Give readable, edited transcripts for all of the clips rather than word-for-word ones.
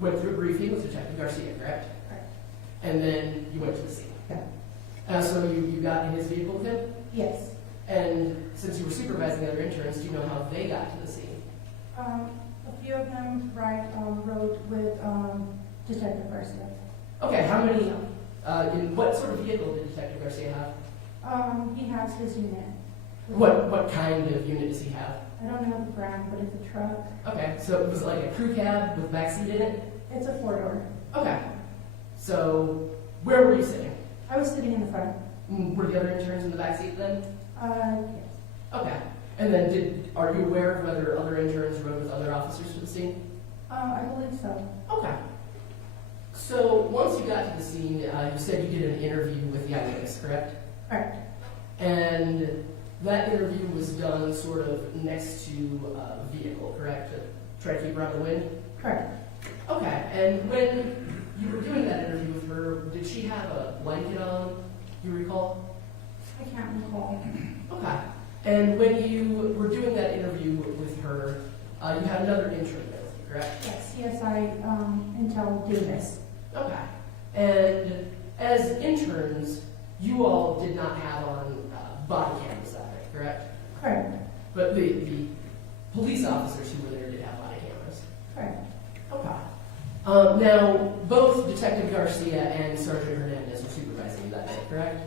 went through a briefing with Detective Garcia, correct? Correct. And then you went to the scene. Yeah. So you got in his vehicle with him? Yes. And since you were supervising the other interns, do you know how they got to the scene? A few of them rode with Detective Garcia. Okay, how many, in what sort of vehicle did Detective Garcia have? He has his unit. What kind of unit does he have? I don't know the brand, but it's a truck. Okay, so it was like a crew cab with back seat in it? It's a 4-door. Okay. So, where were you sitting? I was sitting in the front. Were the other interns in the back seat then? Yes. Okay. And then are you aware of whether other interns rode with other officers to the scene? I believe so. Okay. So once you got to the scene, you said you did an interview with the eyewitness, correct? Correct. And that interview was done sort of next to a vehicle, correct? To try to keep her out of the wind? Correct. Okay. And when you were doing that interview with her, did she have a blanket on, you recall? I can't recall. Okay. And when you were doing that interview with her, you had another intern there with you, correct? Yes, CSI Intel Davis. Okay. And as interns, you all did not have on body cameras that night, correct? Correct. But the police officers who were there did have body cameras. Correct. Okay. Now, both Detective Garcia and Sergeant Hernandez were supervising you that night, correct?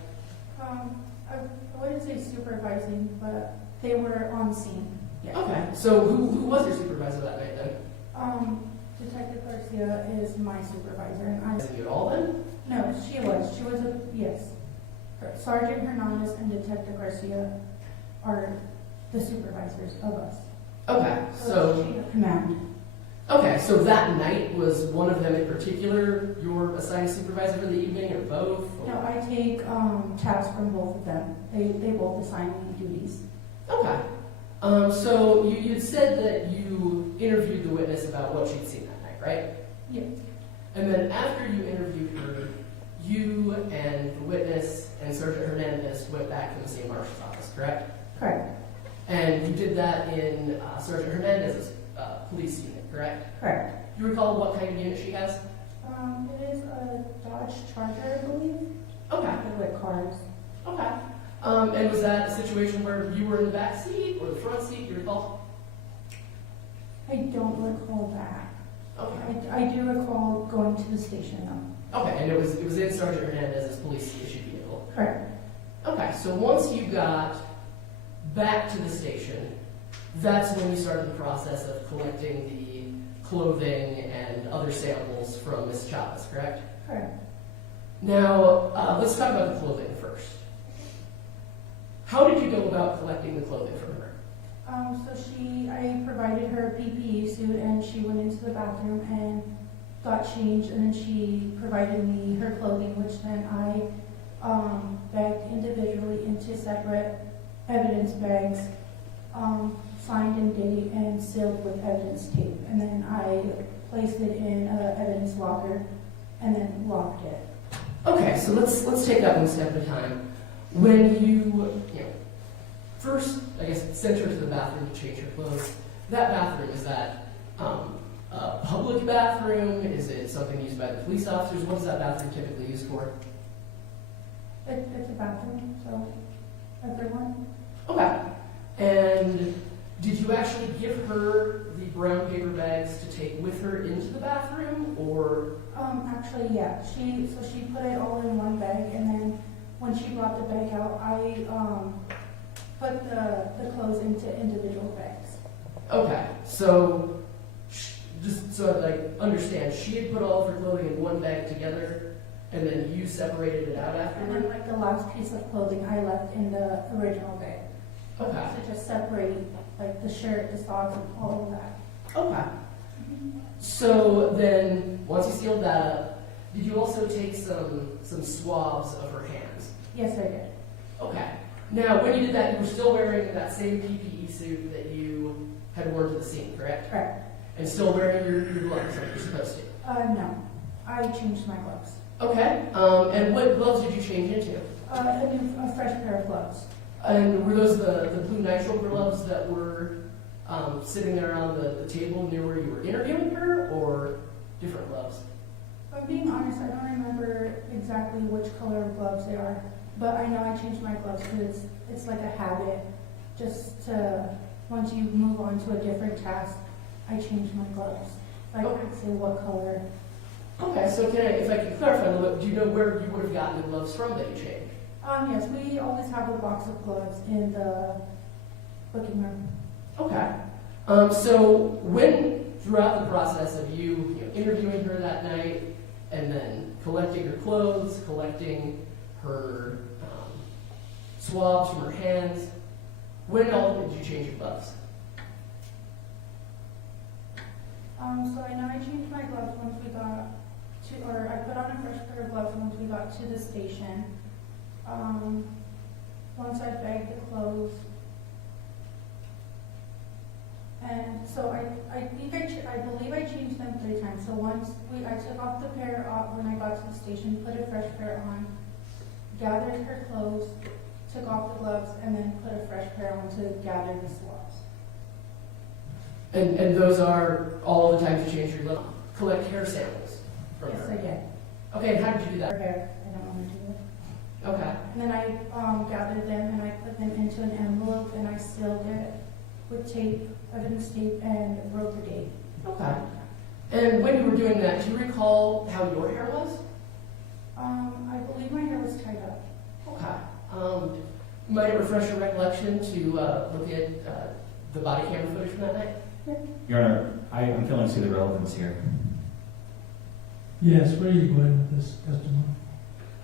I wouldn't say supervising, but they were on scene. Yeah. Okay. So who was your supervisor that night then? Detective Garcia is my supervisor, and I. Was you at all then? No, she was. She was a yes. Sergeant Hernandez and Detective Garcia are the supervisors of us. Okay. So chain of command. okay. So that night was one of them in particular your assigned supervisor for the evening, or both? Or? No, I take tasks from both of them. They both assign me duties. Okay. So you'd said that you interviewed the witness about what she'd seen that night, right? Yes. And then after you interviewed her, you and the witness and Sergeant Hernandez went back to the same marshal's office, correct? Correct. And you did that in Sergeant Hernandez's police unit, correct? Correct. Do you recall what kind of unit she has? It is a Dodge Charger, I believe. Okay. With cars. Okay. And was that a situation where you were in the back seat or the front seat? Do you recall? I don't recall that. Okay. I do recall going to the station though. Okay, and it was in Sergeant Hernandez's police issued vehicle. Correct. Okay, so once you got back to the station, that's when you started the process of collecting the clothing and other samples from Ms. Chavez, correct? Correct. Now, let's talk about the clothing first. How did you go about collecting the clothing from her? I provided her a PPE suit and she went into the bathroom and got changed, and then she provided me her clothing, which then I bagged individually into separate evidence bags, signed and dated and sealed with evidence tape. And then I placed it in an evidence locker and then locked it. Okay, so let's take that one step at a time. When you first, I guess, sent her to the bathroom to change her clothes, that bathroom, is that a public bathroom? Is it something used by the police officers? What is that bathroom typically used for? It's a bathroom, so everyone. Okay. And did you actually give her the brown paper bags to take with her into the bathroom, or? Actually, yeah. She put it all in one bag, and then when she brought the bag out, I put the clothes into individual bags. Okay, so just so I understand, she had put all of her clothing in one bag together, and then you separated it out And afterward? then, like, the last piece of clothing I left in the original bag. Okay. So just separate, like, the shirt, the socks, and all of that. Okay. So then, once you sealed that up, did you also take some swabs of her hands? Yes, I did. Okay. Now, when you did that, you were still wearing that same PPE suit that you had worn to the scene, correct? Correct. And still wearing your gloves like you're supposed to? No. I changed my gloves. Okay. And what gloves did you change into? A fresh pair of gloves. And were those the blue nitrile gloves that were sitting there on the table near where you were interviewing her, or different being honest, I don't remember exactly which color of gloves they are, but I know I changed my gloves because it's like a habit. Just to, once you move on to a different task, I change my gloves. I can't say what color. Okay, so if I can clarify a little bit, do you know where you would have gotten the gloves from that you changed? Yes, we always have a box of gloves in the booking room. Okay. So when, throughout the process of you interviewing her that night, and then collecting her clothes, collecting her swabs from her hands, when all did you change your gloves? So I know I changed my gloves once we got to, or I put on a fresh pair of gloves once we got to the station. Once I bagged the clothes. And so I believe I changed them 3 times. So once I took off the pair when I got to the station, put a fresh pair on, gathered her clothes, took off the gloves, and then put a fresh pair on to gather the swabs. And those are all the times you change your gloves? Collect hair samples from Yes, her? I did. Okay, and how did you do Her that? hair, I don't want to do it. Okay. And then I gathered them and I put them into an envelope and I sealed it with tape, evidence tape, and wrote the date. Okay. And when you were doing that, do you recall how your hair was? I believe my hair was tied up. Okay. Might it refresh your recollection to look at the body camera footage from that night? Your Honor, I'm failing to see the relevance here. Yes, where are you going with this testimony?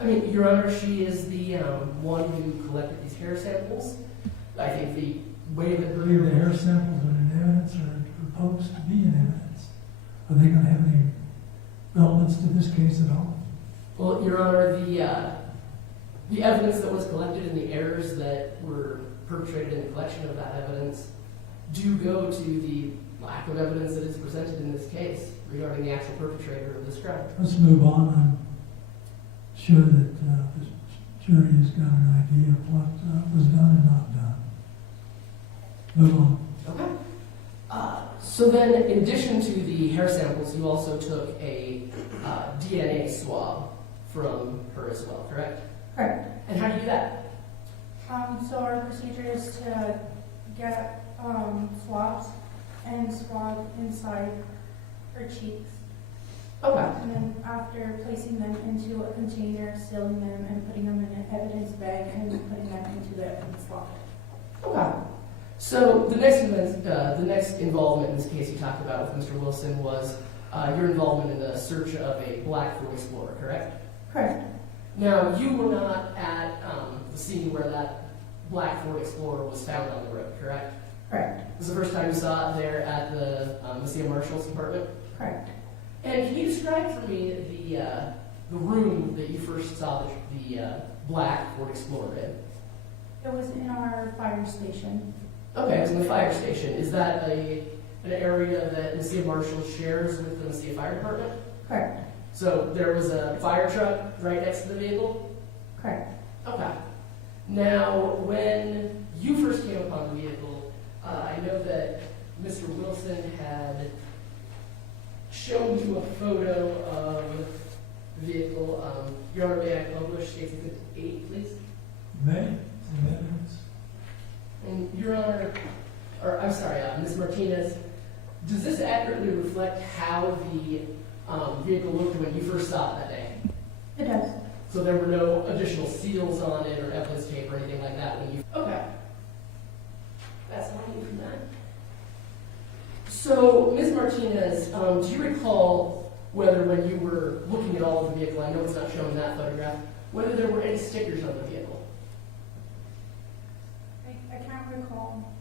I mean, Your Honor, she is the one who collected these hair samples. I think the way that her Believe the hair samples are in evidence or are proposed to be in evidence. Are they going to have any relevance to this case at all? Well, Your Honor, the evidence that was collected and the errors that were perpetrated in the collection of that evidence do go to the lack of evidence that is presented in this case regarding the actual perpetrator of this crime. Let's move on. I'm sure that the jury has got an idea of what was done and not done. Move on. Okay. So then, in addition to the hair samples, you also took a DNA swab from her as well, correct? Correct. And how do you do that? So our procedure is to get swabs and swab inside her cheeks. Okay. And then after placing them into a container, sealing them, and putting them in an evidence bag and putting them into the evidence locker. Okay. So the next involvement in this case you talked about with Mr. Wilson was your involvement in the search of a black Ford Explorer, correct? Correct. Now, you were not at the scene where that black Ford Explorer was found on the road, correct? Correct. This is the first time you saw it there at the Mesilla Marshal's department? Correct. And can you describe for me the room that you first saw the black Ford Explorer in? It was in our fire station. Okay, it was in the fire station. Is that an area that Mesilla Marshall shares with the Mesilla Fire Department? Correct. So there was a fire truck right next to the vehicle? Correct. Okay. Now, when you first came upon the vehicle, I know that Mr. Wilson had shown you a photo of the vehicle. Your Honor, may I publish Case Exhibit 8, please? May, it's in evidence. And Your Honor, or I'm sorry, Ms. Martinez, does this accurately reflect how the vehicle looked when you first saw it that day? It does. So there were no additional seals on it or evidence tape or anything like that when you... Okay. That's all I need from that. So, Ms. Martinez, do you recall whether when you were looking at all of the vehicle, I know it's not shown in that photograph, whether there were any stickers on the vehicle? I can't recall.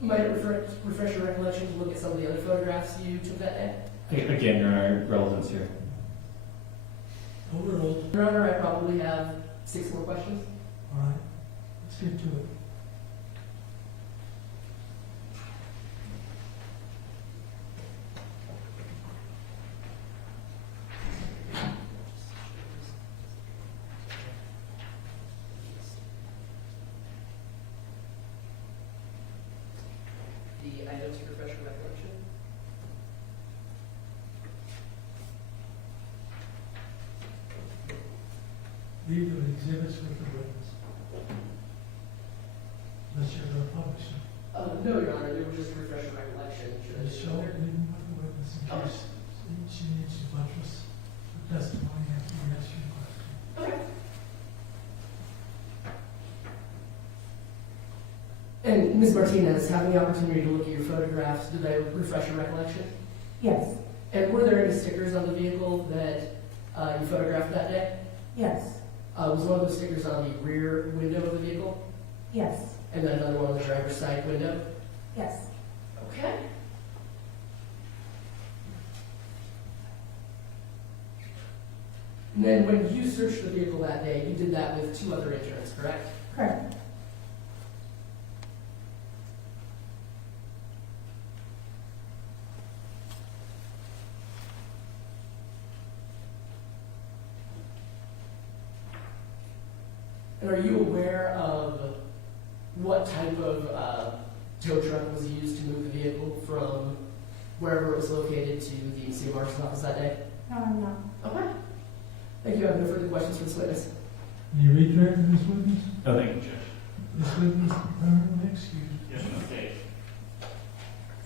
Might it refresh your recollection to look at some of the other photographs you took that day? Again, Your Honor, relevance here. Overruled. Your Honor, I probably have 6 more questions. All right, let's get to it. The items to refresh your recollection. leave the exhibits with the witness. Unless you're going to publish them. No, Your Honor, they were just refreshing recollection. Should I Just show it, leave them with the witness in case she needs to buttress the testimony after you ask your question. Okay. And Ms. Martinez, having the opportunity to look at your photographs, did they refresh your recollection? Yes, And were there any stickers on the vehicle that you photographed that day? yes, Was one of those stickers on the rear window of the vehicle? yes, And then another one on the driver's side window? yes. Okay. And then when you searched the vehicle that day, you did that with 2 other interns, correct? Correct. And are you aware of what type of tow truck was used to move the vehicle from wherever it was located to the Mesilla Marshal's office that day? No, I'm not. Okay. Thank you. I have no further questions for this witness. Can you retract this witness? No, thank you, Judge. This witness permanently excused. Yes, okay.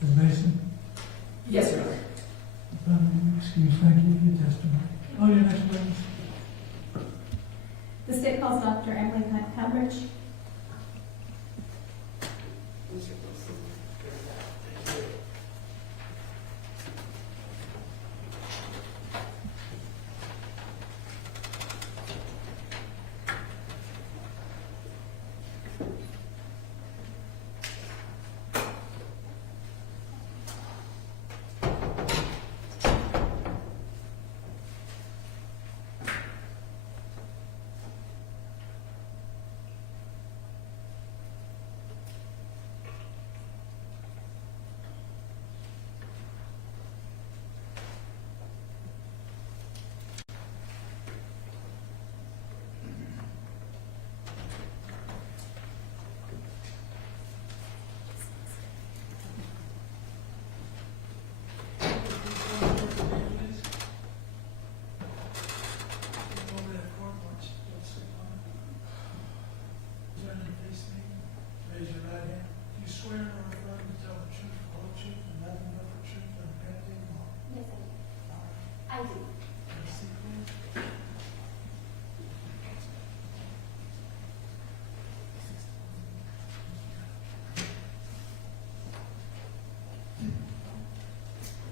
Ms. Mason, Yes, Your Honor. permanently excused. Thank you for your testimony. On your next witness. The state calls Dr. Emily Cambridge. Raise your right hand. Do you swear or affirm to tell the truth, the whole truth, and nothing but the truth and nothing more? Yes, I do. Let's see, please.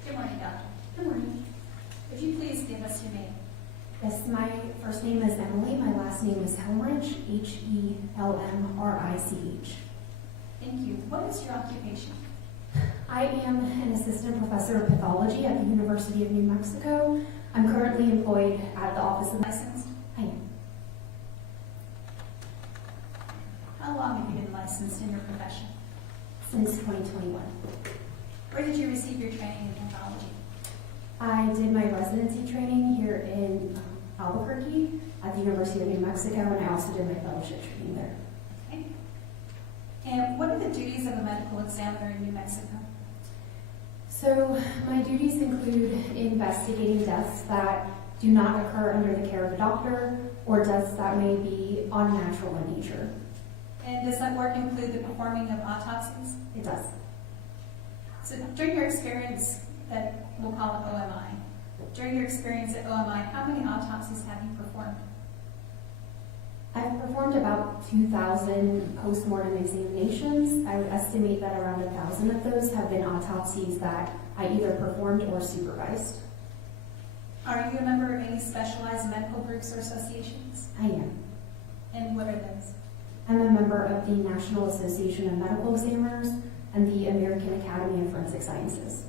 Good morning, Doctor. Good morning. Would you please give us your name? Yes, my first name is Emily. My last name is Helmrich, Helmrich. Thank you. What is your occupation? I am an assistant professor of pathology at the University of New Mexico. I'm currently employed at the office of Licensed? I am How long have you been licensed in your profession? since 2021. Where did you receive your training in pathology? I did my residency training here in Albuquerque at the University of New Mexico, and I also did my fellowship training there. Okay. And what are the duties of a medical examiner in New Mexico? So my duties include investigating deaths that do not occur under the care of a doctor or deaths that may be unnatural in nature. And does that work include the performing of autopsies? It does. So during your experience at, we'll call it OMI, during your experience at OMI, how many autopsies have you performed? I've performed about 2,000 postmortem examinations. I would estimate that around 1,000 of those have been autopsies that I either performed or supervised. Are you a member of any specialized medical groups or associations? I am. And what are those? I'm a member of the National Association of Medical Examiners and the American Academy of Forensic Sciences.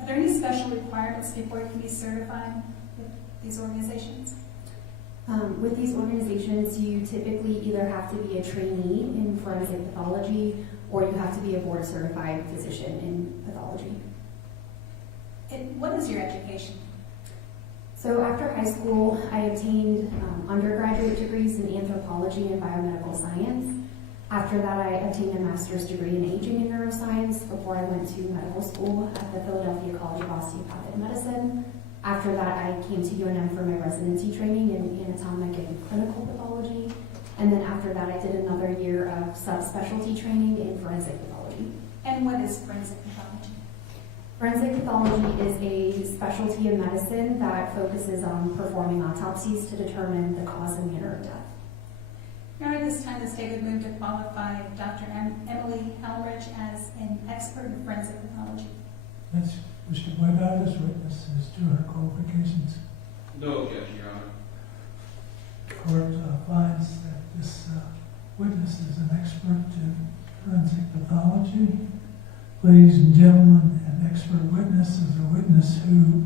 Are there any special requirements before you can be certified with these organizations? With these organizations, you typically either have to be a trainee in forensic pathology or you have to be a board-certified physician in pathology. And what is your education? So after high school, I obtained undergraduate degrees in anthropology and biomedical science. After that, I obtained a master's degree in aging and neuroscience before I went to medical school at the Philadelphia College of Osteopathic Medicine. After that, I came to UNM for my residency training in anatomic and clinical pathology. And then after that, I did another year of subspecialty training in forensic pathology. And what is forensic pathology? Forensic pathology is a specialty in medicine that focuses on performing autopsies to determine the cause and manner of death. Now, at this time, the state would move to qualify Dr. Emily Helmrich as an expert in forensic pathology. Let's wish to point out this witness as to her qualifications. No objection, Your Honor. Court finds that this witness is an expert in forensic pathology. Ladies and gentlemen, an expert witness is a witness who,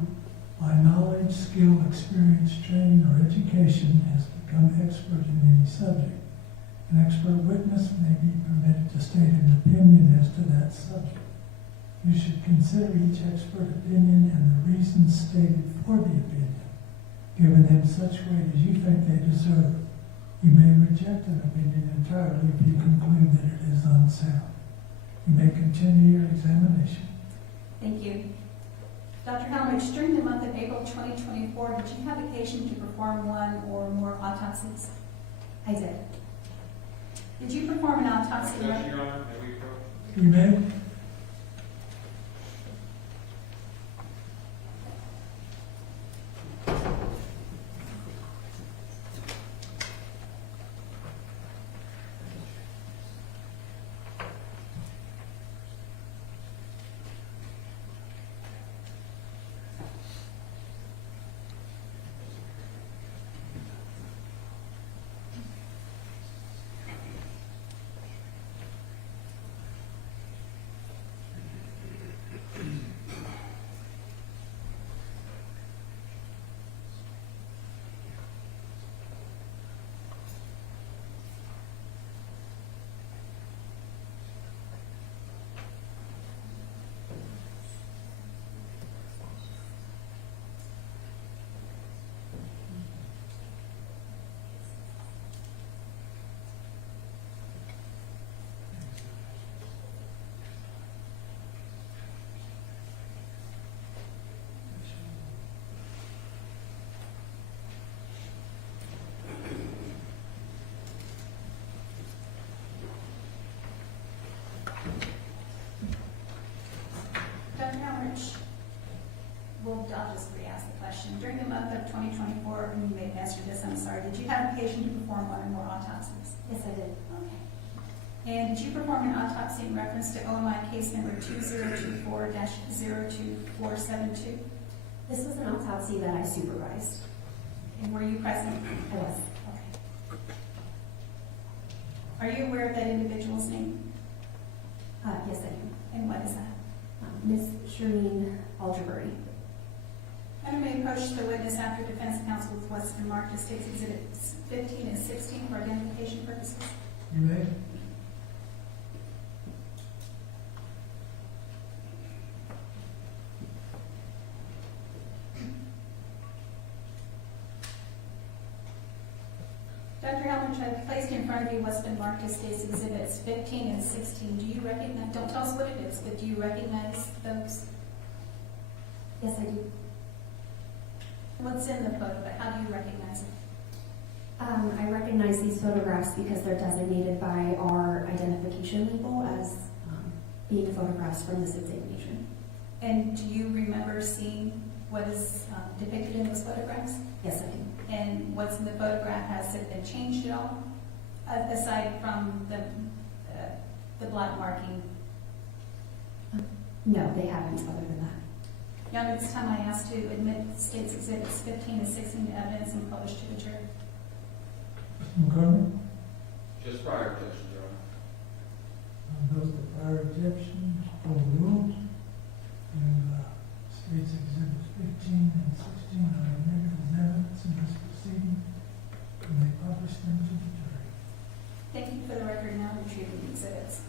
by knowledge, skill, experience, training, or education, has become expert in any subject. An expert witness may be permitted to state an opinion as to that subject. You should consider each expert opinion and the reasons stated for the opinion, given in such weight as you think they deserve. You may reject an opinion entirely if you conclude that it is unsound. You may continue your examination. Thank you. Dr. Helmrich, during the month of April 2024, did you have occasion to perform one or more autopsies? I did. Did you perform an autopsy? Objection, Your Honor. May we approach? You may. Dr. Helmrich, I'll just re-ask the question. During the month of 2024, and you may have answered this, I'm sorry, did you have occasion to perform one or more autopsies? Yes, I did. Okay. And did you perform an autopsy in reference to OMI case number 2024-02472? This was an autopsy that I supervised. And were you present? I was. Okay. Are you aware of that individual's name? Yes, I am. And what is that? Miss Shireen Algebury. Madam, may I approach the witness after defense counsel with what's been marked as State's Exhibits 15 and 16 for identification purposes? You may. Dr. Helmrich, I've placed in front of you what's been marked as State's Exhibits 15 and 16. Do you recognize, don't tell us what it is, but do you recognize those? Yes, I do. What's in the photo, but how do you recognize it? I recognize these photographs because they're designated by our identification label as being photographs from this examination. And do you remember seeing what is depicted in those photographs? Yes, I do. And what's in the photograph, has it been changed at all? Aside from the black marking? No, they haven't, other than that. Your Honor, this time I ask to admit State's Exhibits 15 and 16 to evidence and publish to the jury. Mr. McCormick? Just prior objection, Your Honor. Those the prior objections, overruled. And State's Exhibits 15 and 16 are admitted as evidence in this proceeding, and they publish them to the jury. Thank you. For the record, now retrieving the exhibits.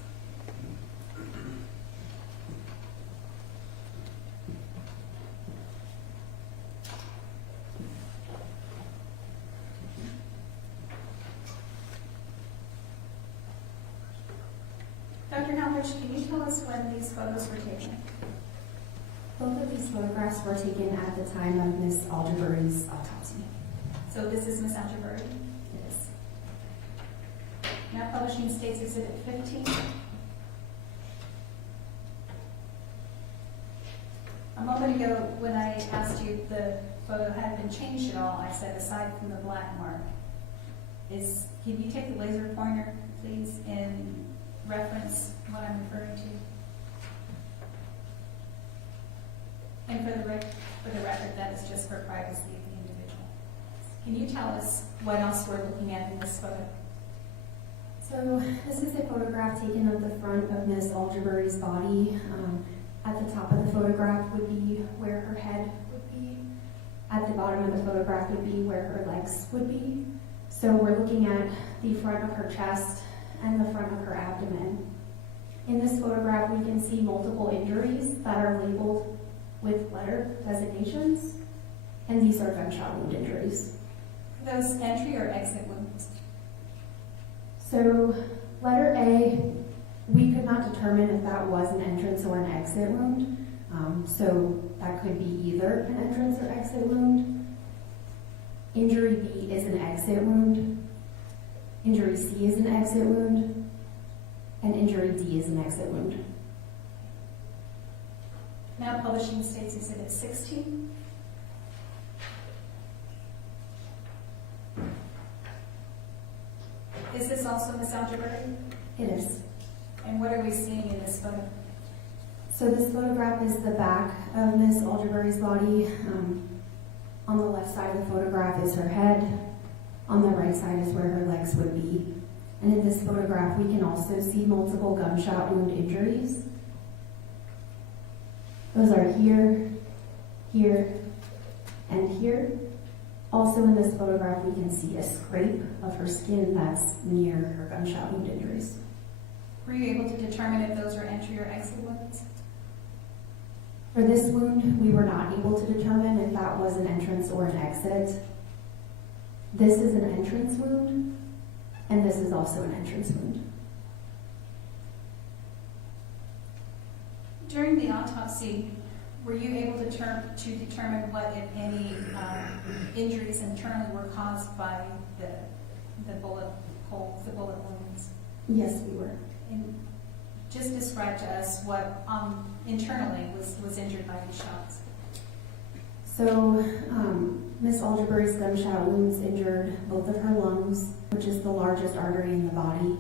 Dr. Helmrich, can you tell us when these photos were taken? Both of these photographs were taken at the time of Miss Alderbury's autopsy. So this is Ms. Algebury. It is. Now Publishing States Exhibit 15. A moment ago, when I asked you if the photo had been changed at all, I said aside from the black mark. Can you take the laser pointer, please, and reference what I'm referring to? And for the record, that is just for privacy of the individual. Can you tell us what else we're looking at in this photo? So this is a photograph taken of the front of Miss Alderbury's body. At the top of the photograph would be where her head would be. At the bottom of the photograph would be where her legs would be. So we're looking at the front of her chest and the front of her abdomen. In this photograph, we can see multiple injuries that are labeled with letter designations, and these are gunshot wound injuries. Are those entry or exit wounds? So letter A, we could not determine if that was an entrance or an exit wound. So that could be either an entrance or exit wound. Injury B is an exit wound. Injury C is an exit wound. And injury D is an exit wound. Now Publishing States Exhibit 16. Is this also Ms. Algebury? It is. And what are we seeing in this photo? So this photograph is the back of Miss Alderbury's body. On the left side of the photograph is her head. On the right side is where her legs would be. And in this photograph, we can also see multiple gunshot wound injuries. Those are here, here, and here. Also in this photograph, we can see a scrape of her skin that's near her gunshot wound injuries. Were you able to determine if those are entry or exit wounds? For this wound, we were not able to determine if that was an entrance or an exit. This is an entrance wound, and this is also an entrance wound. During the autopsy, were you able to determine what, if any, injuries internally were caused by the bullet holes, the bullet wounds? Yes, we were. And just describe to us what internally was injured by these shots. So, Miss Alderbury's gunshot wounds injured both of her lungs, which is the largest artery in the body.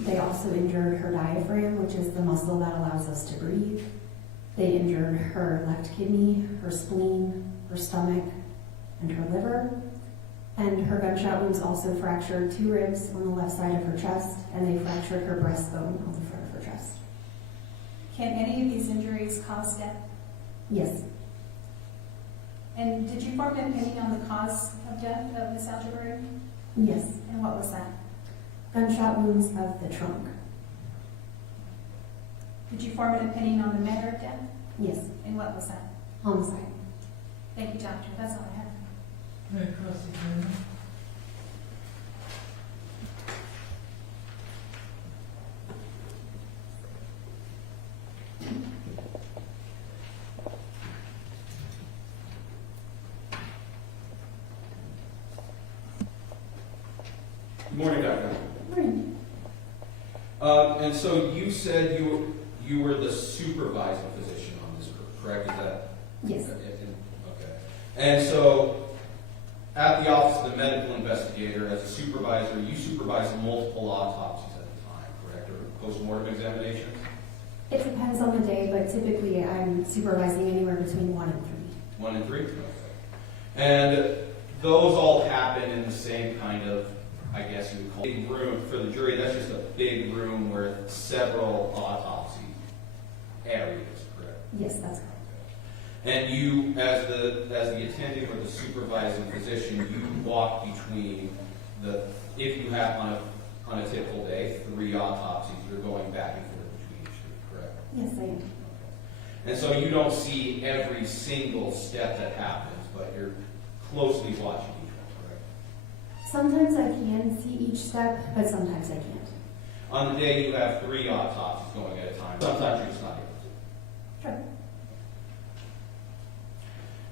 They also injured her diaphragm, which is the muscle that allows us to breathe. They injured her left kidney, her spleen, her stomach, and her liver. And her gunshot wounds also fractured 2 ribs on the left side of her chest, and they fractured her breastbone on the front of her chest. Can any of these injuries cause death? Yes. And did you form an opinion on the cause of death of Ms. Algebury? Yes. And what was that? Gunshot wounds of the trunk. Did you form an opinion on the manner of death? Yes. And what was that? Homicide. Thank you, doctor. That's all I have. May I cross examine? Good morning, Doctor. Morning. And so you said you were the supervising physician on this group, correct? Is that? Yes. Okay. And so at the office of the medical investigator, as a supervisor, you supervised multiple autopsies at the time, correct? Or post-mortem examinations? It depends on the day, but typically I'm supervising anywhere between 1 and 3. 1 and 3? Okay. And those all happen in the same kind of, I guess you would call it, big room. For the jury, that's just a big room where several autopsy areas, correct? Yes, that's correct. And you, as the attending or the supervising physician, you walk between if you have on a typical day 3 autopsies, you're going back and forth between each group, correct? Yes, I am. And so you don't see every single step that happens, but you're closely watching each one, correct? Sometimes I can see each step, but sometimes I can't. On the day you have 3 autopsies going at a time, sometimes you're just not able to. Sure.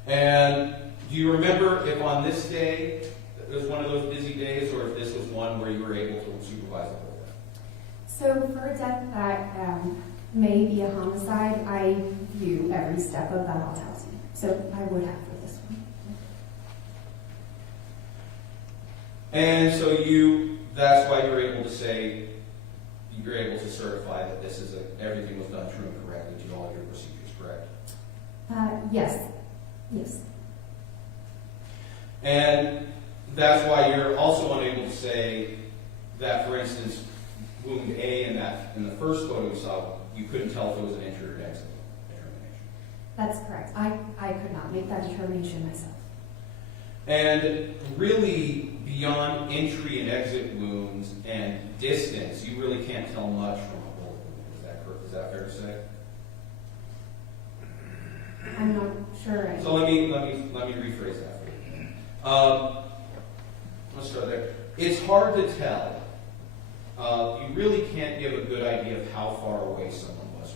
And do you remember if on this day, it was one of those busy days, or if this was one where you were able to supervise the whole thing? So for a death that may be a homicide, I view every step of that autopsy. So I would have for this one. And so that's why you're able to say, you're able to certify that this is everything was done true and correctly to all of your procedures, correct? Yes. Yes. And that's why you're also unable to say that, for instance, wound A in the first photo you saw, you couldn't tell if it was an entry or an exit determination. That's correct. I could not make that determination myself. And really, beyond entry and exit wounds and distance, you really can't tell much from a bullet wound. Is that correct? Is that fair to say? I'm not sure. So let me rephrase that for you. Let's start there. It's hard to tell. You really can't give a good idea of how far away someone was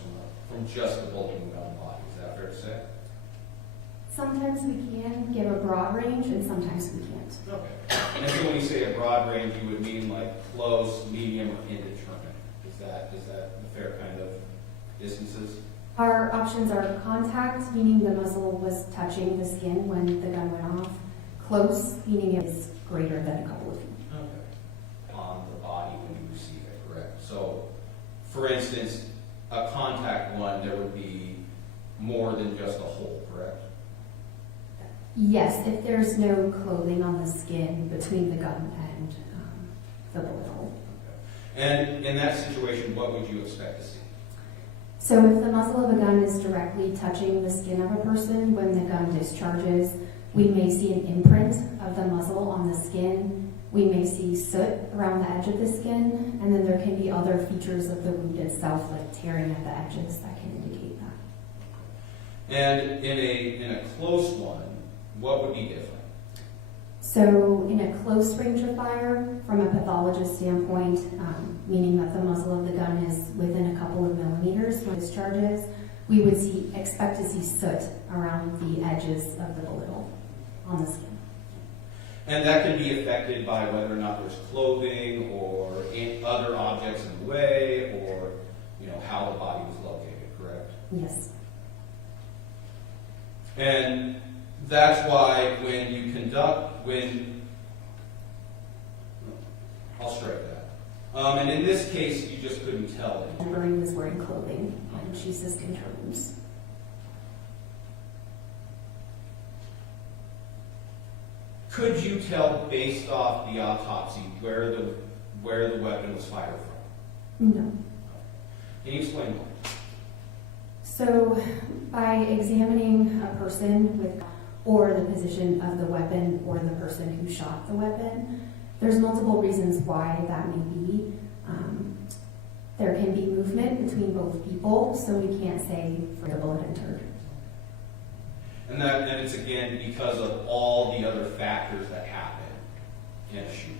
from just the bullet wound on the body. Is that fair to say? Sometimes we can give a broad range, and sometimes we can't. Okay. And so when you say a broad range, you would mean like close, medium, or indeterminate. Is that the fair kind of distances? Our options are contact, meaning the muzzle was touching the skin when the gun went off. Close, meaning it is greater than a couple of feet. Okay. On the body when you receive it, correct. So, for instance, a contact one, there would be more than just a hole, correct? Yes, if there's no clothing on the skin between the gun and the bullet hole. Okay. And in that situation, what would you expect to see? So if the muzzle of a gun is directly touching the skin of a person when the gun discharges, we may see an imprint of the muzzle on the skin. We may see soot around the edge of the skin, and then there can be other features of the wound itself, like tearing at the edges, that can indicate that. And in a close one, what would be different? So in a close range of fire, from a pathologist standpoint, meaning that the muzzle of the gun is within a couple of millimeters when it discharges, we would expect to see soot around the edges of the bullet hole on the skin. And that can be affected by whether or not there's clothing or other objects in the way, or how the body was located, correct? Yes. And that's why I'll strike that. And in this case, you just couldn't tell it. Marie was wearing clothing when she sustained her wounds. Could you tell, based off the autopsy, where the weapon was fired from? No. Can you explain why? So by examining a person or the position of the weapon or the person who shot the weapon, there's multiple reasons why that may be. There can be movement between both people, so we can't say where the bullet entered. And it's again because of all the other factors that happen in a shooting,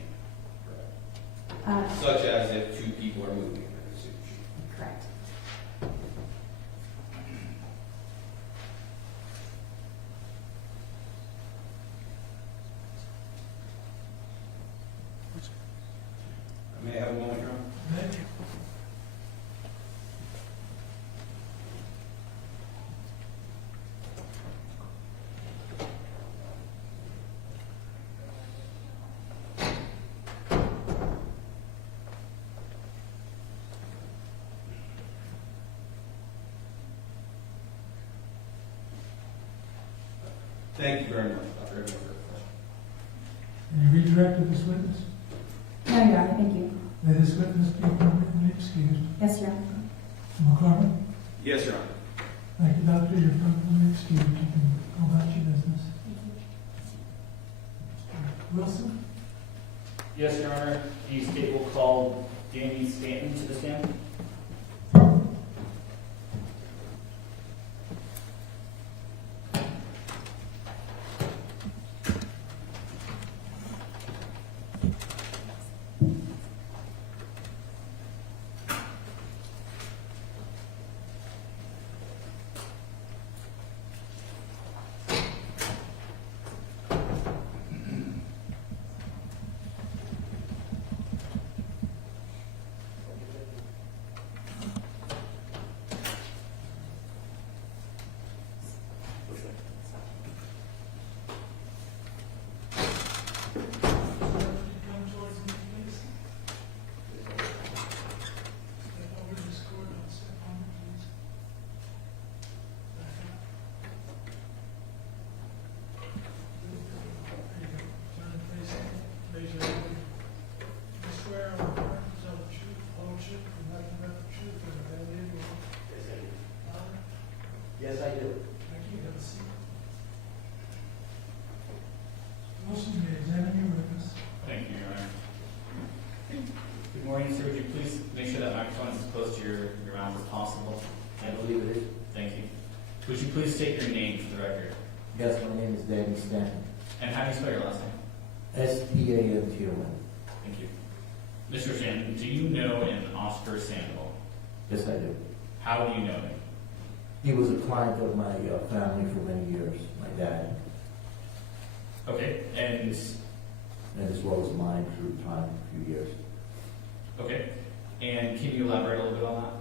correct? Such as if two people are moving in a shooting. Correct. May I have a moment, Your Honor? Thank you very much, Dr. Edwards, for your question. Can you redirect this witness? No, Your Honor, thank you. May this witness be permanently excused. Yes, Your Honor. McCormick? Yes, Your Honor. Thank you, doctor. You're permanently excused. You can go about your business. Wilson? Yes, Your Honor. The state will call Jamie Stanton to the stand. I do. Thank you, have a seat. Motion to examine your witness. Thank you, Your Honor. Good morning, sir. Would you please make sure that microphone is as close to your mouth as possible? I believe it is. Thank you. Would you please state your name for the record? Yes, my name is Danny Stanton. And how do you spell your last name? Stanton. Thank you. Mr. Stanton, do you know an Oscar Sandoval? Yes, I do. How do you know him? He was a client of my family for many years, my dad, Okay, and and as well as mine through time, a few years. okay, and can you elaborate a little bit on that?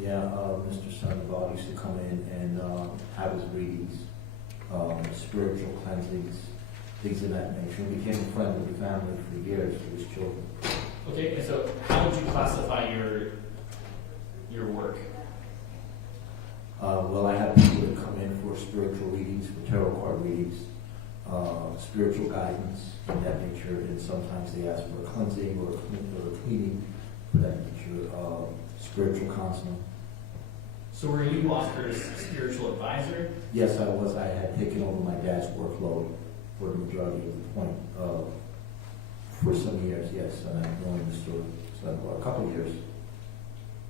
Yeah, Mr. Sandoval used to come in and have his readings, spiritual cleansings, things of that nature. He became a friend of the family for years with his children. Okay, and so how would you classify your work? Well, I have people that come in for spiritual readings, for tarot card readings, spiritual guidance of that nature, and sometimes they ask for a cleansing or a cleaning for that nature, spiritual counseling. So were you Oscar's spiritual advisor? Yes, I was. I had taken over my dad's workload for the majority of the point for some years, yes, and I've known Mr. Sandoval a couple of years.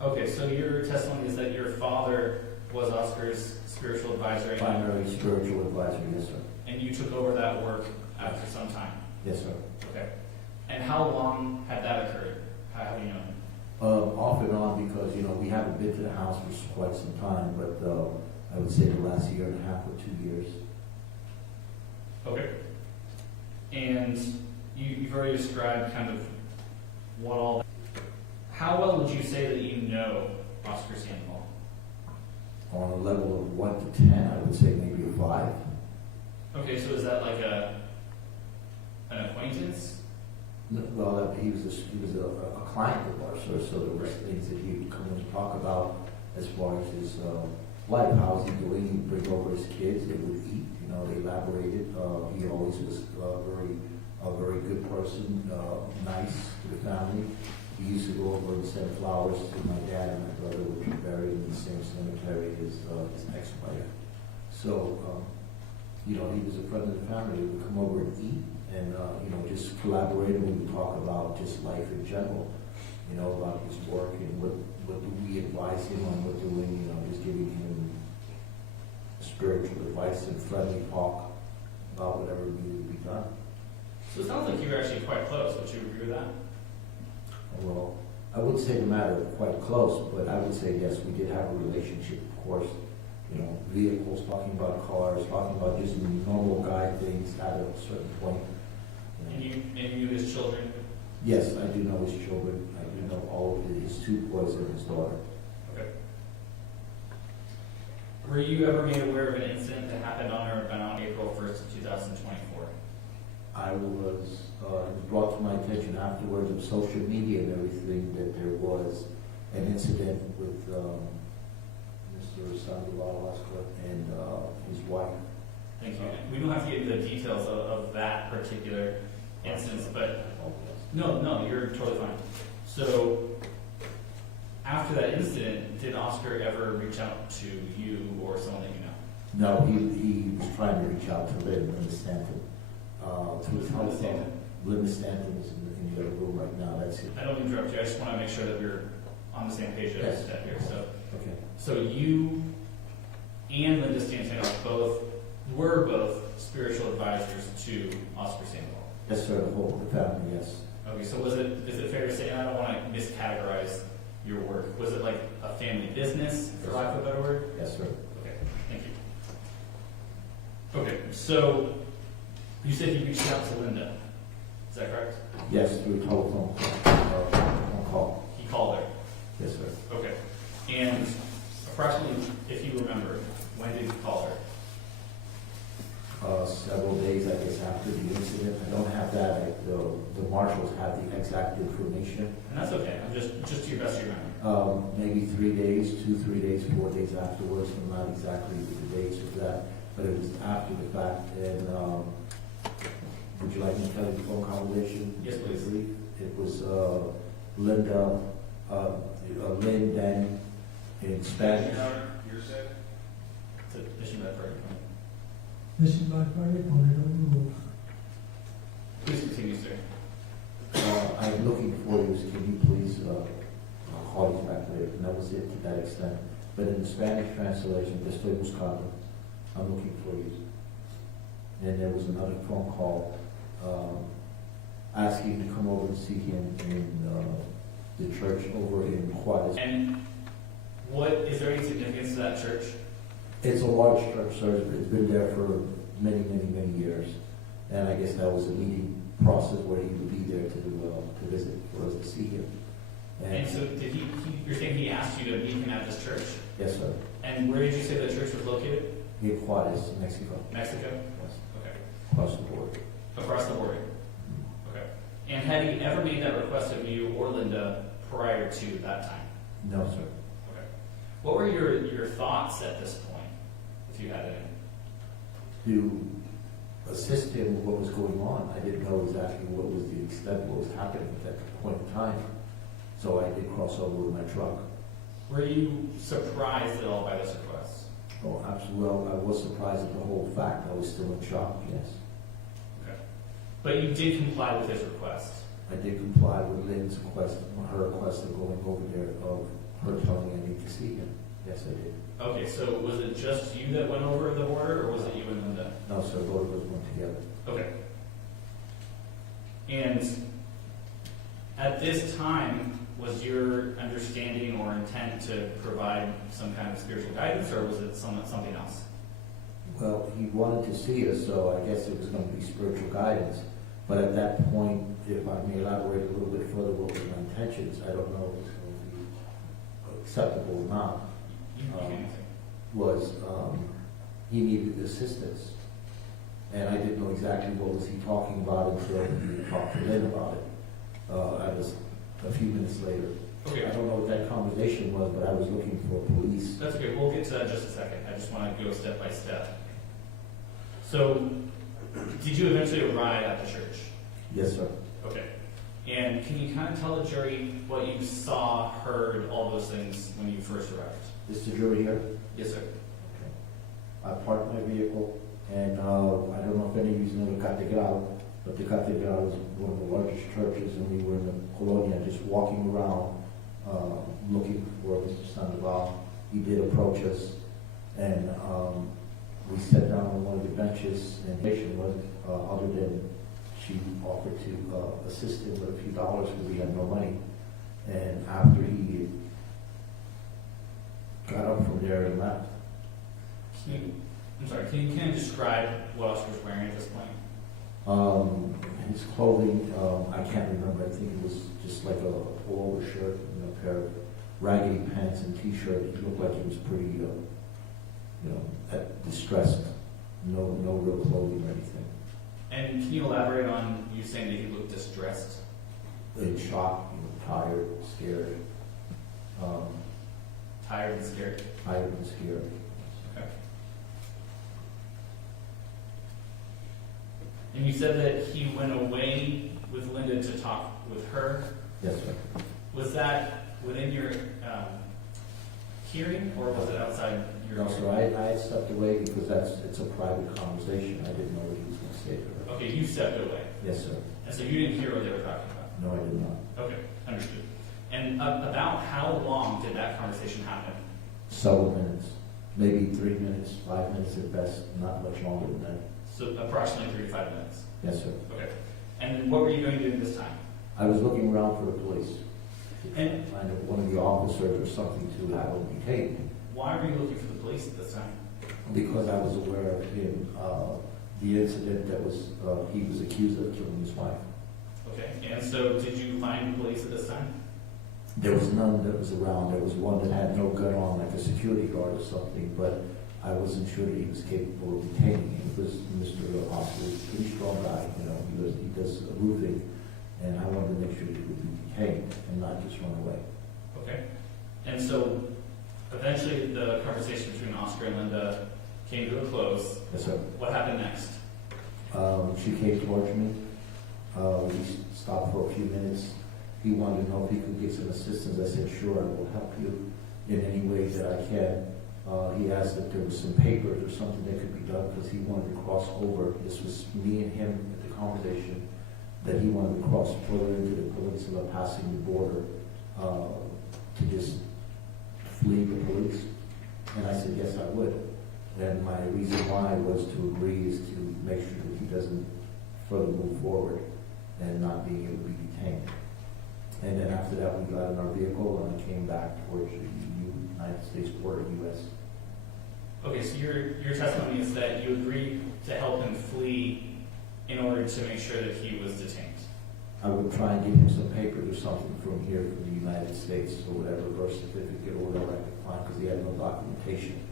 Okay, so your testimony is that your father was Oscar's spiritual advisor, Primary spiritual advisor, yes, sir. and you took over that work after some time. Yes, sir. Okay. And how long had that occurred? How do you know him? Off and on, because, you know, we haven't been to the house for quite some time, but I would say the last year and a half or 2 years. Okay. And you've already described kind of what all. How well would you say that you know Oscar Sandoval? On a level of 1 to 10, I would say maybe a 5. Okay, so is that like an acquaintance? Well, he was a client of ours, so there was things that he would come in to talk about as far as his life, how's he doing, he'd bring over his kids, they would eat, you know, they elaborated. He always was a very good person, nice to the family. He used to go over and send flowers to my dad and my brother, would be buried in the same cemetery as his ex-wife. So, you know, he was a friend of the family. He would come over and eat and, you know, just collaborate, and we would talk about just life in general, you know, about his work and what do we advise him on what doing, you know, just giving him spiritual advice and friendly talk about whatever needed to be done. So it sounds like you were actually quite close. Would you agree with that? Well, I wouldn't say the matter of quite close, but I would say yes, we did have a relationship, of course. You know, vehicles, talking about cars, talking about just the normal guy things at a certain point. And you knew his children? Yes, I do know his children. I do know all of his 2 boys and his daughter. Okay. Were you ever made aware of an incident that happened on or around April 1st, 2024? I was, it was brought to my attention afterwards of social media and everything that there was an incident with Mr. Sandoval, Oscar, and his wife. Thank you. We don't have to get into the details of that particular instance, but no, you're totally fine. So, after that incident, did Oscar ever reach out to you or someone that you know? No, he was trying to reach out to Linda Stanton. Who's Linda Stanton? Linda Stanton is in the other room right now. That's it. I don't mean to interrupt you. I just want to make sure that we're on the same page as that here. Okay. So you and Linda Stanton were both spiritual advisors to Oscar Sandoval. Yes, sir. The whole family. Yes. Okay, so is it fair to say, and I don't want to miscategorize your work, was it like a family business, for lack of a better word? Yes, sir. Okay, thank you. Okay, so you said you reached out to Linda, is that correct? Yes, through telephone phone call. He called her. Yes, sir. Okay, and approximately, if you remember, when did he call her? Several days, I guess, after the incident. I don't have that. The marshals have the exact information. And that's okay, I'm just to your best of your memory. Maybe 3 days, 2, 3 days, 4 days afterwards. I'm not exactly the dates of that, but it was after the fact. And would you like me to tell you the phone conversation? Yes, please. It was Linda, Lynn, then in Spanish. To issue that verdict. Issued by verdict, voted overruled. Please continue, sir. I'm looking for you, can you please, I'll call you back later, and that was it to that extent. But in the Spanish translation, estoy buscando, I'm looking for you. And there was another phone call, asking to come over and see him in, the church over in Juarez. And is there any significance to that church? It's a large church, sir, it's been there for many, many, many years. And I guess that was a meeting process where he would be there to visit, for us to see him. And so did you're saying he asked you to meet him at this church? Yes, sir. And where did you say the church was located? In Juarez, Mexico. Mexico? Yes. Okay. Across the border. Across the border? Okay. And had he ever made that request of you or Linda prior to that time? No, sir. Okay. What were your thoughts at this point, if you had any? To assist him with what was going on, I didn't know exactly what was the extent, what was happening at that point in time. So I did cross over with my truck. Were you surprised at all by this request? Oh, absolutely. Well, I was surprised at the whole fact. I was still in shock, yes. Okay. But you did comply with his request? I did comply with Lynn's request, her request of going over there, of her telling me I need to see him. Yes, I did. Okay, so was it just you that went over the border, or was it you and Linda? No, sir, both of us went together. Okay. And at this time, was your understanding or intent to provide some kind of spiritual guidance, or was it something else? Well, he wanted to see us, so I guess it was going to be spiritual guidance. But at that point, if I may elaborate a little bit further what were my intentions, I don't know if it's going to be acceptable or not. He needed assistance. And I didn't know exactly what was he talking about until he talked to Lynn about it. I was a few minutes later. Okay. I don't know what that conversation was, but I was looking for police. That's okay. We'll get to that in just a second. I just want to go step by step. So, did you eventually arrive at the church? Yes, sir. Okay. And can you kind of tell the jury what you saw, heard, all those things when you first arrived? Is the jury here? Yes, sir. I parked my vehicle, and I don't know if any of you know the Catedral, but the Catedral is one of the largest churches, and we were in the Colonia just walking around looking for Mr. Sandoval. He did approach us, and we sat down on one of the benches, and the patient was, other than she offered to assist him with a few dollars because he had no money. And after he got up from there and left. Can you kind of describe what Oscar was wearing at this point? His clothing, I can't remember. I think it was just like a pullover shirt and a pair of raggedy pants and t-shirt. He looked like he was pretty, distressed. No real clothing or anything. And can you elaborate on you saying that he looked distressed? In shock, tired, scared. Tired and scared? Tired and scared. Okay. And you said that he went away with Linda to talk with her. Yes, sir. Was that within your hearing, or was it outside your No, sir, I had stepped away because it's a private conversation. I didn't know what he was going to say to her. Okay, you stepped away. Yes, sir. And so you didn't hear what they were talking about? No, I did not. Okay, understood. And about how long did that conversation happen? Several minutes. Maybe 3 minutes, 5 minutes at best, not much longer than that. So approximately 3 to 5 minutes. Yes, sir. Okay. And what were you going to do this time? I was looking around for the police. And- Find one of the officers or something to have him detained. Why were you looking for the police at this time? Because I was aware of him, the incident that was, he was accused of killing his wife. Okay. And so did you find the police at this time? There was none that was around. There was one that had no gun on, like a security guard or something, but I wasn't sure that he was capable of detaining him. Because Mr. Oscar is a pretty strong guy, he does roofing, and I wanted to make sure that he would be detained and not just run away. Okay. And so eventually the conversation between Oscar and Linda came to a close. Yes, sir. What happened next? She came towards me. We stopped for a few minutes. He wanted to know if he could get some assistance. I said, sure, I will help you in any way that I can. He asked if there was some papers or something that could be done because he wanted to cross over. This was me and him at the conversation, that he wanted to cross further into the peninsula, passing the border, to just flee the police. And I said, yes, I would. And my reason why was to agree is to make sure that he doesn't further move forward and not being able to be detained. And then after that, we got in our vehicle and I came back towards the United States border, U.S. Okay, so your testimony is that you agreed to help him flee in order to make sure that he was detained. I would try and give him some papers or something from here, from the United States, or whatever, birth certificate or whatever I could find, because he had no documentation.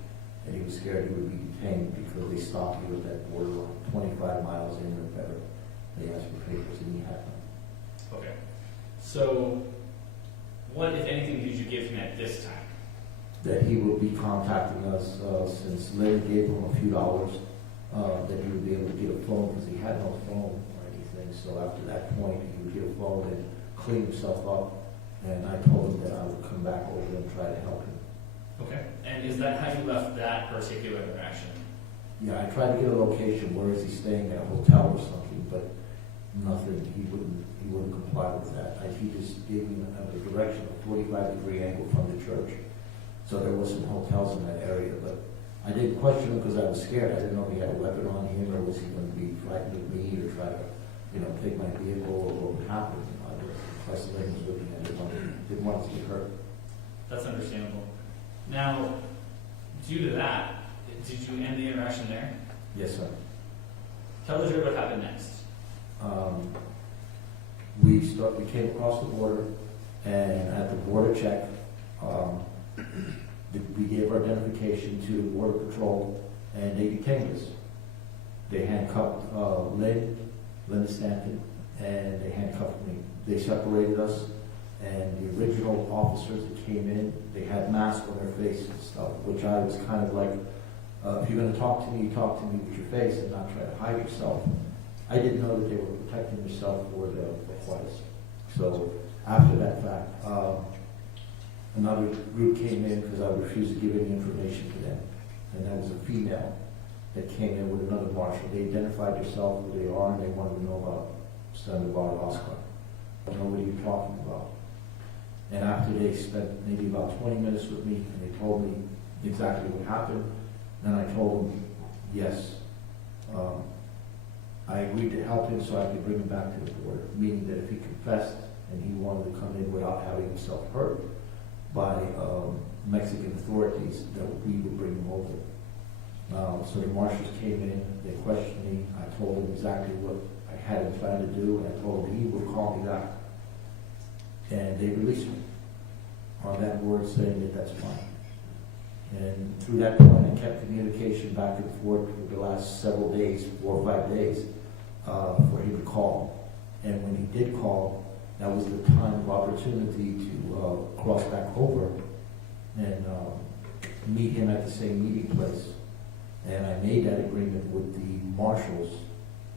And he was scared he would be detained because they stopped him at that border line, 25 miles in or better. They asked for papers and he had them. Okay. So, what, if anything, did you give him at this time? That he would be contacting us, since Larry gave him a few dollars, that he would be able to get a phone, because he had no phone or anything. So after that point, he would get a phone and clean himself up. And I told him that I would come back over and try to help him. Okay. And is that how you left that particular interaction? Yeah, I tried to get a location, where is he staying, at a hotel or something, but nothing, he wouldn't comply with that. He just gave me a direction, a 45-degree angle from the church. So there was some hotels in that area, but I didn't question him because I was scared. I didn't know if he had a weapon on him, or was he going to be frightened of me, or try to, take my vehicle, or what would happen. I was isolating, was looking at it, didn't want to get hurt. That's understandable. Now, due to that, did you end the interaction there? Yes, sir. Tell the jury what happened next. We came across the border, and at the border check, we gave our identification to the Border Patrol, and they detained us. They handcuffed Linda Stanton, and they handcuffed me. They separated us, and the original officers that came in, they had masks on their face and stuff, which I was kind of like, if you're going to talk to me, you talk to me with your face and not try to hide yourself. I didn't know that they were protecting themselves for the whites. So after that fact, another group came in because I refused to give any information to them. And that was a female that came in with another marshal. They identified themselves, who they are, and they wanted to know about Sandoval Oscar. I don't know what you're talking about. And after they spent maybe about 20 minutes with me, and they told me exactly what happened, then I told them, yes, I agreed to help him so I could bring him back to the border, meaning that if he confessed and he wanted to come in without having himself hurt by Mexican authorities, that we would bring him over. So the marshals came in, they questioned me, I told them exactly what I had him trying to do, and I told him he would call me back. And they released me on that word, saying that that's fine. And through that point, I kept communication back and forth for the last several days, 4 or 5 days, for him to call. And when he did call, that was the time of opportunity to cross back over and meet him at the same meeting place. And I made that agreement with the marshals.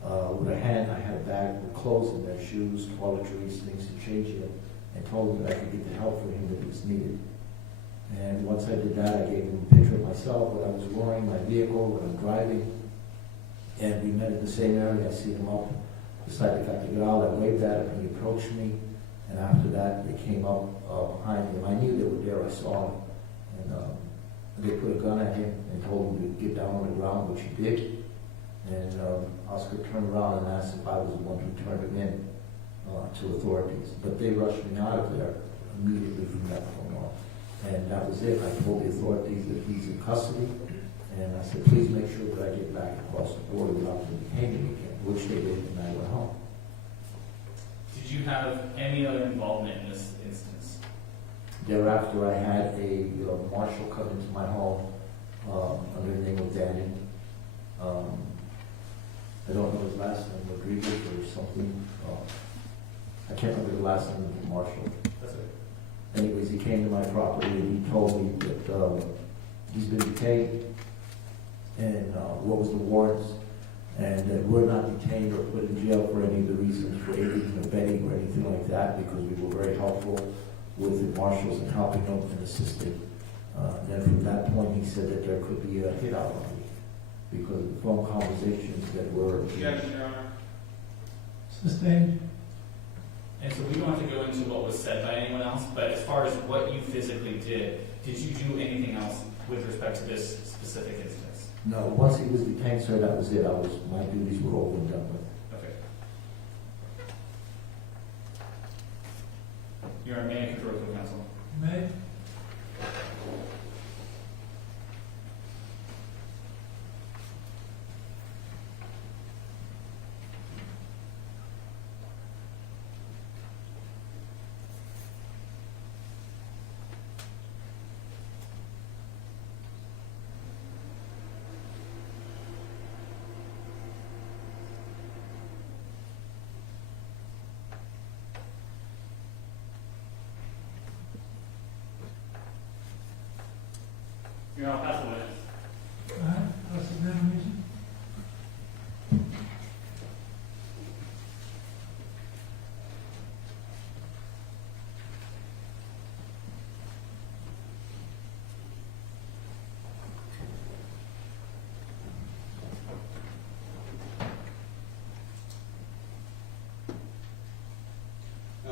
With a hand, I had a bag with clothes in there, shoes, toiletries, things to change him, and told him that I could get the help for him that was needed. And once I did that, I gave him a picture of myself, what I was wearing, my vehicle, what I'm driving. And we met in the same area. I see him up, decided I got to get out. I waved at him, he approached me. And after that, they came up behind him. I knew they were there, I saw him. And they put a gun at him and told him to get down on the ground, which he did. And Oscar turned around and asked if I was the one who turned him in to authorities. But they rushed me out of there immediately from that point on. And that was it. I told the authorities that he's in custody. And I said, please make sure that I get back across the border without them detaining me again, which they did, and I went home. Did you have any other involvement in this instance? Thereafter, I had a marshal come into my home under the name of Daniel. I don't know his last name, Rodriguez or something. I can't remember the last name of the marshal. That's it. Anyways, he came to my property and he told me that he's been detained and what was the warrants, and that we're not detained or put in jail for any of the reasons for aiding and abetting or anything like that, because we were very helpful with the marshals and helping them and assisting. Then from that point, he said that there could be a hit out on me because of the phone conversations that were. Objection, Your Honor. Sustained. And so we don't have to go into what was said by anyone else, but as far as what you physically did you do anything else with respect to this specific instance? No, once he was detained, sir, that was it. My duties were over and done with. Okay. Your Honor, may I confer with the counsel? May. Your Honor, I'll pass the witness. All right, cross-examination.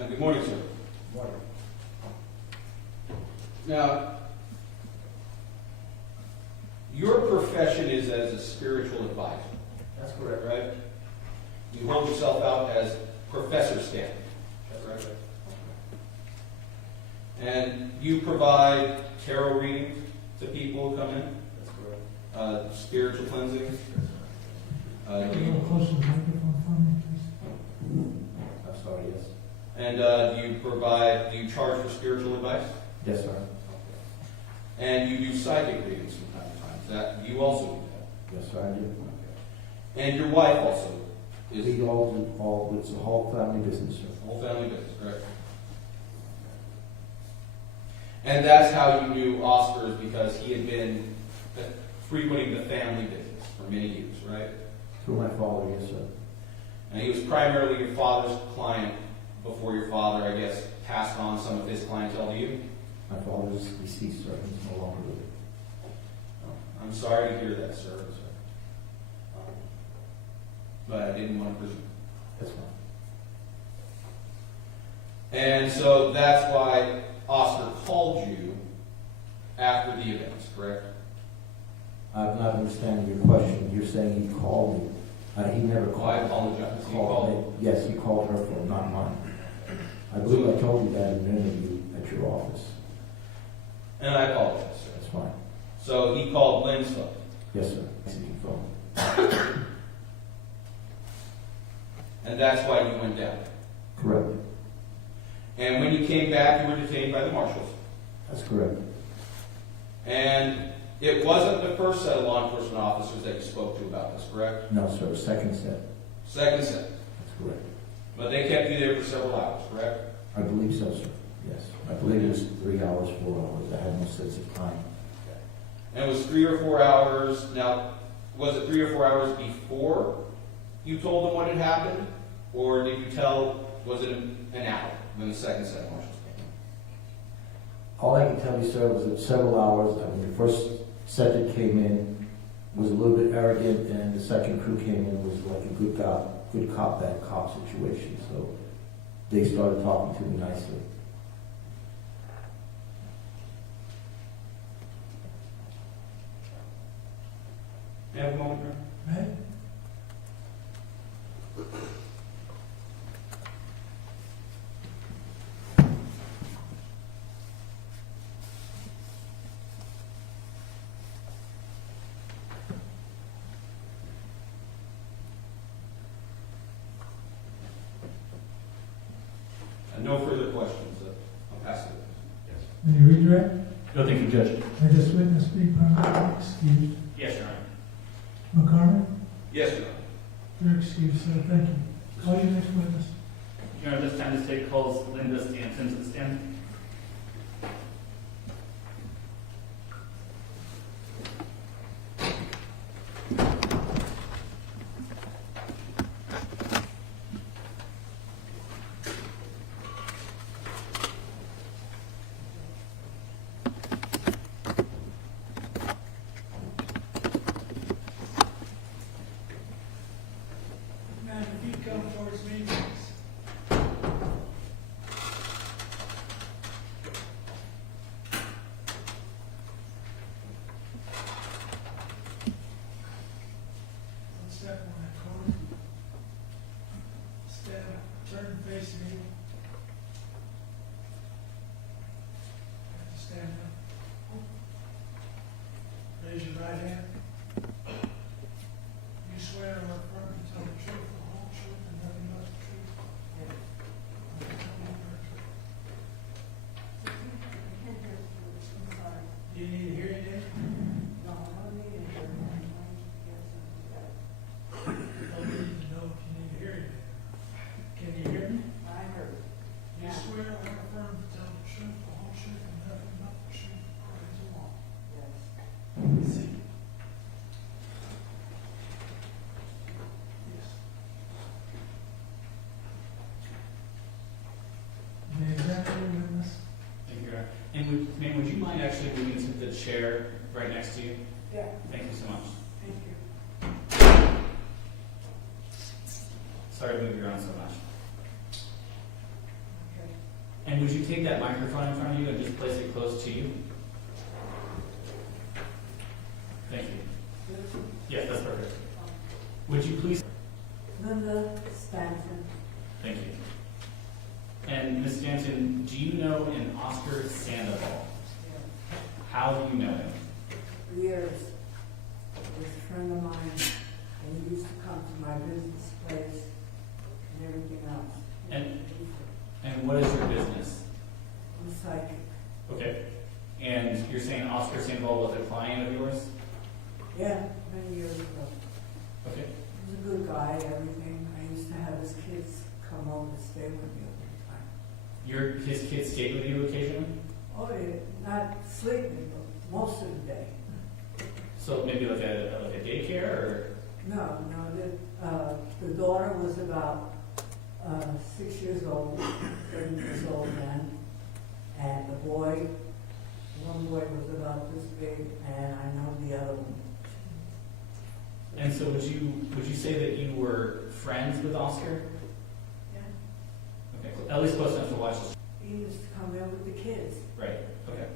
Good morning, sir. Now, your profession is as a spiritual advisor. That's correct. Right? You hold yourself out as Professor Stan. That's right. And you provide tarot readings to people who come in? That's correct. Spiritual cleansing? A little closer to the microphone for me, please. I'm sorry, yes. And do you charge for spiritual advice? Yes, sir. And you do psychic readings from time to time. Is that, you also do that? Yes, sir, I do. And your wife also is We all do, it's a whole family business, sir. whole family business, correct? And that's how you knew Oscar, is because he had been frequenting the family business for many years, right? Through my father, yes, sir. And he was primarily your father's client before your father, I guess, passed on some of his clientele to you? My father is deceased, sir. He's no longer living. I'm sorry to hear that, sir. But I didn't want to presume. That's fine. And so that's why Oscar called you after the events, correct? I'm not understanding your question. You're saying he called me. He never Oh, called. I apologize. He called me. Yes, he called her for not mine. I believe I told you that in an interview at your office. And I apologize, sir. That's fine. So he called Lynn's phone. Yes, sir. Seeking phone. And that's why you went down. Correct. And when you came back, you were detained by the marshals. That's correct. And it wasn't the first set of law enforcement officers that you spoke to about this, correct? No, sir. Second set. Second set. That's correct. But they kept you there for several hours, correct? I believe so, sir. Yes. I believe it was 3 hours, 4 hours. I had no sense of time. And it was 3 or 4 hours. Now, was it 3 or 4 hours before you told them what had happened? Or did you was it an hour when the second set of marshals came? All I can tell you, sir, was that several hours. I mean, the first set that came in was a little bit arrogant, and the second crew came in was like a good cop, bad cop situation. So they started talking to me nicely. May I have a moment, Your Honor? Right? No further questions. I'll pass it. Any redirect? No, thank you, Judge. I just witness be permanently excused. Yes, Your Honor. McCormick? Yes, Your Honor. You're excused, sir. Thank you. Call your next witness. Your Honor, this time the state calls Linda Stanton to the stand. step on that cord. Stand, turn and face me. Stand up. Raise your right hand. You swear or affirm to tell the truth, the whole truth, and nothing but the truth. Do you need a hearing aid? No, I don't need a hearing aid. I need to know if you need a hearing aid. Can you hear me? I heard. You swear or affirm to tell the truth, the whole truth, and nothing but the truth, according to law. Yes. See? Yes. The examiner witness. Thank you, Your Honor. And ma'am, would you mind actually moving to the chair right next to you? Yeah, Thank you so much. thank you. Sorry to move you around so much. Okay. And would you take that microphone in front of you and just place it close to you? Thank you. Yes, that's perfect. Would you please? Linda Stanton. Thank you. And Ms. Stanton, do you know an Oscar Sandoval? How do you know him? For years, he was a friend of mine, and he used to come to my business place and everything else. And what is your business? I'm psychic. Okay. And you're saying Oscar Sandoval was a client of yours? Yeah, many years ago. Okay. He was a good guy, everything. I used to have his kids come over to stay with me all the time. His kids stayed with you occasionally? Oh, yeah, not sleeping, but most of the day. So maybe like a daycare or? No, the daughter was about 6 years old, 7 years old then, and the boy, one boy was about this big, and I know the other one. And so would you say that you were friends with Oscar? Yeah. Okay. At least close enough to watch this. He used to come in with the kids. Right. Okay.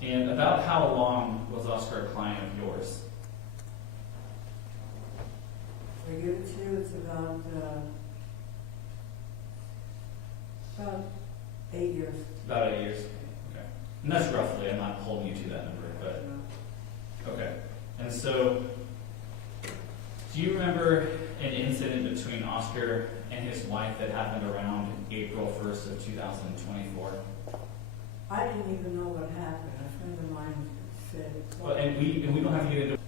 And about how long was Oscar a client of yours? I give it to you, it's about 8 years. About 8 years. Okay. And that's roughly. I'm not holding you to that number, but okay. And so, do you remember an incident between Oscar and his wife that happened around April 1st of 2024? I didn't even know what happened. A friend of mine said. Well, and we don't have to get into.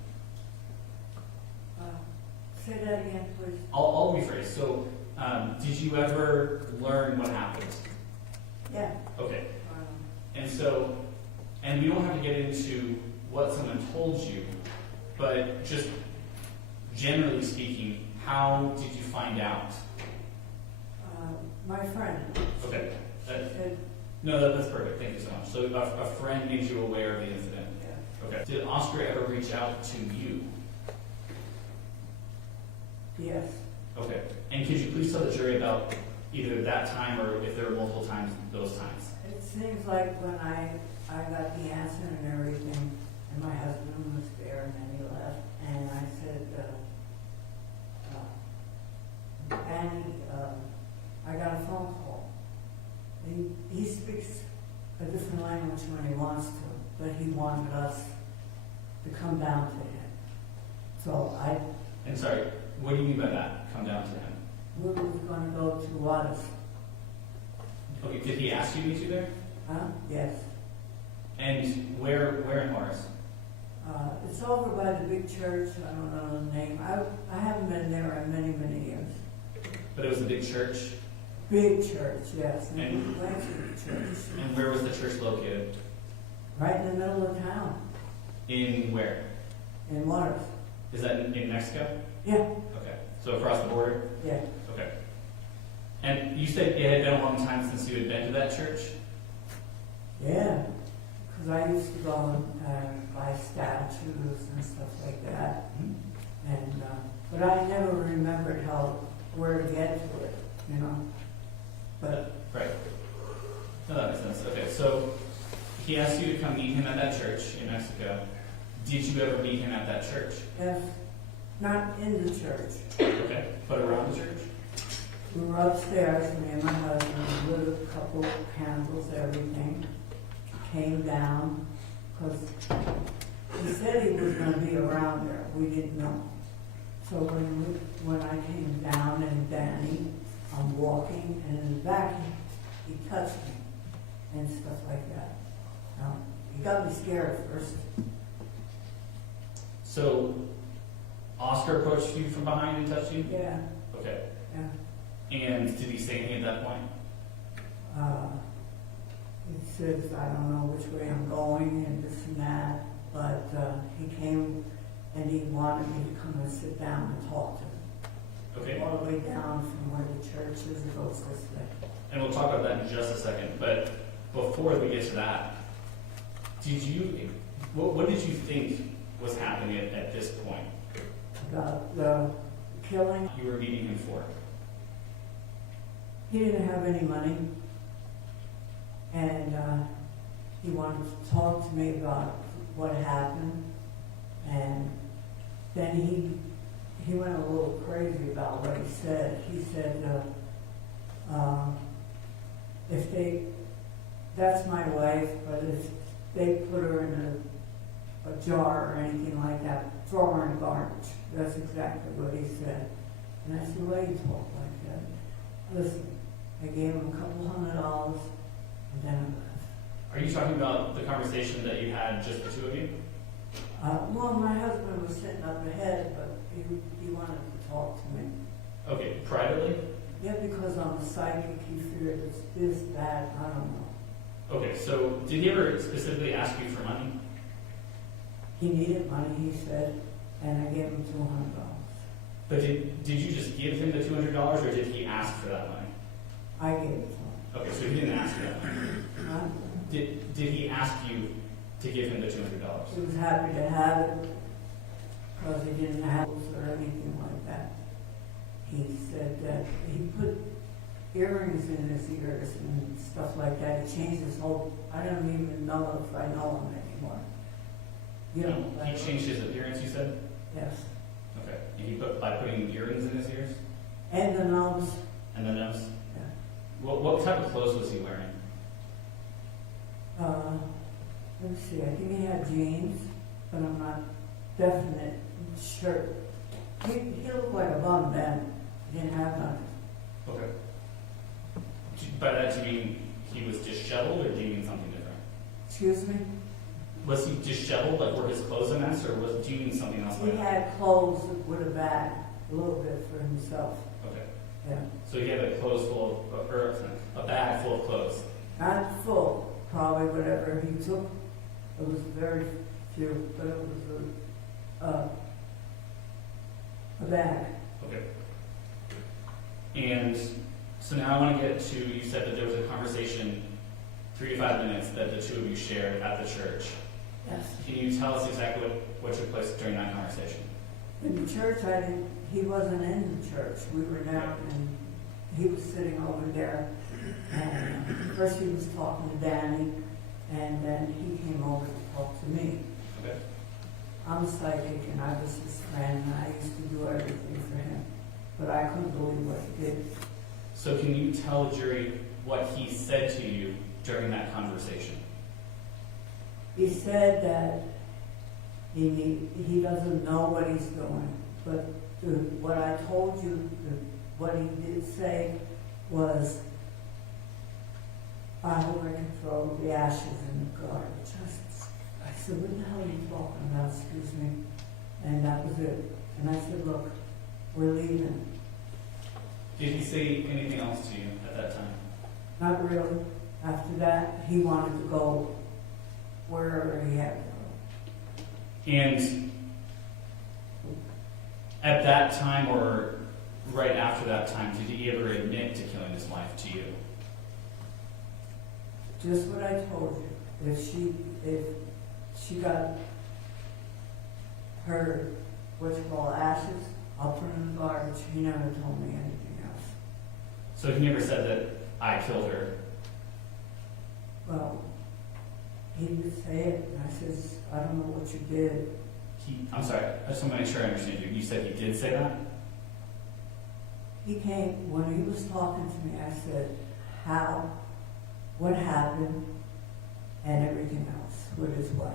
Say that again, please. I'll rephrase. So, did you ever learn what happened? Yeah. Okay. And we don't have to get into what someone told you, but just generally speaking, how did you find out? My friend. Okay. Said, That's perfect. Thank you so much. So a friend made you aware of the incident. yeah. Okay. Did Oscar ever reach out to you? Yes. Okay. And could you please tell the jury about either that time or if there were multiple times, those times? It seems like when I got the answer and everything, and my husband was there, and then he left, and I said, Annie, I got a phone call. He speaks a different language when he wants to, but he wanted us to come down to him. So And sorry, what do you mean by that? Come down to him. we were going to go to Juarez. Okay. Did he ask you to meet you there? Huh? Yes. And where in Juarez? It's over by the big church. I don't know the name. I haven't been there in many, many years. But it was a big church. Big church, yes. And- We went to the church. And where was the church located? Right in the middle of town, In where? in Juarez. Is that in Mexico? Yeah, Okay. So across the border? yeah. Okay. And you said it had been a long time since you had been to that church? Yeah. Because I used to go and buy statues and stuff like that. And, but I never remembered where to get to it, you know. But Right. No, that makes sense. Okay, so he asked you to come meet him at that church in Mexico. Did you ever meet him at that church? Yes, not in the church. Okay, but around the church? We were upstairs, me and my husband, lit a couple candles, everything. Came down, because he said he was gonna be around there, we didn't know. So when I came down and Danny, I'm walking, and in the back, he touched me and stuff like that. He got me scared at first. So, Oscar approached you from behind and touched you? Yeah, Okay. yeah. And did he say anything at that point? He says, I don't know which way I'm going and this and that, but he came and he wanted me to come and sit down and talk to him. Okay. All the way down from where the church is, it goes this way. And we'll talk about that in just a second, but before we get to that, what did you think was happening at this point? The killing, You were meeting him for? he didn't have any money, and he wanted to talk to me about what happened, and then he went a little crazy about what he said. He said, that's my wife, but if they put her in a jar or anything like that, throw her in garbage. That's exactly what he said. And I said, why do you talk like that? Listen, I gave him $200, and then I left. Are you talking about the conversation that you had just the two of you? Well, my husband was sitting up ahead, but he wanted to talk to me. Okay, privately? Yeah, because I'm a psychic, he figured it's this, that, I don't know. Okay, so did he ever specifically ask you for money? He needed money, he said, and I gave him $200. But did you just give him the $200 or did he ask for that money? I gave it to him. Okay, so he didn't ask for that money. Huh? Did he ask you to give him the $200? He was happy to have it, because he didn't have it or anything like that. He said that he put earrings in his ears and stuff like that. He changed his whole, I don't even know if I know him anymore. You know, He changed his appearance, you said? Yes. Okay. And he by putting earrings in his ears? And the nose. And the nose? Yeah. What type of clothes was he wearing? Let me see, I think he had jeans, but I'm not definite sure. He looked like a bum then. He didn't have none. Okay. By that, do you mean he was disheveled, or do you mean something different? Excuse me? Was he disheveled, like were his clothes a mess, or do you mean something else He like that? had clothes with a bag, a little bit for himself. Okay. Yeah. So he had a clothes full of, or a bag full of clothes. Not full, probably whatever he took. It was very few, but it was a bag. Okay. And so now I want to get to, you said that there was a conversation, 3 to 5 minutes, that the two of you shared at the church. Yes. Can you tell us exactly what took place during that conversation? In the church, he wasn't in the church. We were down and he was sitting over there. And first he was talking to Danny, and then he came over to talk to me. Okay. I'm psychic and I was his friend and I used to do everything for him. But I couldn't believe what he did. So can you tell the jury what he said to you during that conversation? He said that he doesn't know what he's doing. But what I told you, what he did say was, I hope I can throw the ashes in the garbage. I said, what the hell are you talking about, excuse me? And that was it. And I said, look, we're leaving. Did he say anything else to you at that time? Not really. After that, he wanted to go wherever he had to go. And at that time, or right after that time, did he ever admit to killing his wife to you? Just what I told you. If she got her, what you call ashes, I'll put her in the garbage. He never told me anything else. So he never said that I killed her. Well, he would say it, and I says, I don't know what you did. I'm sorry, I just want to make sure I understand you. You said he did say that? He came, when he was talking to me, I said, how, what happened, and everything else with his wife.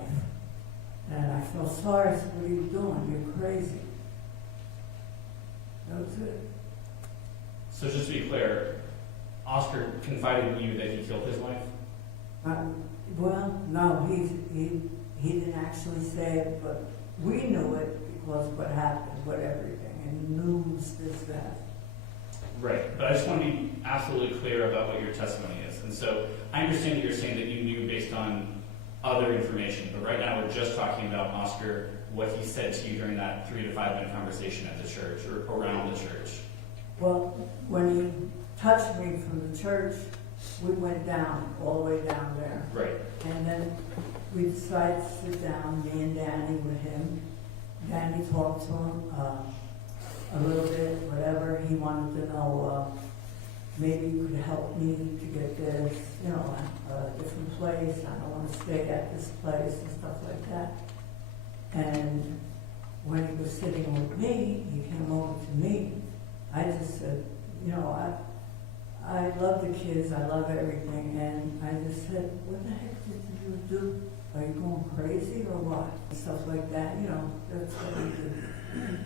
And I felt sorry. I said, what are you doing? You're crazy. That was it. So just to be clear, Oscar confided in you that he killed his wife? Well, no, he didn't actually say it, but we knew it because what happened with everything, and news, this, that. Right, but I just want to be absolutely clear about what your testimony is. And so I understand that you're saying that you knew based on other information, but right now we're just talking about Oscar, what he said to you during that 3 to 5 minute conversation at the church or around the church. Well, when he touched me from the church, we went down, all the way down there. Right. And then we decided to sit down, me and Danny with him. Danny talked to him a little bit, whatever. He wanted to know, maybe you could help me to get this, you know, a different place. I don't want to stay at this place and stuff like that. And when he was sitting with me, he came over to me. I just said, you know, I love the kids, I love everything, and I just said, what the heck did you do? Are you going crazy or what? And stuff like that, you know, that's what we do.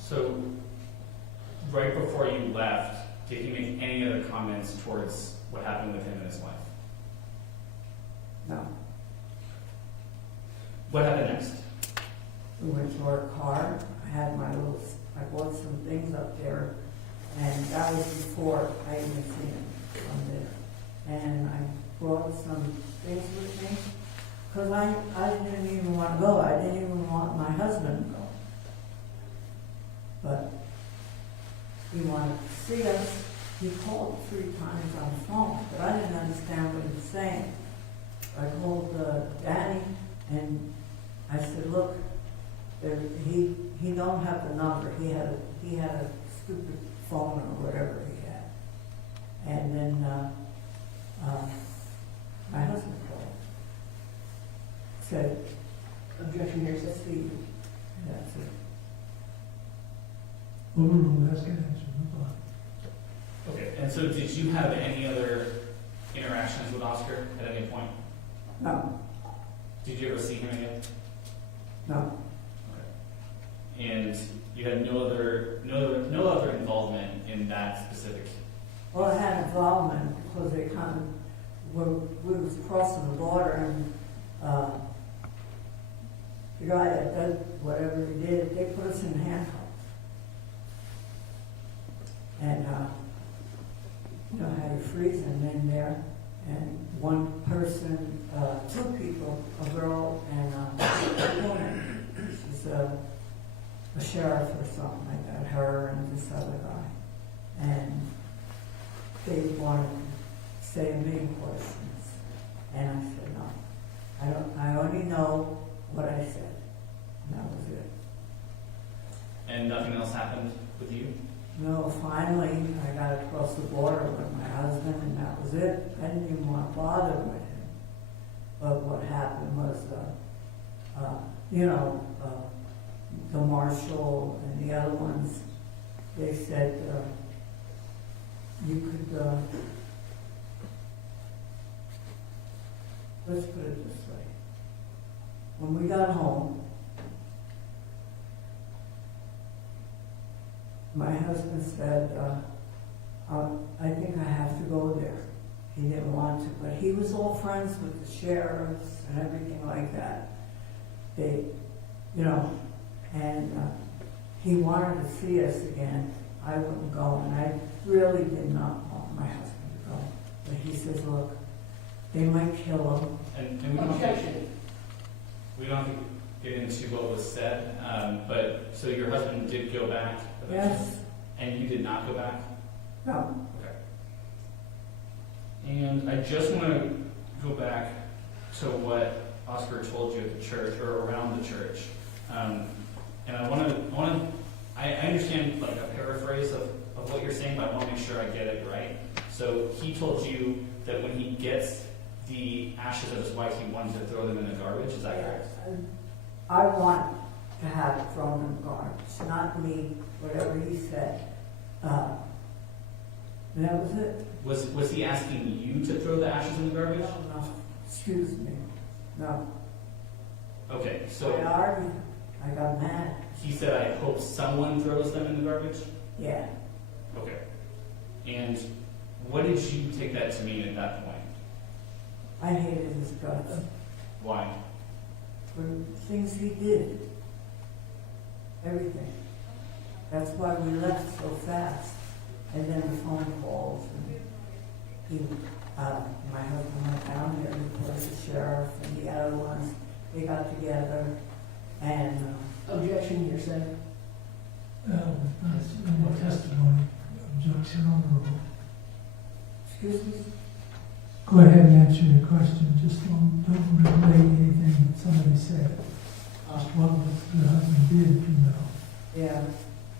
So, right before you left, did he make any other comments towards what happened with him and his wife? No. What happened next? We went to our car, I bought some things up there, and that was before I even seen him from there. And I brought some things with me, because I didn't even want to go. I didn't even want my husband to go. But he wanted to see us. He called 3 times on the phone, but I didn't understand what he was saying. I called Danny, and I said, look, he don't have the number. He had a stupid phone or whatever he had. And then my husband called. Said, Objection here, let's see you. And that's it. Overruled, that's good answer, move on. Okay, and so did you have any other interactions with Oscar at any point? No, Did you ever see him again? no. Okay. And you had no other involvement in that specific. Well, I had involvement because they kind of, we was crossing the border, and the guy that did whatever he did, they put us in handcuffs. And you know how you're freezing in there, and one person, 2 people, a girl and a woman. She's a sheriff or something like that, her and this other guy. And they wanted to say a million questions. And I said, no. I only know what I said. And that was it. And nothing else happened with you? No, finally, I got across the border with my husband, and that was it. I didn't even want to bother with him. But what happened was, you know, the marshal and the other ones, they said, you could, let's put it this way. When we got home, my husband said, I think I have to go there. He didn't want to, but he was all friends with the sheriffs and everything like that. They, you know, and he wanted to see us again. I wouldn't go, and I really did not want my husband to go. But he says, look, they might kill him. And we don't have to get into what was said, but so your husband did go back? Yes. And you did not go back? No. Okay. And I just want to go back to what Oscar told you at the church or around the church. And I understand like a paraphrase of what you're saying, but I want to make sure I get it right. So he told you that when he gets the ashes of his wife, he wanted to throw them in the garbage, is that correct? I want to have it thrown in the garbage, not me, whatever he said. And that was it. Was he asking you to throw the ashes in the garbage? No, excuse me. No. Okay, I so argued. I got mad. he said, I hope someone throws them in the garbage? Yeah. Okay. And what did you take that to mean at that point? I hated his guts Why? for things he did. Everything. That's why we left so fast. And then the phone calls and he, my husband went down there and reported the sheriff and the other ones. They got together and, Objection, hearsay. That's in the testimony. Objection on the rule. excuse me? Go ahead and answer your question. Just don't relay anything that somebody said. Just what the husband did, you know. Yeah,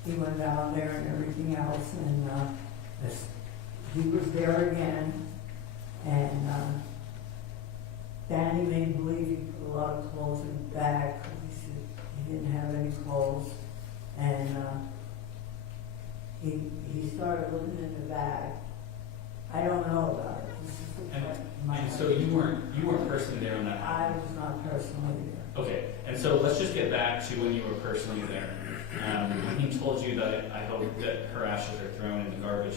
he went down there and everything else, and he was there again, and Danny made believe he put a lot of clothes in his bag, because he said he didn't have any clothes, and he started looking in the bag. I don't know about it. This is And so you weren't personally there on that night? I was not personally there. Okay, and so let's just get back to when you were personally there. When he told you that I hope that her ashes are thrown in the garbage,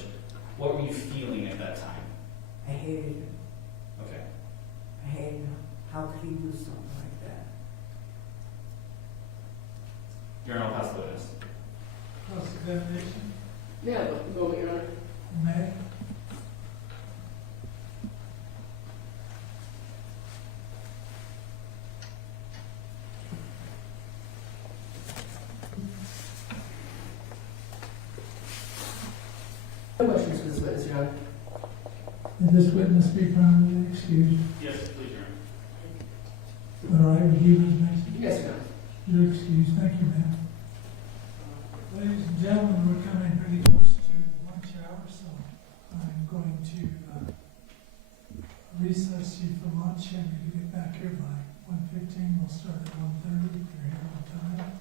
what were you feeling at that time? I hated him. Okay. I hated him. How could he do something like that? Your Honor, I'll pass the witness. Cross-examination, Yeah, but go, Your Honor. May. No questions for this witness, Your Honor. Did this witness be permanently excused? Yes, please, Your Honor. All right, he was next. Yes, Your Honor. You're excused. Thank you, ma'am. Ladies and gentlemen, we're coming pretty close to lunch hour, so I'm going to recess you for lunch and you get back here by 1:15. We'll start at 1:30 if you're here on time.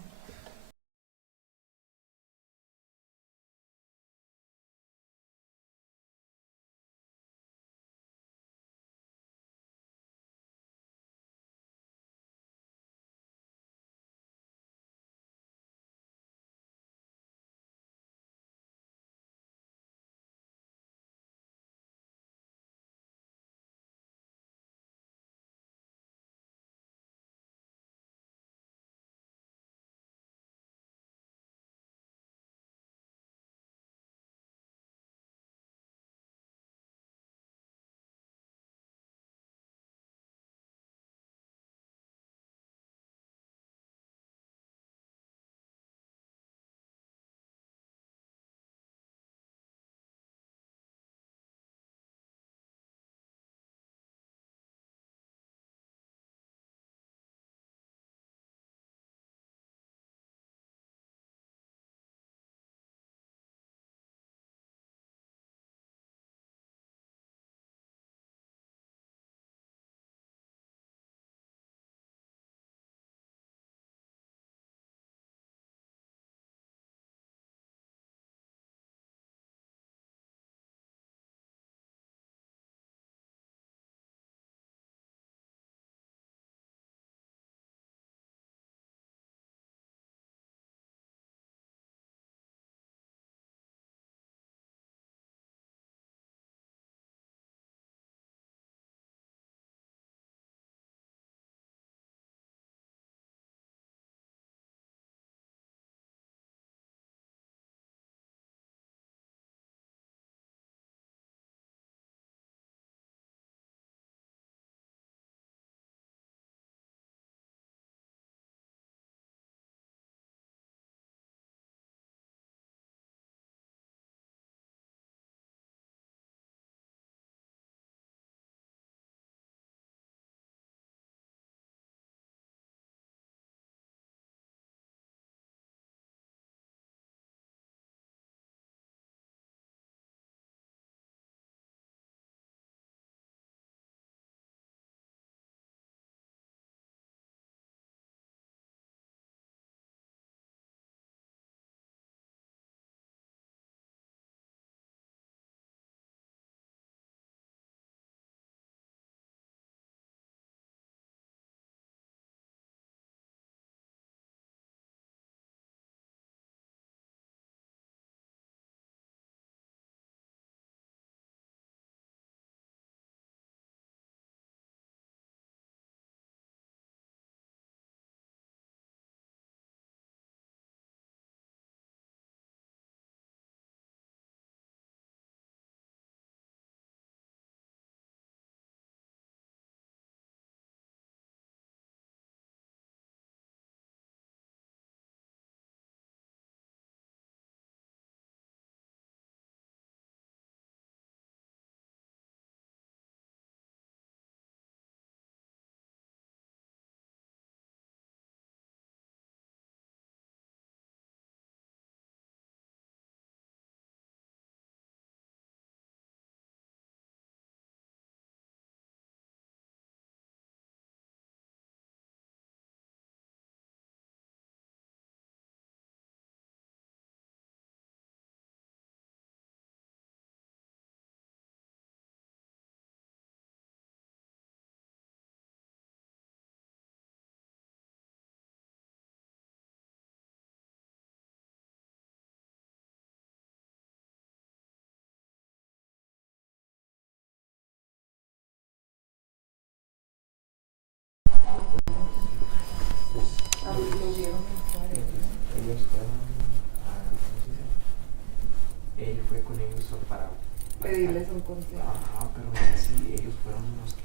pedirles un consejo. Ah, pero sí, ellos fueron los que...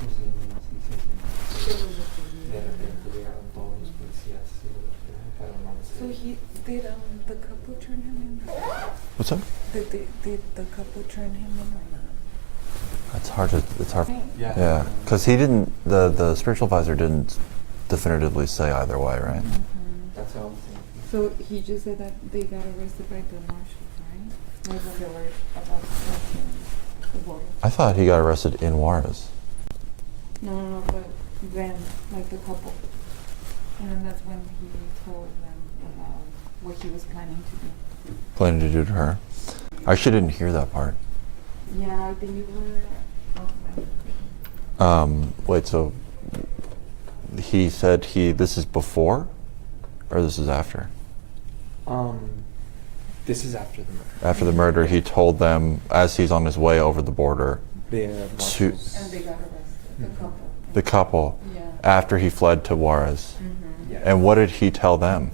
No sé, sí. De repente llegaron todos los policías y pero no So sé. did the couple turn him in? What's up? Did the couple turn him in or not? It's hard to. It's hard. Yeah. Yeah, because he didn't. The spiritual advisor didn't definitively say either way, right? That's all I'm saying. So he just said that they got arrested by the marshals, right? Like when they were about to cross the border. I thought he got arrested in Juarez. No, but then, like the couple. And then that's when he told them about what he was planning to do. Planning to do to her. I actually didn't hear that part. Yeah, I think you were offline. Wait, so he said this is before, or this is after? This is after the murder. After the murder, he told them as he's on his way over the border The to marshals. And they got arrested, the couple. the couple Yeah. after he fled to Juarez. Mm-hmm. Yeah. And what did he tell them?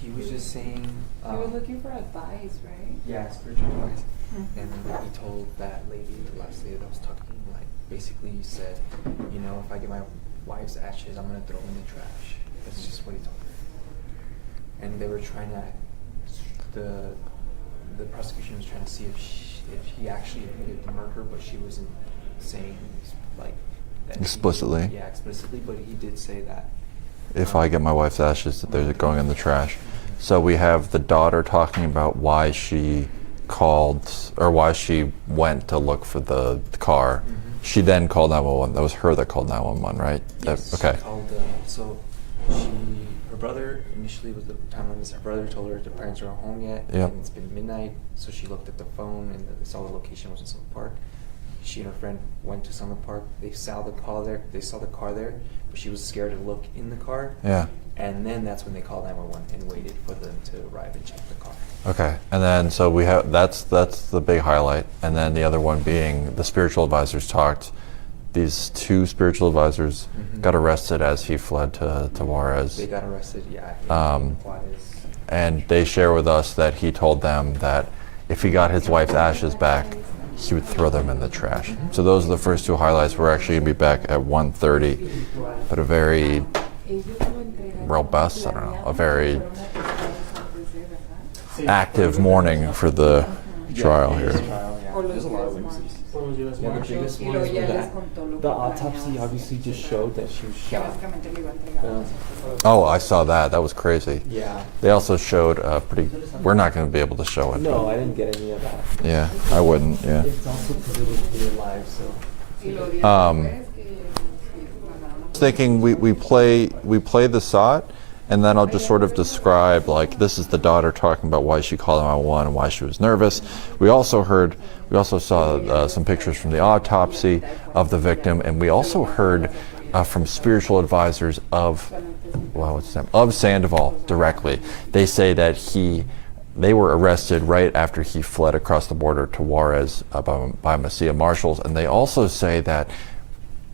He was just saying. He was looking for advice, right? Yeah, spiritual advice. Mhm. And he told that lady, the last lady that was talking, like, basically he said, you know, if I get my wife's ashes, I'm going to throw them in the trash. That's just what he told her. And they were trying to, the prosecution was trying to see if he actually admitted the murder, but she wasn't saying, like, that Explicitly. Yeah, explicitly, but he did say that. If I get my wife's ashes, that they're going in the trash. So we have the daughter talking about why she called, or why she went to look for the car. Mhm. She then called 911. That was her that called 911, right? Yes, Okay. she called, her brother initially was the timeline is her brother told her the parents aren't home yet, Yep. and it's been midnight, so she looked at the phone and saw the location was in Summer Park. She and her friend went to Summer Park. They saw the car there. But she was scared to look in the car. Yeah. And then that's when they called 911 and waited for them to arrive and check the car. Okay. And then so we have that's the big highlight. And then the other one being the spiritual advisors talked. These two spiritual advisors Mhm. got arrested as he fled to Juarez. They got arrested, yeah. Um, Juarez. And they share with us that he told them that if he got his wife's ashes back, he would throw them in the trash. So those are the first two highlights. We're actually going to be back at 1:30, but a very robust, I don't know, a very active morning for the trial here. There's a lot of witnesses. Yeah, the biggest one is that the autopsy obviously just showed that she was shot. Oh, I saw that. That was crazy. Yeah. They also showed we're not going to be able to show it. No, I didn't get any of that. Yeah, I wouldn't, yeah. It's also because it was video live, so. Thinking we play the SOT, and then I'll just sort of describe, like, this is the daughter talking about why she called 911 and why she was nervous. We also saw some pictures from the autopsy of the victim, and we also heard from spiritual advisors of Sandoval directly. They say that they were arrested right after he fled across the border to Juarez by Mesilla marshals, and they also say that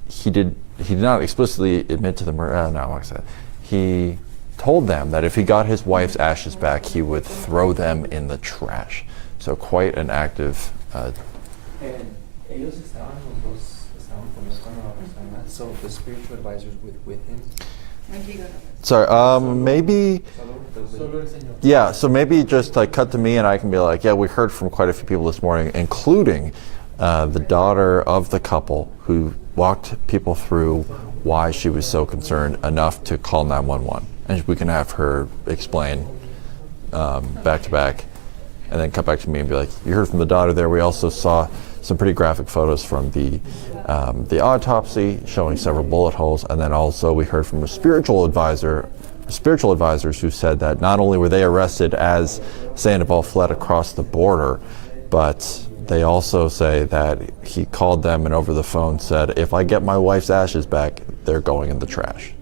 he did not explicitly admit to the murder. No, like I said, he told them that if he got his wife's ashes back, he would throw them in the trash. So quite an active. So the spiritual advisors with him. Sorry, maybe. Yeah, so maybe just like cut to me and I can be like, yeah, we heard from quite a few people this morning, including the daughter of the couple who walked people through why she was so concerned enough to call 911. And we can have her explain back to back and then come back to me and be like, you heard from the daughter there. We also saw some pretty graphic photos from the autopsy showing several bullet holes. And then also we heard from spiritual advisors who said that not only were they arrested as Sandoval fled across the border, but they also say that he called them and over the phone said, if I get my wife's ashes back, they're going in the trash.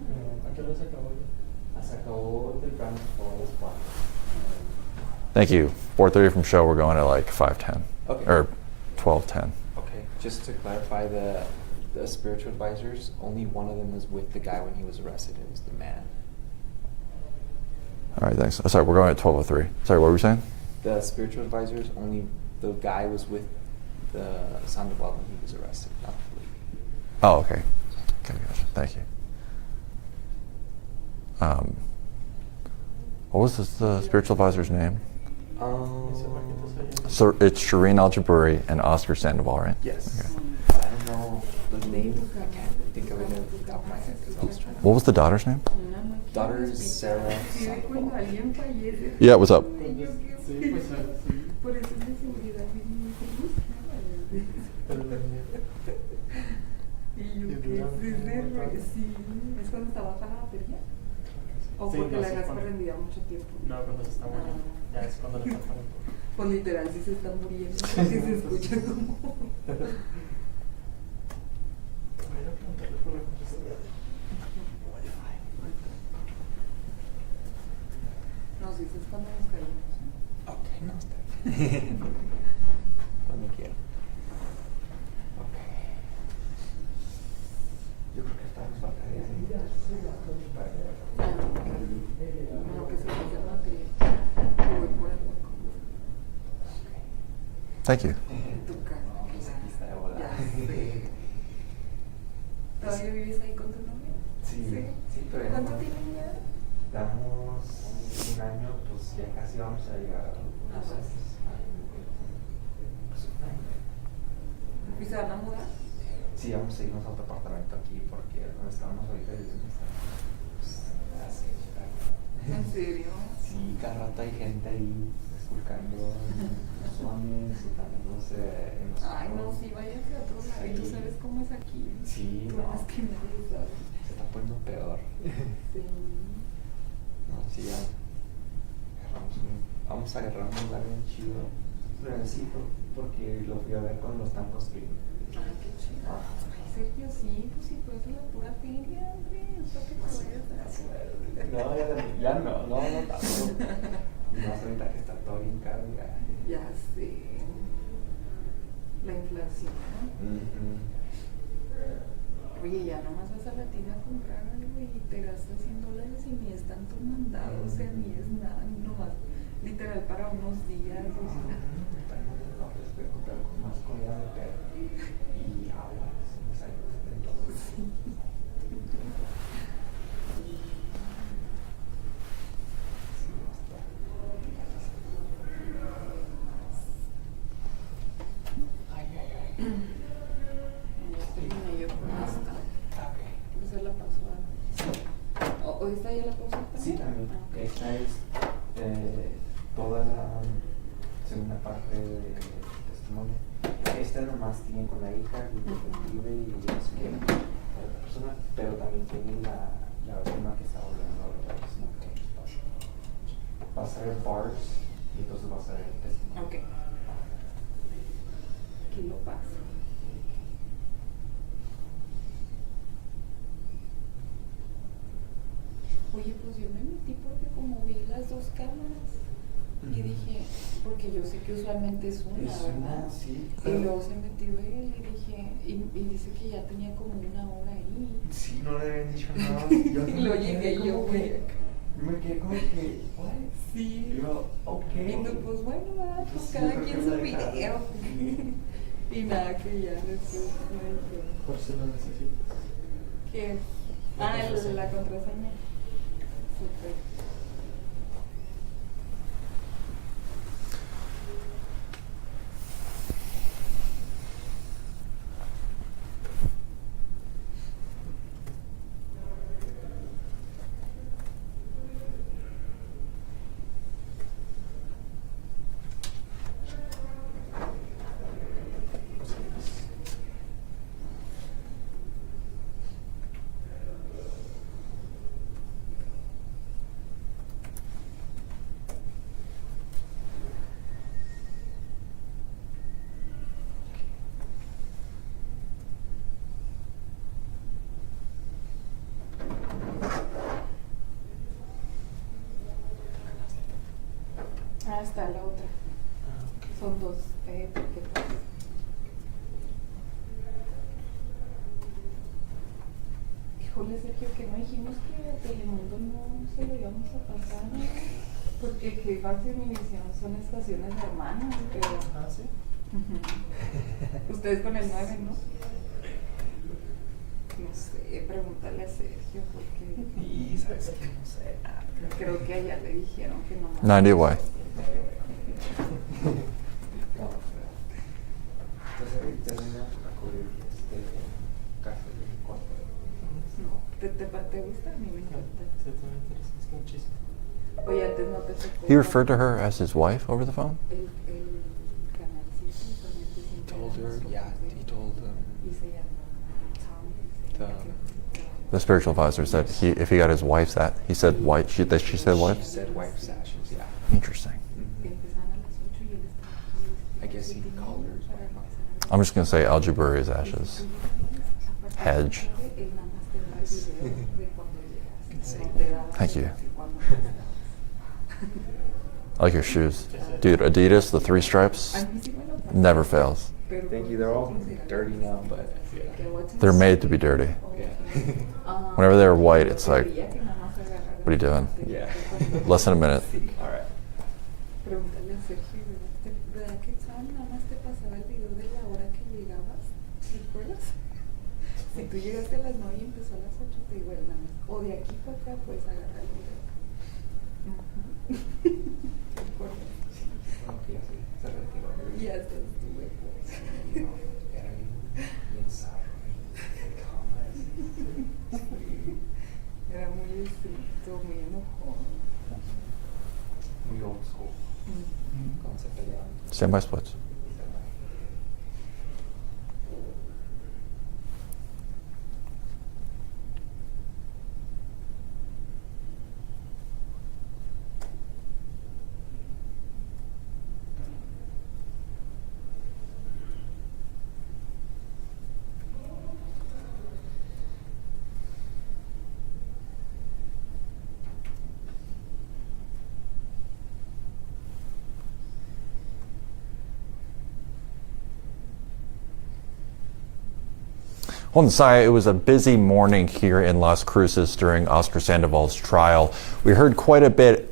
Thank you. 4:30 from show. We're going at like 5:10 or 12:10. Okay, just to clarify, the spiritual advisors, only one of them was with the guy when he was arrested. It was the man. All right, thanks. Oh, sorry, we're going at 12:03. Sorry, what were you saying? The spiritual advisors only, the guy was with the Sandoval when he was arrested, not the lady. Oh, okay. Okay, gotcha. Thank you. What was the spiritual advisor's name? So it's Shireen Al-Jaburi and Oscar Sandoval, right? Yes. Okay. I don't know the name. I can't think of it off the top of my head because I was trying to. What was the daughter's name? Daughter is Sarah Sandoval. Yeah, what's up? ¿Es cuando está baja la batería? ¿O porque la dejas prendida mucho tiempo? No, cuando se está muriendo. Ya es cuando le falta un Pues literal, si se está muriendo, porque se escucha como... Voy a ir a preguntarle por la contestadora. No, si es cuando nos caímos. Ok, no, está bien. Cuando quiera. Ok. Yo creo que estamos batallando. Bueno, que se pase la batería. Voy por el hueco. Thank you. En tu casa. Pues aquí está de volada. Ya sé. ¿Todavía vives ahí con tu novia? Sí, pero ¿Cuánto tienen ya? damos un año, pues ya casi vamos a llegar a los años. Pues un año. ¿Y se van a mudar? Sí, vamos a irnos a otro apartamento aquí porque donde estamos ahorita viviendo está así. ¿En serio? Sí, cada rato hay gente ahí esculcando zones y también no sé. Ay, no, sí, váyanse a otro lado. Y tú sabes cómo es aquí. Sí, Tú no. más que nadie sabe. Se está poniendo peor. Sí. No, sí, ya. Vamos a agarrar un lugar bien chido. Necesito, porque lo fui a ver cuando lo están construyendo. Ay, qué chido. Ay, Sergio, sí, pues si tú eres la pura feria, hombre. Eso que te vayas a... No, ya no tanto. Y más ahorita que está todo bien caro, ya. Ya sé. La inflación. Oye, ya nomás vas a la tienda a comprar algo y te gastas $100 y ni es tanto mandado, o sea, ni es nada, ni nomás literal para unos días, o sea. No, les voy a comprar con más comida de perro y agua, me sale $70. Terminé yo con esta. Esa la paso a... ¿O esta ya la paso también? Sí, también. Ah, ok. Esta es toda la segunda parte de testimonio. Esta nomás tiene con la hija y el detective y no sé qué, la otra persona, pero también tiene la última que está hablando ahora, va a ser bars y entonces va a ser el testimonio. Ok. Aquí lo paso. Oye, pues yo me metí porque como vi las dos cámaras y dije, porque yo sé que usualmente es una, ¿verdad? Sí. Y luego se metió él y dije, y dice que ya tenía como una hora ahí. Sí, no le habían dicho nada. Y lo llegué y yo, güey. Yo me quedé como que, what? Sí. Y yo, ok. Y tú, pues bueno, ¿verdad? Pues Sí, cada creo quien que su la dejaron. video. Y nada, que ya después me dijo, Por si lo necesitas. ¿qué? La Ah, contraseña. la contraseña. Súper. Ah, está la otra. Son dos tarjetas. Híjole, Sergio, que no dijimos que Telemundo no se lo íbamos a pasar, ¿no? Porque que Fax y Univisión son estaciones hermanas, pero... Ah, sí. Ustedes con el 9, ¿no? No sé, pregúntale a Sergio, porque... Y sabes que no sé. Creo que allá le dijeron que no más. 90 away. Entonces ahí terminamos a cubrir café de cuatro. No, ¿te gusta? A mí me encanta. Sí, también me interesa, es que muchísimo. Oye, antes no te tocó. He referred to her as his wife over the phone? El canal 7 solamente He told her, yeah, he told y se llama Tom. The spiritual advisor said if he got his wife's that, he said wife. She said wife? she said wife's ashes, yeah. Interesting. Empezaron a las 8 y él estaba aquí. I guess he called her his wife. I'm just going to say Al Jabouri's ashes. Hedge. Él nada más te da el video de cuando llegas. Sí. No te da Thank you. cuando no estás. I like your shoes. Dude, Adidas, the 3 stripes, A mí sí me lo never fails. pero Thank you, they're all dirty now, but que what's They're made to be dirty. Whenever they're white, it's like, what are you doing? yeah. Less than a minute. All right. Pregúntale a Sergio, ¿verdad que Sam nada más te pasaba el video de la hora que llegabas? ¿Recuerdas? Si tú llegaste a las 9 y empezó a las 8, te digo, nada más. O de aquí para acá puedes agarrar el video. ¿Te acuerdas? Bueno, que ya se retiró. Y hasta estuve. No, era bien sabio. Era muy estricto, muy enojón. Muy old school. Cuando se peleaban. Stand by splits. Well, Messiah, it was a busy morning here in Las Cruces during Oscar Sandoval's trial. We heard quite a bit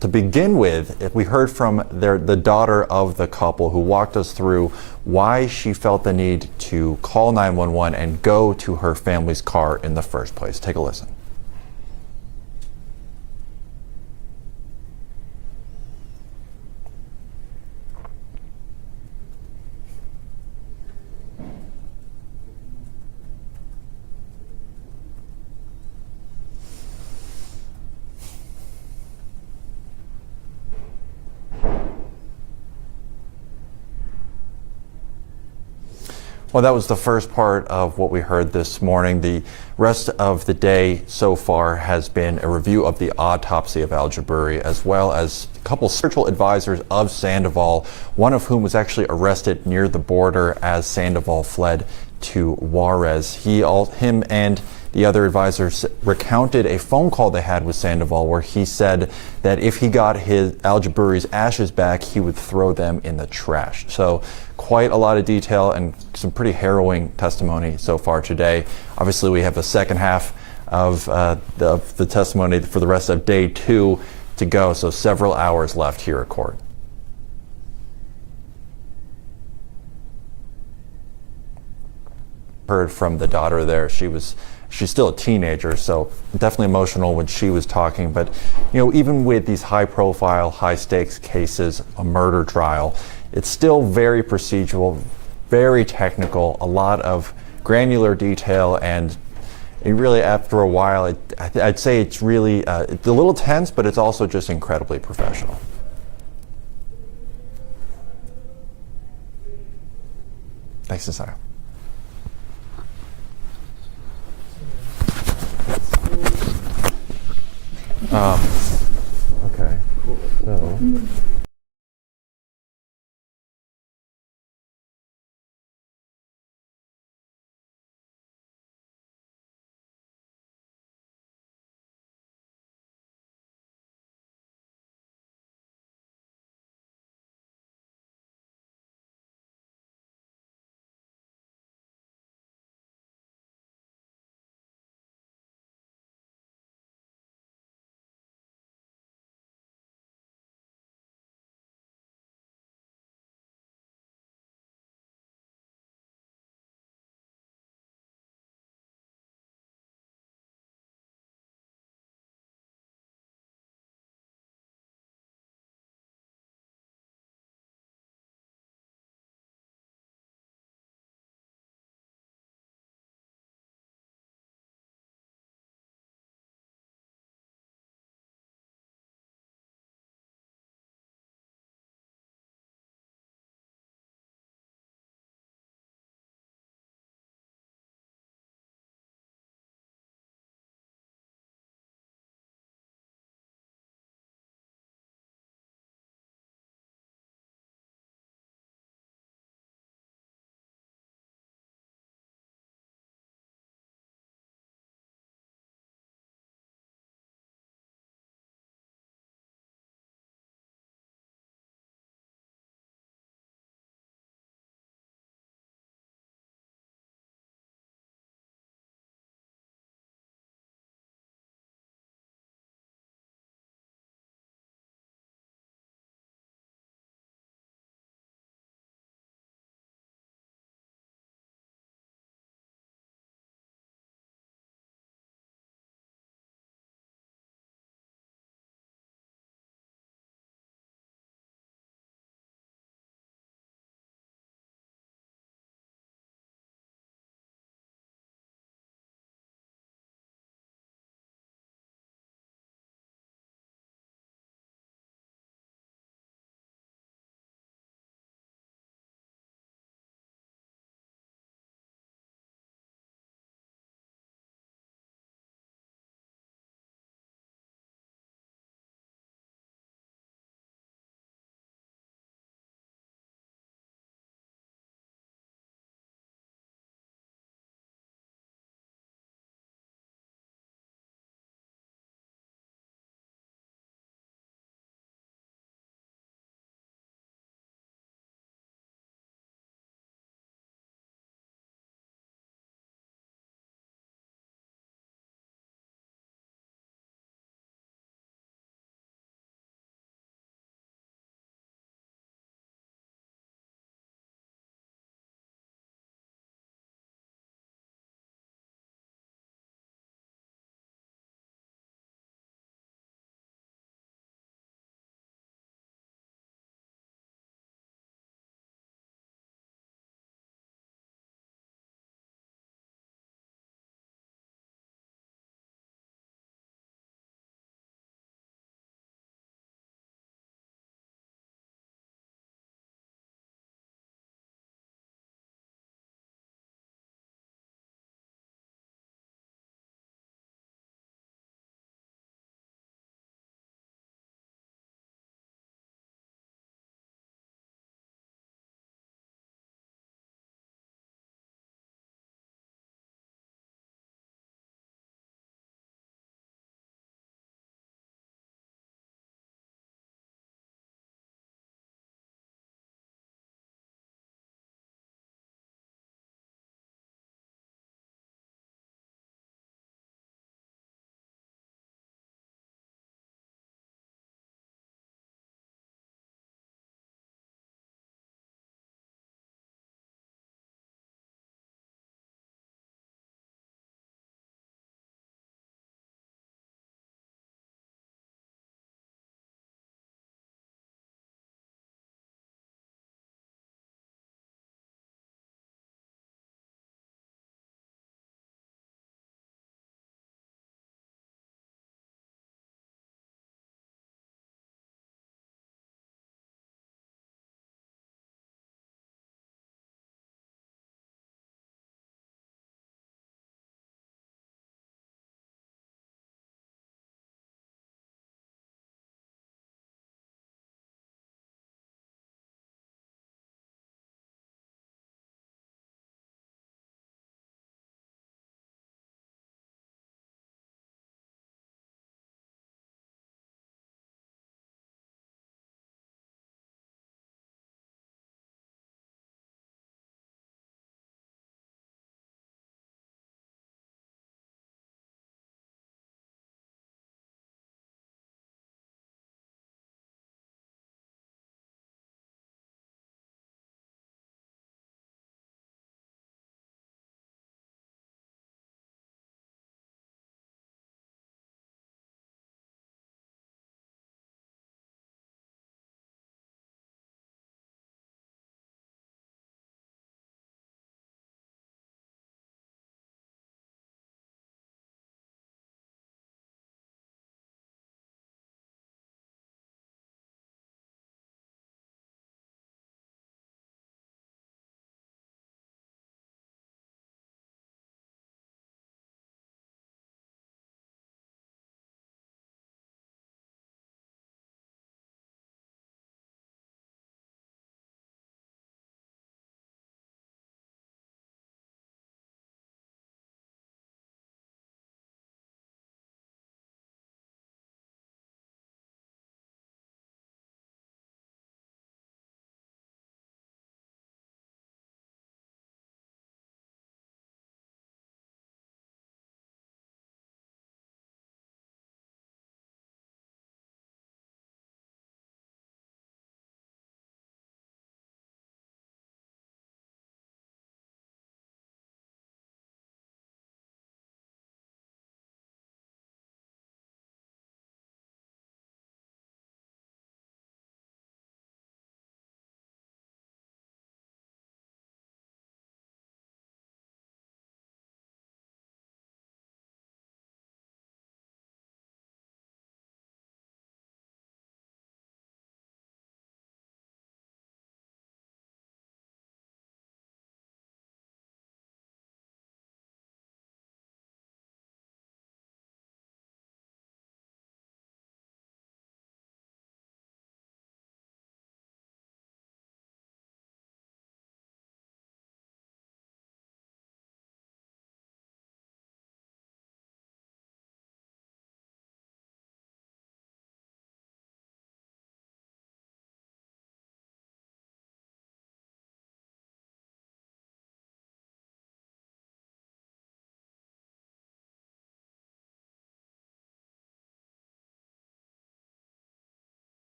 to begin with. We heard from the daughter of the couple who walked us through why she felt the need to call 911 and go to her family's car in the first place. Take a listen. Well, that was the first part of what we heard this morning. The rest of the day so far has been a review of the autopsy of Al Jabouri, as well as a couple spiritual advisors of Sandoval, one of whom was actually arrested near the border as Sandoval fled to Juarez. Him and the other advisors recounted a phone call they had with Sandoval where he said that if he got Al Jabouri's ashes back, he would throw them in the trash. So quite a lot of detail and some pretty harrowing testimony so far today. Obviously, we have the second half of the testimony for the rest of day 2 to go, so several hours left here at court. Heard from the daughter there. She's still a teenager, so definitely emotional when she was talking. But even with these high-profile, high-stakes cases, a murder trial, it's still very procedural, very technical, a lot of granular detail, and really, after a while, I'd say it's really it's a little tense, but it's also just incredibly professional. Thanks, Desire. Okay. So.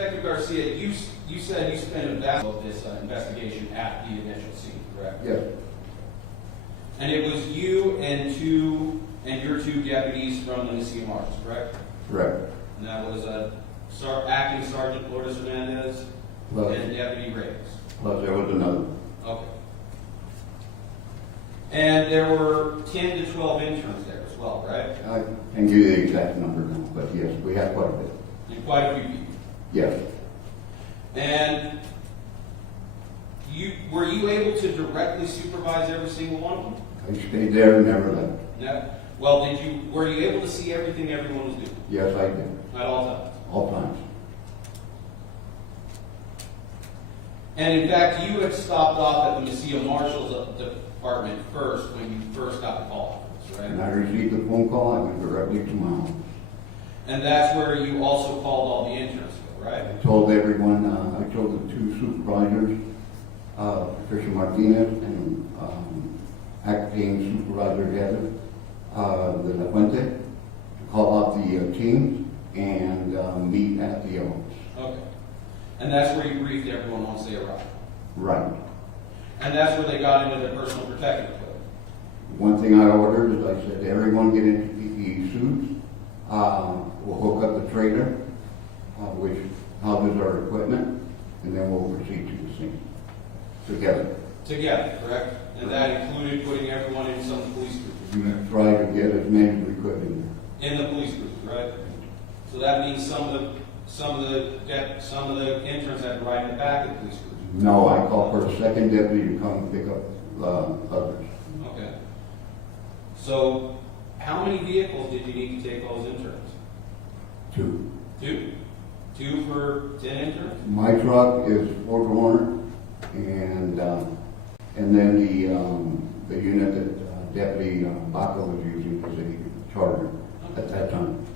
Detective Garcia, you said you spent a vast of this investigation at the initial scene, correct? Yes, And it was you and your two deputies from the Mesilla Marshals, correct? correct. And that was Acting Sergeant Lourdes Hernandez Plus, and Deputy Reyes. plus there was another. Okay. And there were 10 to 12 interns there as well, right? I can give you the exact number now, but yes, we have quite a bit. And quite a few people. Yes, And were you able to directly supervise every single one of them? I stayed there and never left. No. Well, were you able to see everything everyone was doing Yes, I did, at all times? all times. And in fact, you had stopped off at the Mesilla Marshals Department first when you first got the call, right? And I received the phone call, I went directly to my office. And that's where you also called all the interns, right? I told everyone, I told the two supervisors, Patricia Martinez and acting supervisor Heather de la Fuente, to call out the teams and meet at the office. Okay. And that's where you briefed everyone once they arrived. Right. And that's where they got into their personal protective equipment. One thing I ordered is I said, everyone get into PPE suits. We'll hook up the trailer, which houses our equipment, and then we'll proceed to the scene together. Together, correct? And that included putting everyone in some police groups. We tried to get as many as we could in there. In the police groups, right? So that means some of the interns had to ride in the back of the police groups. No, I called for a second deputy to come and pick up others. Okay. So how many vehicles did you need to take those interns? 2. Two? 2 for 10 interns? My truck is 4-door, and then the unit that Deputy Baca was using was a Charger at that time.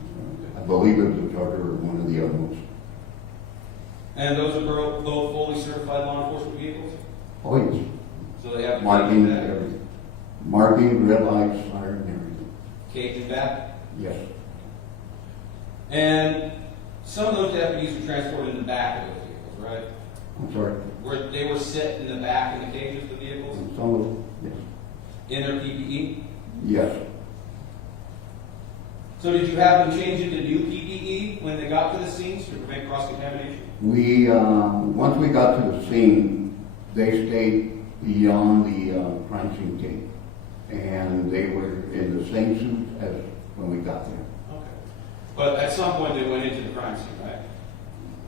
I believe it was a Charger or one of the other ones. And those are both fully certified law enforcement vehicles? Oh, yes. So they have Marking, cage in back? everything. Marking, red lights, siren, everything. Cage in back? Yes. And some of those deputies were transported in the back of those vehicles, right? I'm sorry. They were set in the back in the cages of the vehicles? Some of them, yes. In their PPE? Yes. So did you have them change into new PPE when they got to the scenes to prevent cross-contamination? We, once we got to the scene, they stayed beyond the crime scene tape. And they were in the same suit as when we got there. Okay. But at some point they went into the crime scene, right?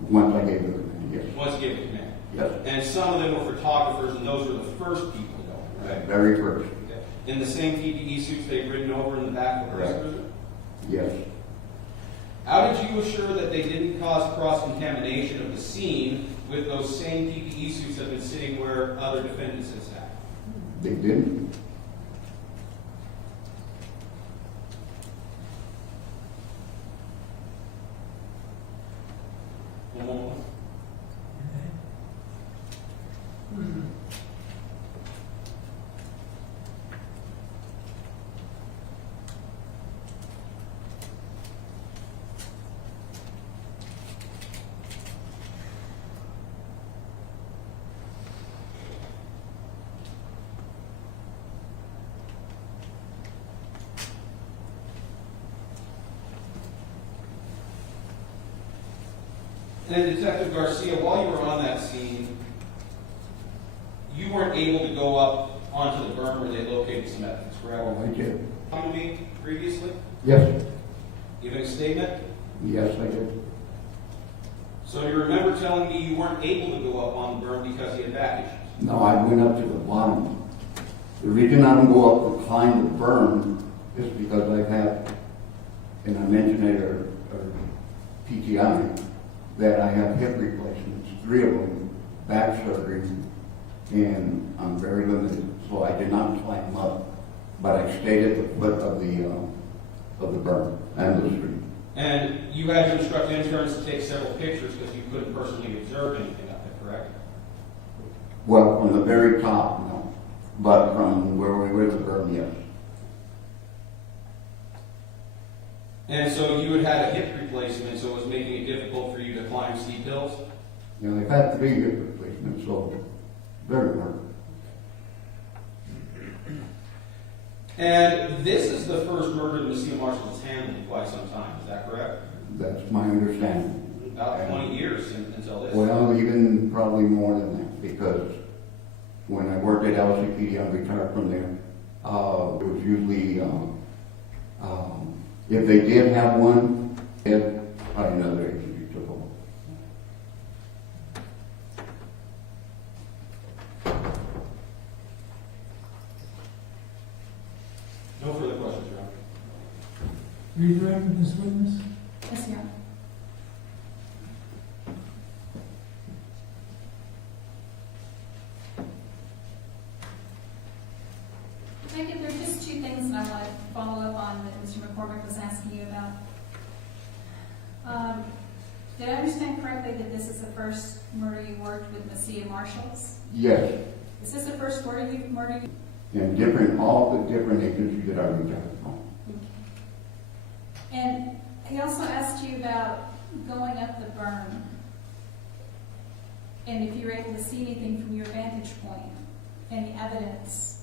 Once I gave the command, yes. Once you gave the command. Yes. And some of them were photographers, and those were the first people going, right? Very first. Okay. In the same PPE suits they'd ridden over in the back of the police Correct. cruiser? Yes. How did you assure that they didn't cause cross-contamination of the scene with those same PPE suits that have been sitting where other defendants had sat? They didn't. One more. And Detective Garcia, while you were on that scene, you weren't able to go up onto the berm where they located some evidence, correct? Oh, I did. Come to me previously, Yes. giving a statement. Yes, I did. So you remember telling me you weren't able to go up on the berm because you had back issues? No, I went up to the bottom. The reason I don't go up and climb the berm is because I've had, and I mentioned it, or PTI, that I have hip replacements, 3 of them, back surgery, and I'm very limited, so I did not climb up, but I stayed at the foot of the berm and the street. And you had to instruct interns to take several pictures because you couldn't personally observe anything up there, correct? Well, from the very top, no, but from where we were at the berm, yes. And so you had had a hip replacement, so it was making it difficult for you to climb steep hills? You know, they've had 3 hip replacements, so very hard. And this is the first murder that Mesilla Marshall has handled in quite some time, is that correct? That's my understanding. About 20 years until this. Well, even probably more than that, because when I worked at LCPD, I retired from there. It was usually, if they did have one, probably another agency took over. No further questions, Your Honor. Redirect this witness. Yes, Your Honor. Megan, there are just 2 things that I want to follow up on that Mr. McCormick was asking you about. Did I understand correctly that this is the first murder you worked with Mesilla Marshalls? Yes, Is this the first murder you? and all the different agencies that I retired from. And he also asked you about going up the berm and if you were able to see anything from your vantage point, any evidence.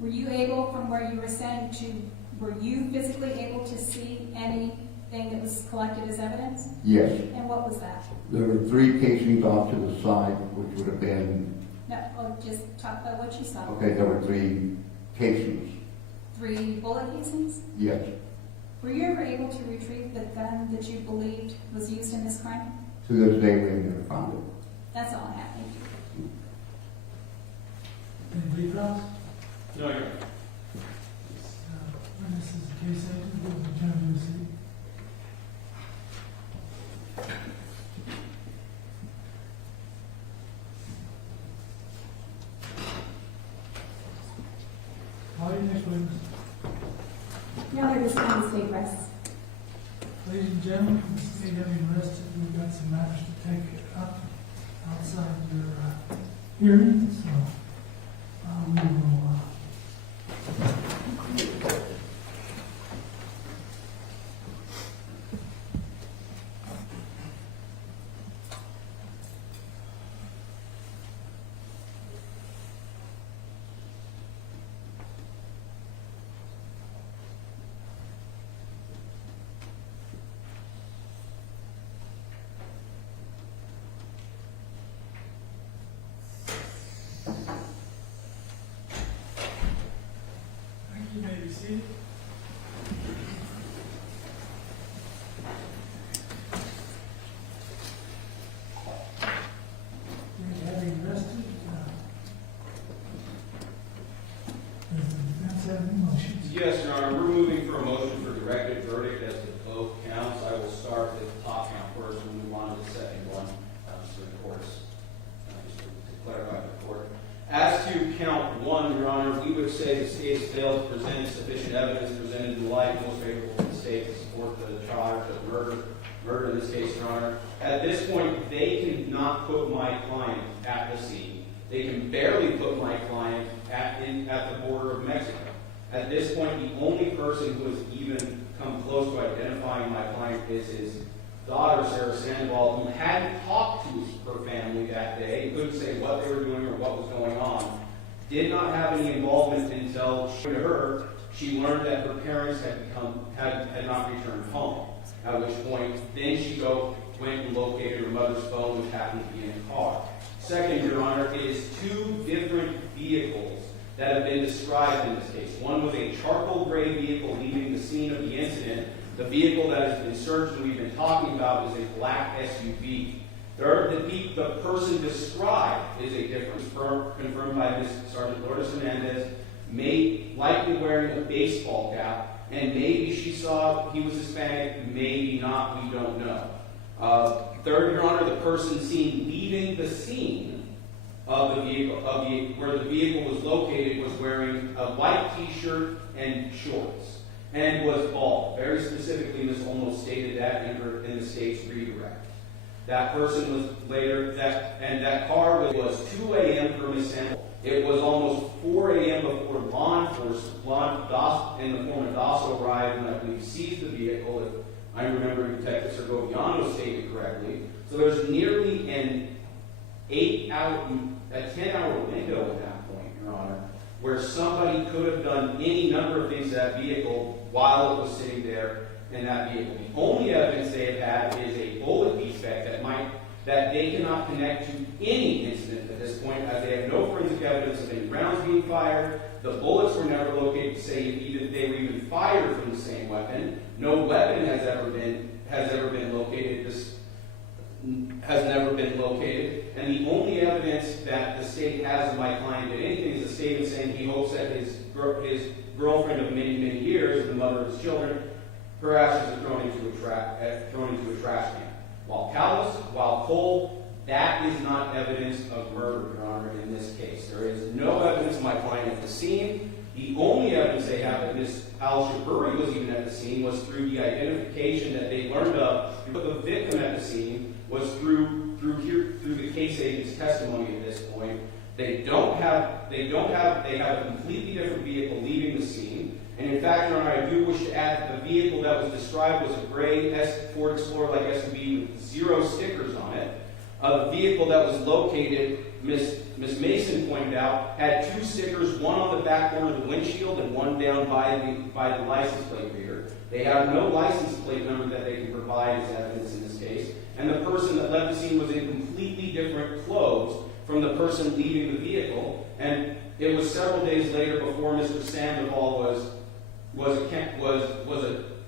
Were you able, from where you were standing, were you physically able to see anything that was collected as evidence? Yes, And what was that? there were 3 casings off to the side, which would have been, No, just talk about what you saw. okay, there were 3 casings. 3 bullet casings? Yes, Were you ever able to retrieve the gun that you believed was used in this crime? to this day we never found it. That's all I have. Thank you. Anybody else? No, Your Honor. Witness is the case agent, will return to the seat. Call your next witness. Your Honor, this time state rests. Ladies and gentlemen, the state having rested, we've got some matters to take up outside your hearing, so we will you may be seated. Having rested, does the defense have any motions? Yes, Your Honor, we're moving for a motion for directed verdict as to both counts. I will start with the top count first and move on to the second one, so the court's, just to clarify for the court. As to count 1, Your Honor, we would say the state has failed to present sufficient evidence presented in the light most favorable to the state to support the charge of murder in this case, Your Honor. At this point, they cannot put my client at the scene. They can barely put my client at the border of Mexico. At this point, the only person who has even come close to identifying my client is his daughter, Oscar Sandoval, who hadn't talked to her family that day, couldn't say what they were doing or what was going on, did not have any involvement until she learned that her parents had not returned home. At which point, then she went and located her mother's phone, which happened to be in a car. Second, Your Honor, it is 2 different vehicles that have been described in this case. One was a charcoal gray vehicle leaving the scene of the incident. The vehicle that has been searched and we've been talking about is a black SUV. Third, the person described is a difference confirmed by Ms. Sergeant Lourdes Hernandez, likely wearing a baseball cap, and maybe she saw he was Hispanic, maybe not, we don't know. Third, Your Honor, the person seen leaving the scene of the vehicle, where the vehicle was located, was wearing a white T-shirt and shorts, and was bald. Very specifically, Ms. Olmos stated that in the state's redirect. That person was later, that car was 2 a.m. for Ms. Sandoval. It was almost 4 a.m. before law enforcement, in the form of DASO arrived and I believe seized done any number of things to that vehicle while it was sitting there in that vehicle. The only evidence they have had is a bullet defect that they cannot connect to any incident at this point, as they have no forensic evidence of any rounds being fired. The bullets were never located to say if they were even fired from the same weapon. No weapon has ever been located. This has never been located. And the only evidence that the state has of my client did anything is a statement saying he hopes that his girlfriend of many, many years, the mother of his children, her ashes are thrown into a trash can. While callous, while cold, that is not evidence of murder, Your Honor, in this case. There is no evidence of my client at the scene. The only evidence they have that Ms. Al-Shaburi was even at the scene was through the identification that they learned of. The victim at the scene was through the case agent's testimony at this point. They have a completely different vehicle leaving the scene. And in fact, Your Honor, I do wish to add that the vehicle that was described was a gray Ford Explorer like SUV with 0 stickers on it. The vehicle that was located, Ms. Mason pointed out, had 2 stickers, one on the back corner of the windshield and one down by the license plate reader. They have no license plate number that they can provide as evidence in this case. And the person that left the scene was in completely different clothes from the person leaving the vehicle. And it was several days later before Mr. Sandoval was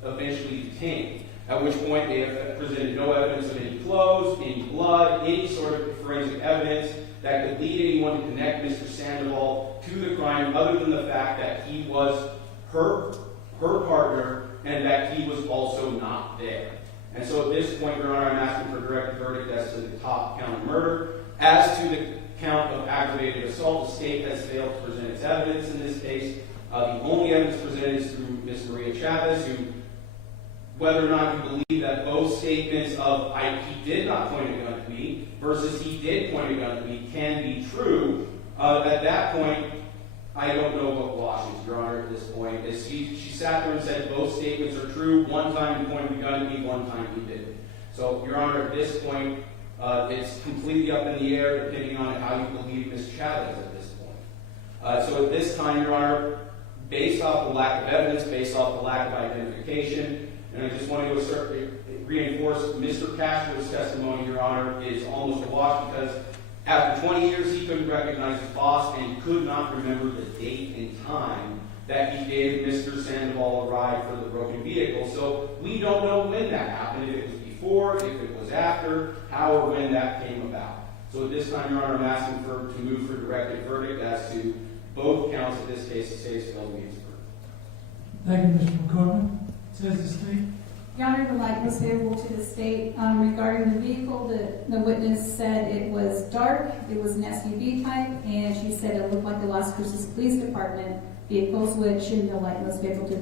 eventually detained. At which point they have presented no evidence of any clothes, any blood, any sort of forensic evidence that could lead anyone to connect Mr. Sandoval to the crime, other than the fact that he was her partner and that he was also not there. And so at this point, Your Honor, I'm asking for a directed verdict as to the top count of murder. As to the count of aggravated assault, the state has failed to present its evidence in this case. The only evidence presented is through Ms. Maria Chavez, who, whether or not you believe that both statements of he did not point a gun at me versus he did point a gun at me can be true, at that point, I don't know what washes, Your Honor, at this point. She sat there and said both statements are true. One time he pointed a gun at me, one time he didn't. So, Your Honor, at this point, it's completely up in the air depending on how you believe Ms. Chavez at this point. So at this time, Your Honor, based off the lack of evidence, based off the lack of identification, and I just want to reinforce Mr. Castro's testimony, Your Honor, is almost a wash because after 20 years he couldn't recognize his boss and could not remember the date and time that he gave Mr. Sandoval a ride for the broken vehicle. So we don't know when that happened, if it was before, if it was after, how or when that came about. So at this time, Your Honor, I'm asking to move for directed verdict as to both counts of this case, the state's failed to meet its verdict. Thank you, Mr. McCormick. Says the state. Your Honor, the light was favorable to the state. Regarding the vehicle, the witness said it was dark, it was an SUV type, and she said it looked like the Las Cruces Police Department vehicles, which in the light was favorable to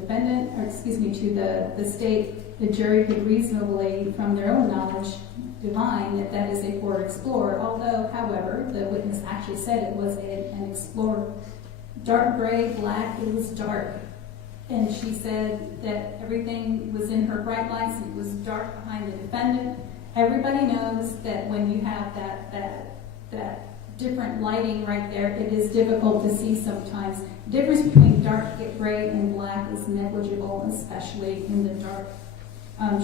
the state. The jury could reasonably, from their own knowledge, divine that that is a Ford Explorer, although, however, the witness actually said it was an Explorer. Dark gray, black, it was dark. And she said that everything was in her bright lights, it was dark behind the defendant. Everybody knows that when you have that different lighting right there, it is difficult to see sometimes. The difference between dark gray and black is negligible, especially in the dark.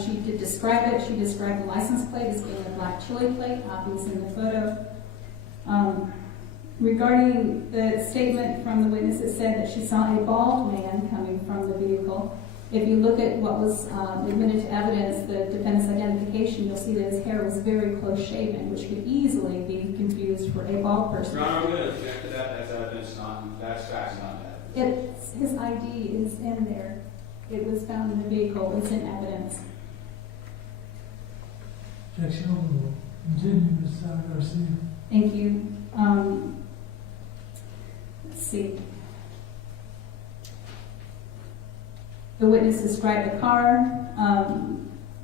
She did describe it. She described the license plate as being a black chili plate, obvious in the photo. Regarding the statement from the witness, it said that she saw a bald man coming from the vehicle. If you look at what was admitted to evidence, the defendant's identification, you'll see that his hair was very close shaven, which could easily be confused for a bald person. Your Honor, I'm going to object to that. That's evidence, that's facts, not evidence. His ID is in there. It was found in the vehicle. It's in evidence. Objection overruled. Continue, Ms. Garcia. Thank you. Let's see. The witness described the car.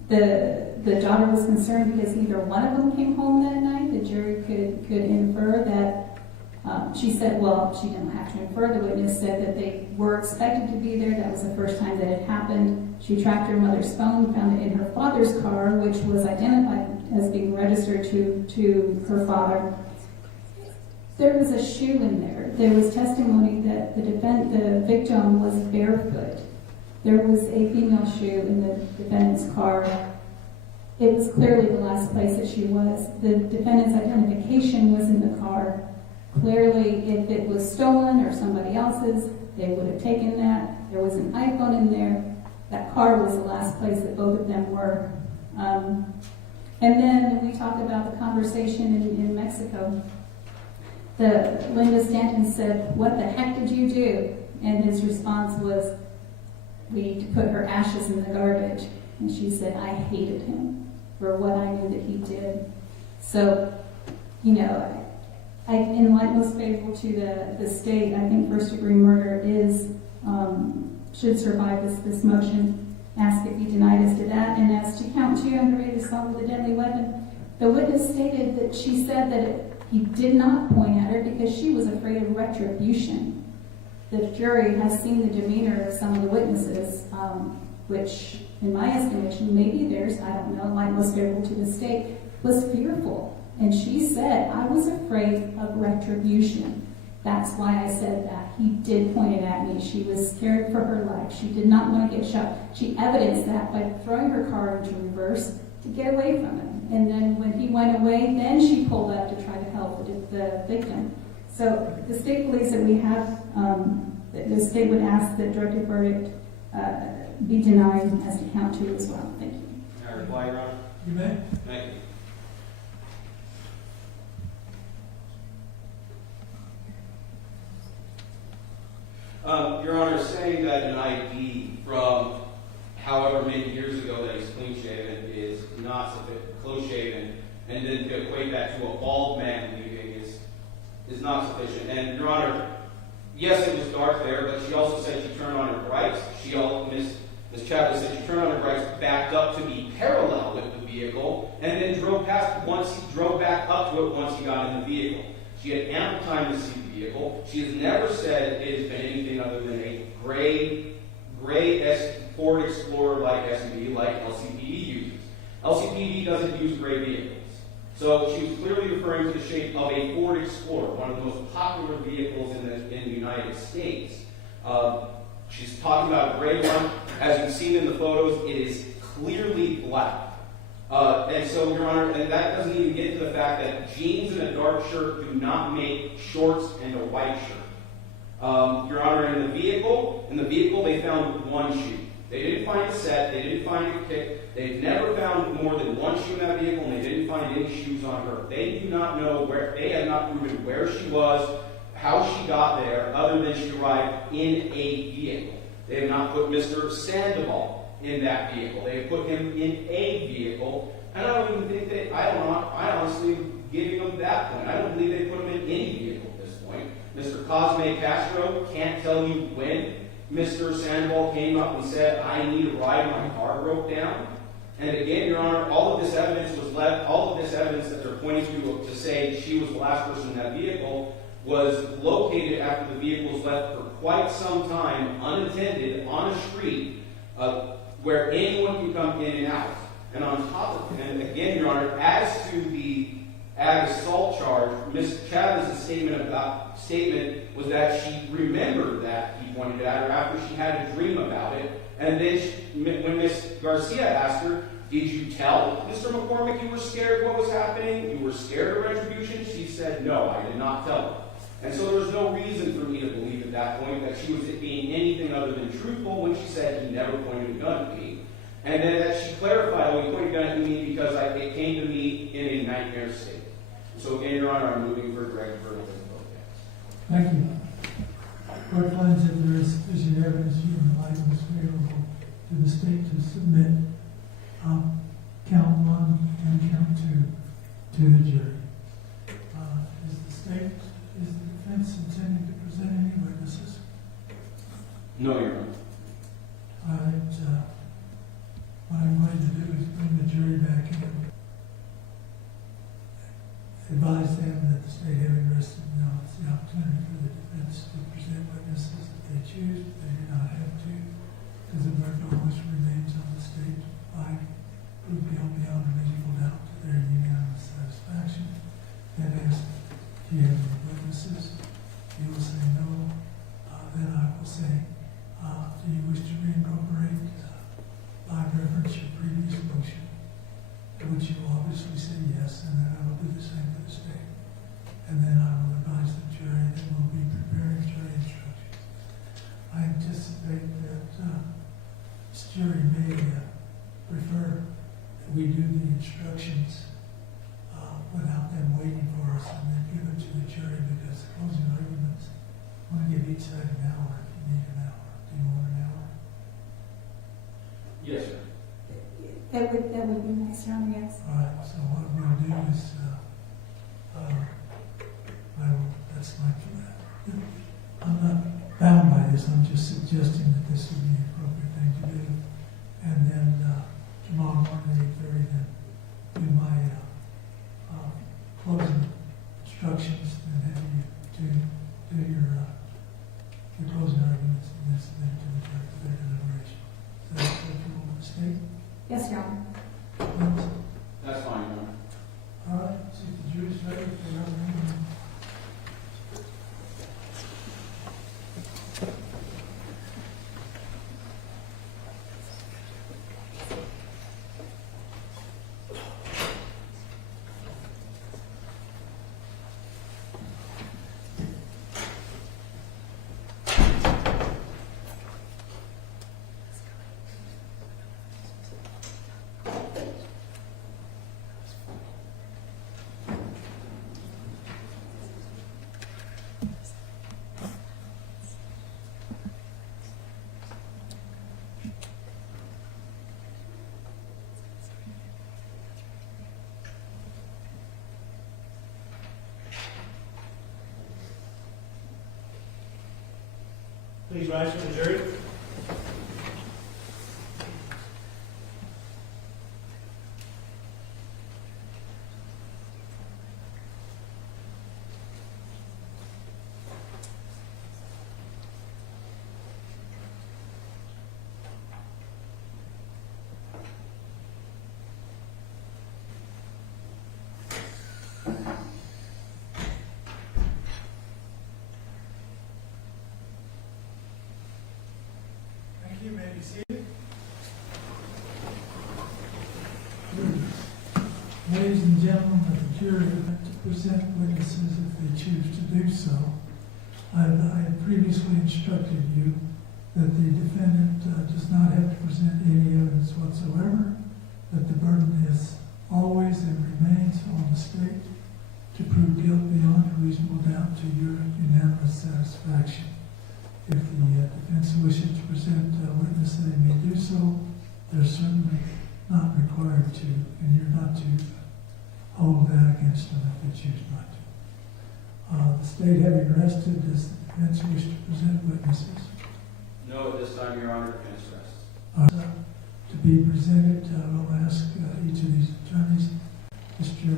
The daughter was concerned because neither one of them came home that night. The jury could infer that. She said, well, she didn't have to infer. The witness said that they were expected to be there. That was the first time that it happened. She tracked her mother's phone, found it in her father's car, which was identified as being registered to her father. There was a shoe in there. There was testimony that the victim was barefoot. There was a female shoe in the defendant's car. It was clearly the last place that she was. The defendant's identification was in the car. Clearly, if it was stolen or somebody else's, they would have taken that. There was an iPhone in there. That car was the last place that both of them were. And then we talk about the conversation in Mexico. Linda Stanton said, "What the heck did you do?" And his response was, "We need to put her ashes in the garbage." And she said, "I hated him for what I knew that he did." So, you know, in light most favorable to the state, I think first-degree murder should survive this motion. Ask it be denied as to that. And as to count 2, aggravated assault with a deadly weapon, the witness stated that she said that he did not point at her because she was afraid of retribution. The jury has seen the demeanor of some of the witnesses, which, in my estimation, maybe theirs, I don't know, light most favorable to the state, was fearful. And she said, "I was afraid of retribution." That's why I said that. He did point it at me. She was scared for her life. She did not want to get shot. She evidenced that by throwing her car into reverse to get away from him. And then when he went away, then she pulled up to try to help the victim. So the state believes that we have, the state would ask that directed verdict be denied as to count 2 as well. Thank you. Can I reply, Your Honor? You may. Thank you. Your Honor, saying that an ID from however many years ago that he's clean-shaven is not sufficient, close-shaven, and then to equate that to a bald man leaving is not sufficient. And Your Honor, yes, it was dark there, but she also said she turned on her brights. Ms. Chavez said she turned on her brights, backed up to be parallel with the vehicle, and then drove back up to it once he got in the vehicle. She had ample time to see the vehicle. She has never said it has been anything other than a gray Ford Explorer-like SUV like LCPD uses. LCPD doesn't use gray vehicles. So she was clearly referring to the shape of a Ford Explorer, one of the most popular vehicles in the United States. She's talking about a gray one. As you've seen in the photos, it is clearly black. And so, Your Honor, and that doesn't even get to the fact that jeans and a dark shirt do not make shorts and a white shirt. Your Honor, in the vehicle they found one shoe. They didn't find a set, they didn't find a kick, they've never found more than one shoe in that vehicle, and they didn't find any shoes on her. They do not know they have not proven where she was, how she got there, other than she arrived in a vehicle. They have not put Mr. Sandoval in that vehicle. They have put him in a vehicle, and I don't even think I honestly giving them that point. I don't believe they put him in any vehicle at this point. Mr. Cosme Castro can't tell you when Mr. Sandoval came up and said, "I need a ride, my car broke down." And again, Your Honor, all of this evidence that they're pointing to say she was the last person in that vehicle was located after the vehicle was left for quite some time unattended on a street where anyone can come in and out. And on top of it, and again, Your Honor, as to the ag assault charge, Ms. Chavez's statement was that she remembered that he pointed at her after she had a dream about it. And then when Ms. Garcia asked her, "Did you tell Mr. McCormick you were scared what was happening? You were scared of retribution?" She said, "No, I did not tell him." And so there was no reason for me to believe at that point that she was being anything other than truthful when she said he never pointed a gun at me. And then that she clarified, "Well, he pointed a gun at me because it came to me in a nightmare state." So again, Your Honor, I'm moving for direct verdict. Thank you. Court finds that there is sufficient evidence in the light most favorable to the state to submit count 1 and count 2 to the jury. Is the defense intending to present any witnesses? No, Your Honor. All right. What I'm going to do is bring the jury back in. Advise them that the state having rested now it's the opportunity for the defense to present witnesses if they choose, but they do not have to, because the verdict always remains on the state by proof beyond a reasonable doubt to their unanimous satisfaction. That is, do you have any witnesses? That would be nice, Your Honor, yes. All right, so what I'm gonna do is, that's my, I'm not bound by this, I'm just suggesting that this would be the appropriate thing to do. And then, tomorrow morning at 8:30, then do my, closing instructions, and have you do your closing arguments, and then submit it to the judge for their deliberation. Is that what you want to state? Yes, Your Honor. Yes. That's fine, Your Honor. All right, see if the jury's ready for their argument. Please rise for the jury. Thank you. May be seated. Ladies and gentlemen of the jury, I'd like to present witnesses if they choose to do so. I had previously instructed you that the defendant does not have to present any evidence whatsoever, that the burden is always and remains on the state to prove guilt beyond a reasonable doubt to your unanimous satisfaction. If the defense wishes to present a witness, they may do so. They're certainly not required to, and you're not to hold that against them if they choose not to. The state having rested, does the defense wish to present witnesses? No, at this time, Your Honor, defense rests. To be presented, I'll ask each of these attorneys. Mr.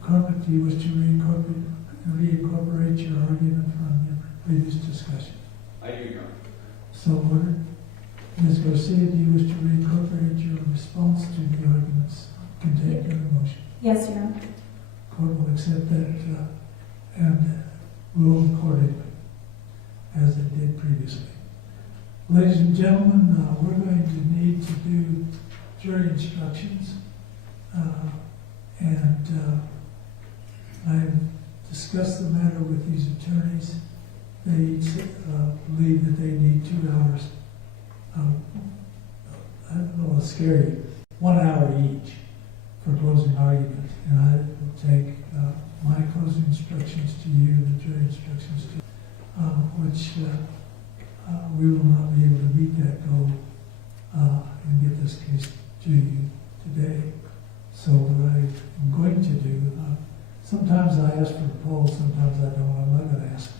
Carpet, do you wish to reincorporate your argument from your previous discussion? I do, Your Honor. So ordered. Ms. Garcia, do you wish to reincorporate your response to the arguments contained in the motion? Yes, Your Honor. Court will accept that and rule accordingly, as it did previously. Ladies and gentlemen, we're going to need to do jury instructions, and I've discussed the matter with these attorneys. They each believe that they need 2 hours. I don't know what's scary. 1 hour each for closing argument, and I will take my closing instructions to you, the jury instructions to you, which we will not be able to meet that goal and get this case to you today. So what I'm going to do, sometimes I ask for a poll, sometimes I don't. I'm not going to ask a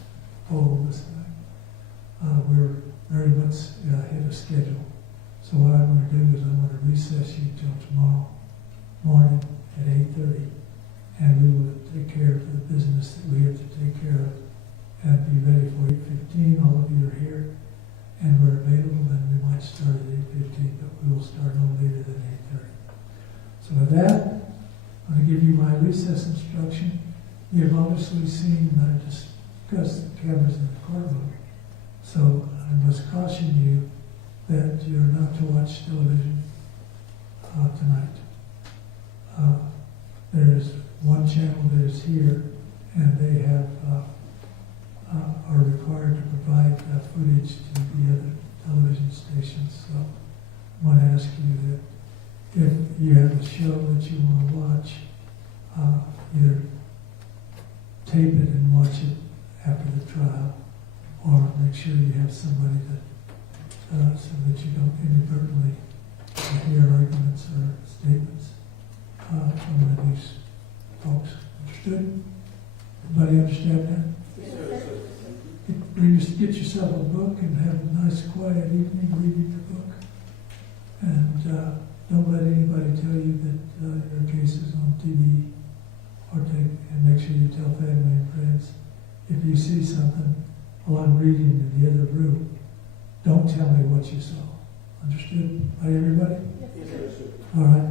poll this time. We're very much ahead of schedule. So what I'm going to do is I'm going to recess you till tomorrow morning at 8:30, and we will take care of the business that we have to take care of and be ready for 8:15. All of you are here and we're available, then we might start at 8:15, but we will start no later than 8:30. So with that, I'm going to give you my recess instruction. You have obviously seen, I discussed the cameras in the courtroom, so I must caution you that you're not to watch television tonight. There is one channel that is here, and they have are required to provide footage to the other television stations. So I want to ask you that if you have a show that you want to watch, either tape it and watch it after the trial, or make sure you have somebody that so that you don't inadvertently to hear arguments or statements from these folks. Understood? Everybody understand that? Get yourself a book and have a nice quiet evening reading the book. And don't let anybody tell you that your case is on TV, and make sure you tell family and friends. If you see something while I'm reading in the other room, don't tell me what you saw. Understood by everybody? Yes, sir. All right.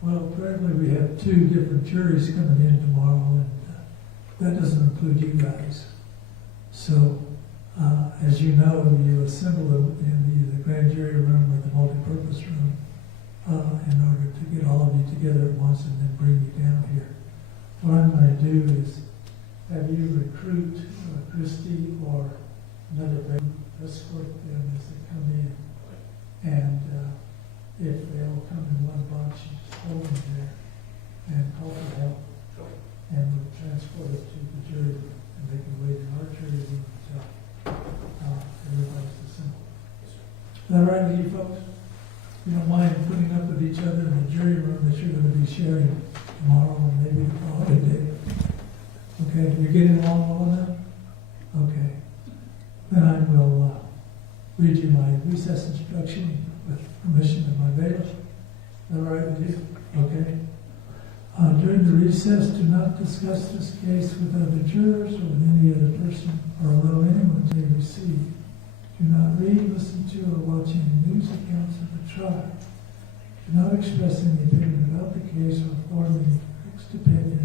Well, apparently we have 2 different juries coming in tomorrow, and that doesn't include you guys. So, as you know, you assemble in the grand jury room or the multipurpose room in order to get all of you together at once and then bring you down here. What I'm going to do is have you recruit Christy or another baby, escort them as they come in. And if they all come in one bunch, you just hold them there and call for help. And we'll transport it to the jury room, and they can wait in our jury room until everybody's assembled. Is that all right with you folks? You don't mind putting up with each other in the jury room that you're going to be sharing tomorrow and maybe the following day? Okay, you're getting along well enough? Okay. Then I will read you my recess instruction with permission of my bailiff. Is that all right with you? Okay. During the recess, do not discuss this case with other jurors or with any other person or allow anyone to receive. Do not read, listen to, or watch any news accounts of the trial. Do not express any opinion about the case or form any fixed opinion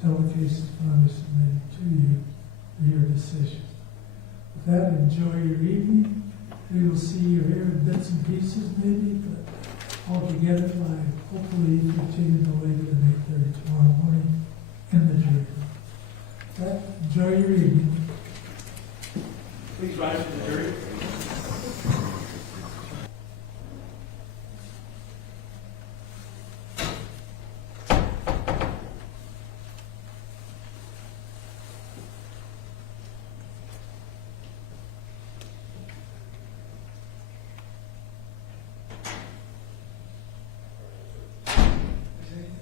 until the case is finally submitted to you for your decision. With that, enjoy your evening. We will see you here in bits and pieces maybe, but all together by hopefully 15 no later than 8:30 tomorrow morning in the jury room. With that, enjoy your evening. Please rise for the jury.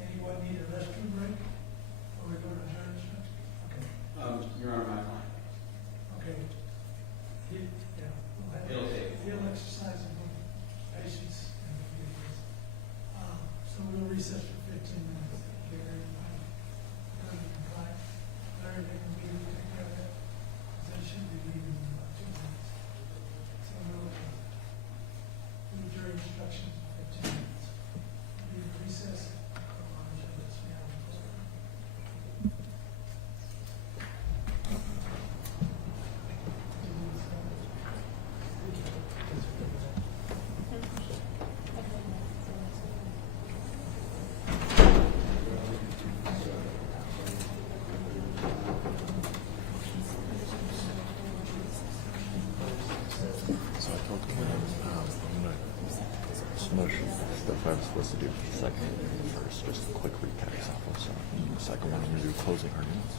Anyone need a restroom break? Or we go to jury instruction? Okay. Your Honor, my client. Okay. It'll take. He'll exercise patience and forgiveness. So we'll recess for 15 minutes. Get ready to find. Larry, they can leave and take care of that. They should be leaving in about 2 minutes. So we'll do jury instructions for 15 minutes. Be in recess. So I told him I'm going to smush stuff I was supposed to do for the second first, just a quick recap sample. So the second one, I'm going to do closing arguments.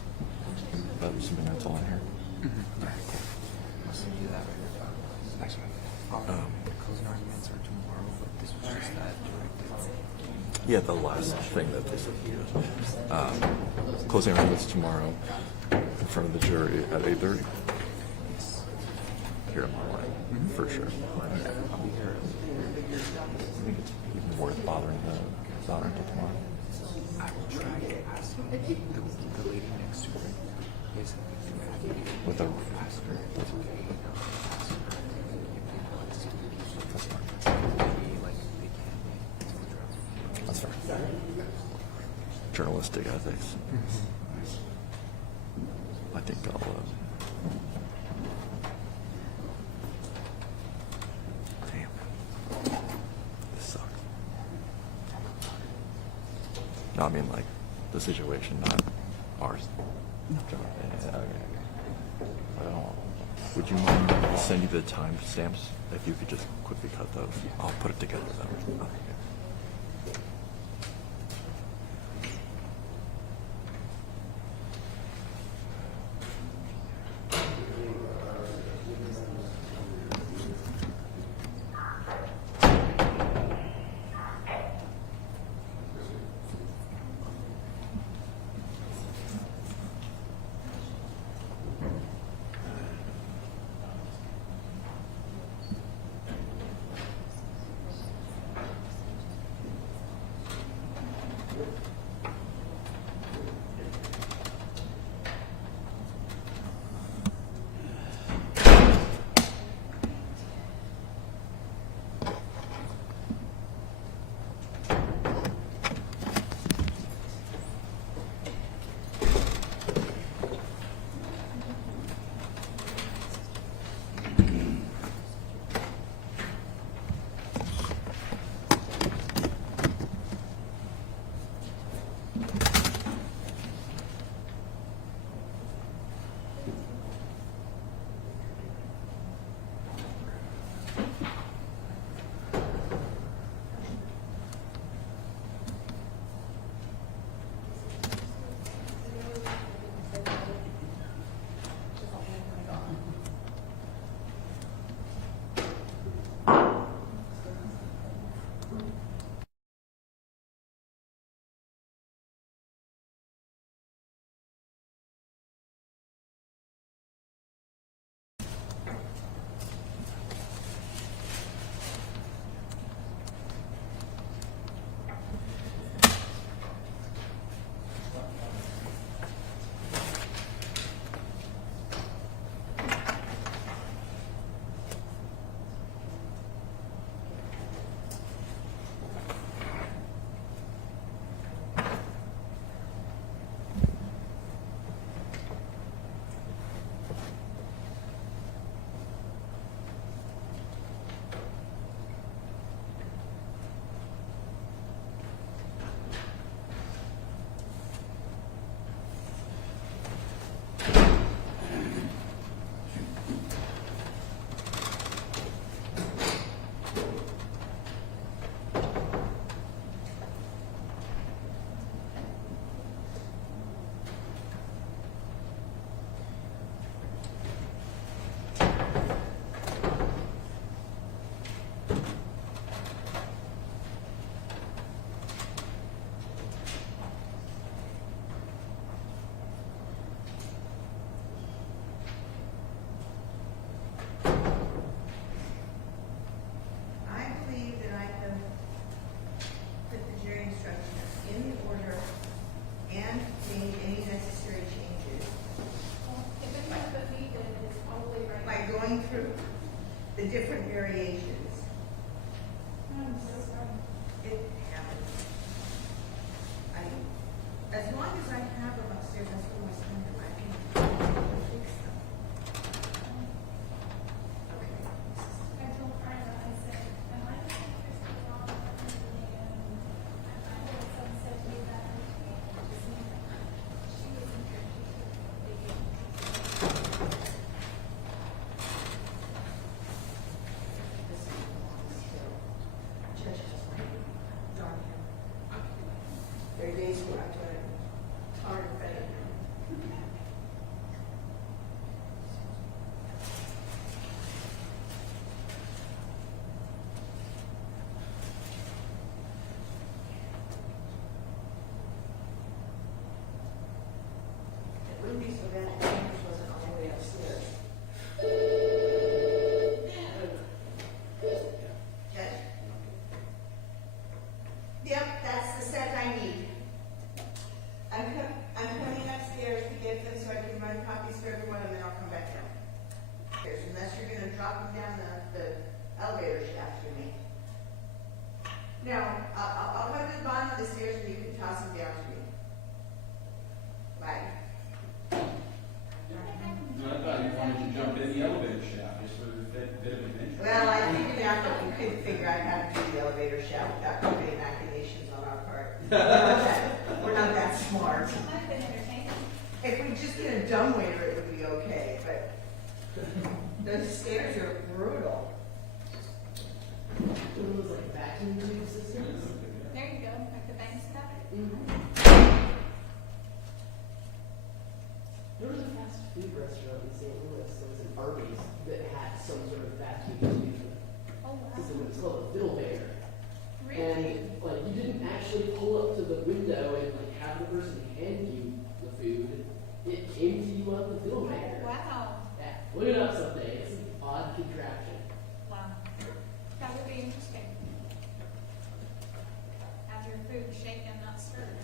But I'm assuming that's all in here. All right, cool. I'll send you that next one. Closing arguments are tomorrow, but this was just that directed. Yeah, the last thing that they said. Closing arguments tomorrow in front of the jury at 8:30. Here in my line, for sure. I'll be here early. I think it's even worth bothering the daughter until tomorrow. I will try to ask the lady next to her. Yes, With a ask her. that's fine. That's fine. Journalistic ethics. I think I'll. Damn. This sucks. No, I mean like the situation, not ours. Yeah, okay. Would you mind if I send you the time stamps? If you could just quickly cut those, I'll put it together though. Okay. the different variations. I'm so sorry. It happens. As long as I have them upstairs, that's where I spend them. I can fix them. Okay. I told Carla, I said, am I the crystal ball? And I heard some said me that she was in here. There are days where I try to tar and feather. It wouldn't be so bad if James wasn't all the way upstairs. Judge? Yep, that's the set I need. I'm coming upstairs to get them so I can run copies for everyone and then I'll come back down. Unless you're gonna drop them down the elevator shaft for me. No, I'll come to the bottom of the stairs and you can toss them down to me. Bye. We're not that smart. I've been entertained. If we just get a dumbwaiter, it would be okay, but those stairs are brutal. One of those like vacuum tube systems. There you go, like the bank stuff. There was a fast food restaurant in St. Louis that was an Arby's that had some sort of vacuum tube Oh, wow. system. It was called a fiddlebanger. Really? And like you didn't actually pull up to the window and like have the person hand you the food. It came to you on the fiddlebanger. Wow. Yeah, look it up someday. It's an odd contraption. Wow. That would be interesting. Have your food shaken, not stirred.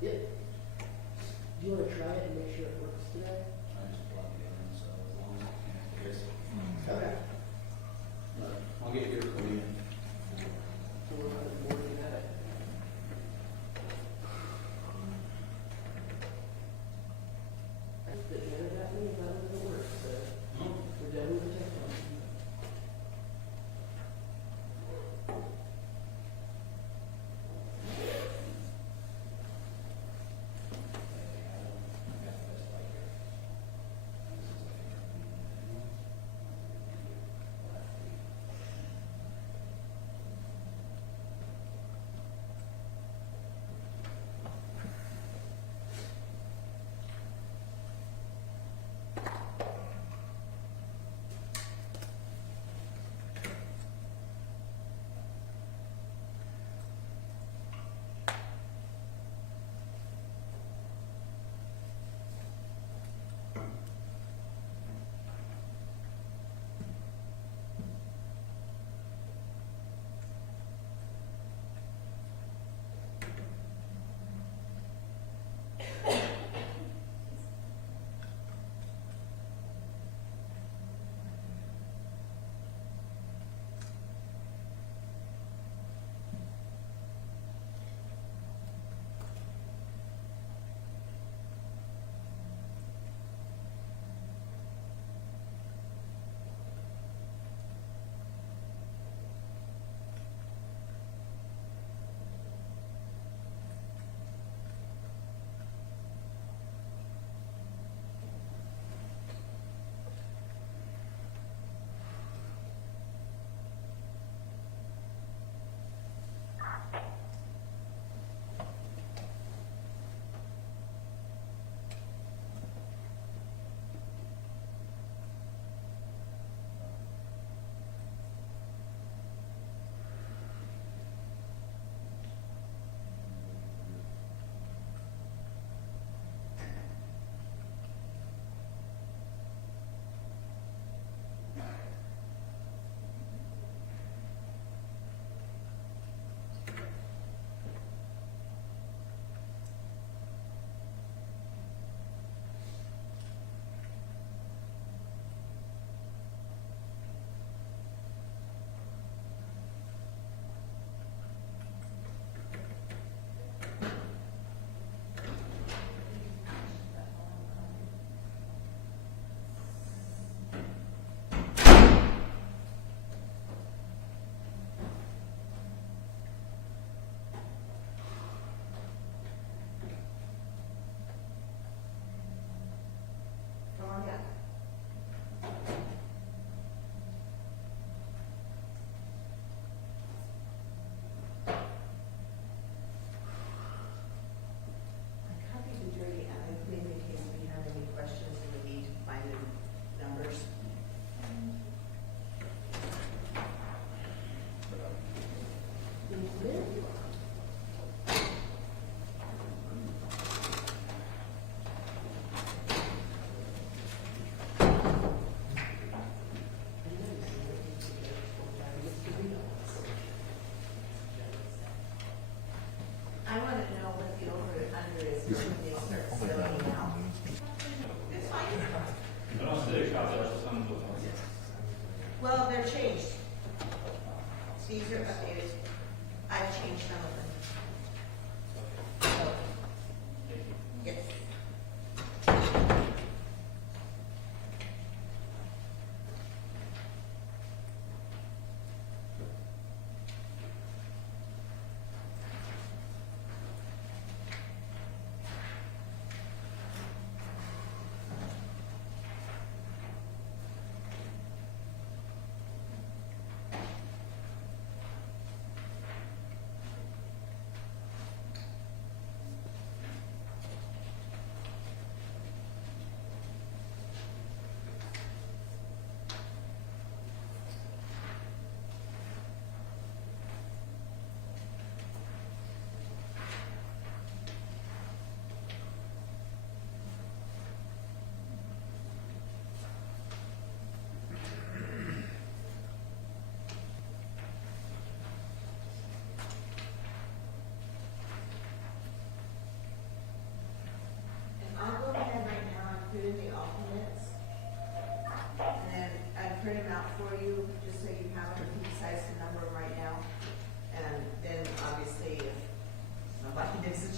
Do you want to try it and make sure it works today? I just plug it in, so as long as it connects, I guess. Okay. I'll get your code in. So we're working at it. The internet got me about it doesn't work, so we're done with the technology.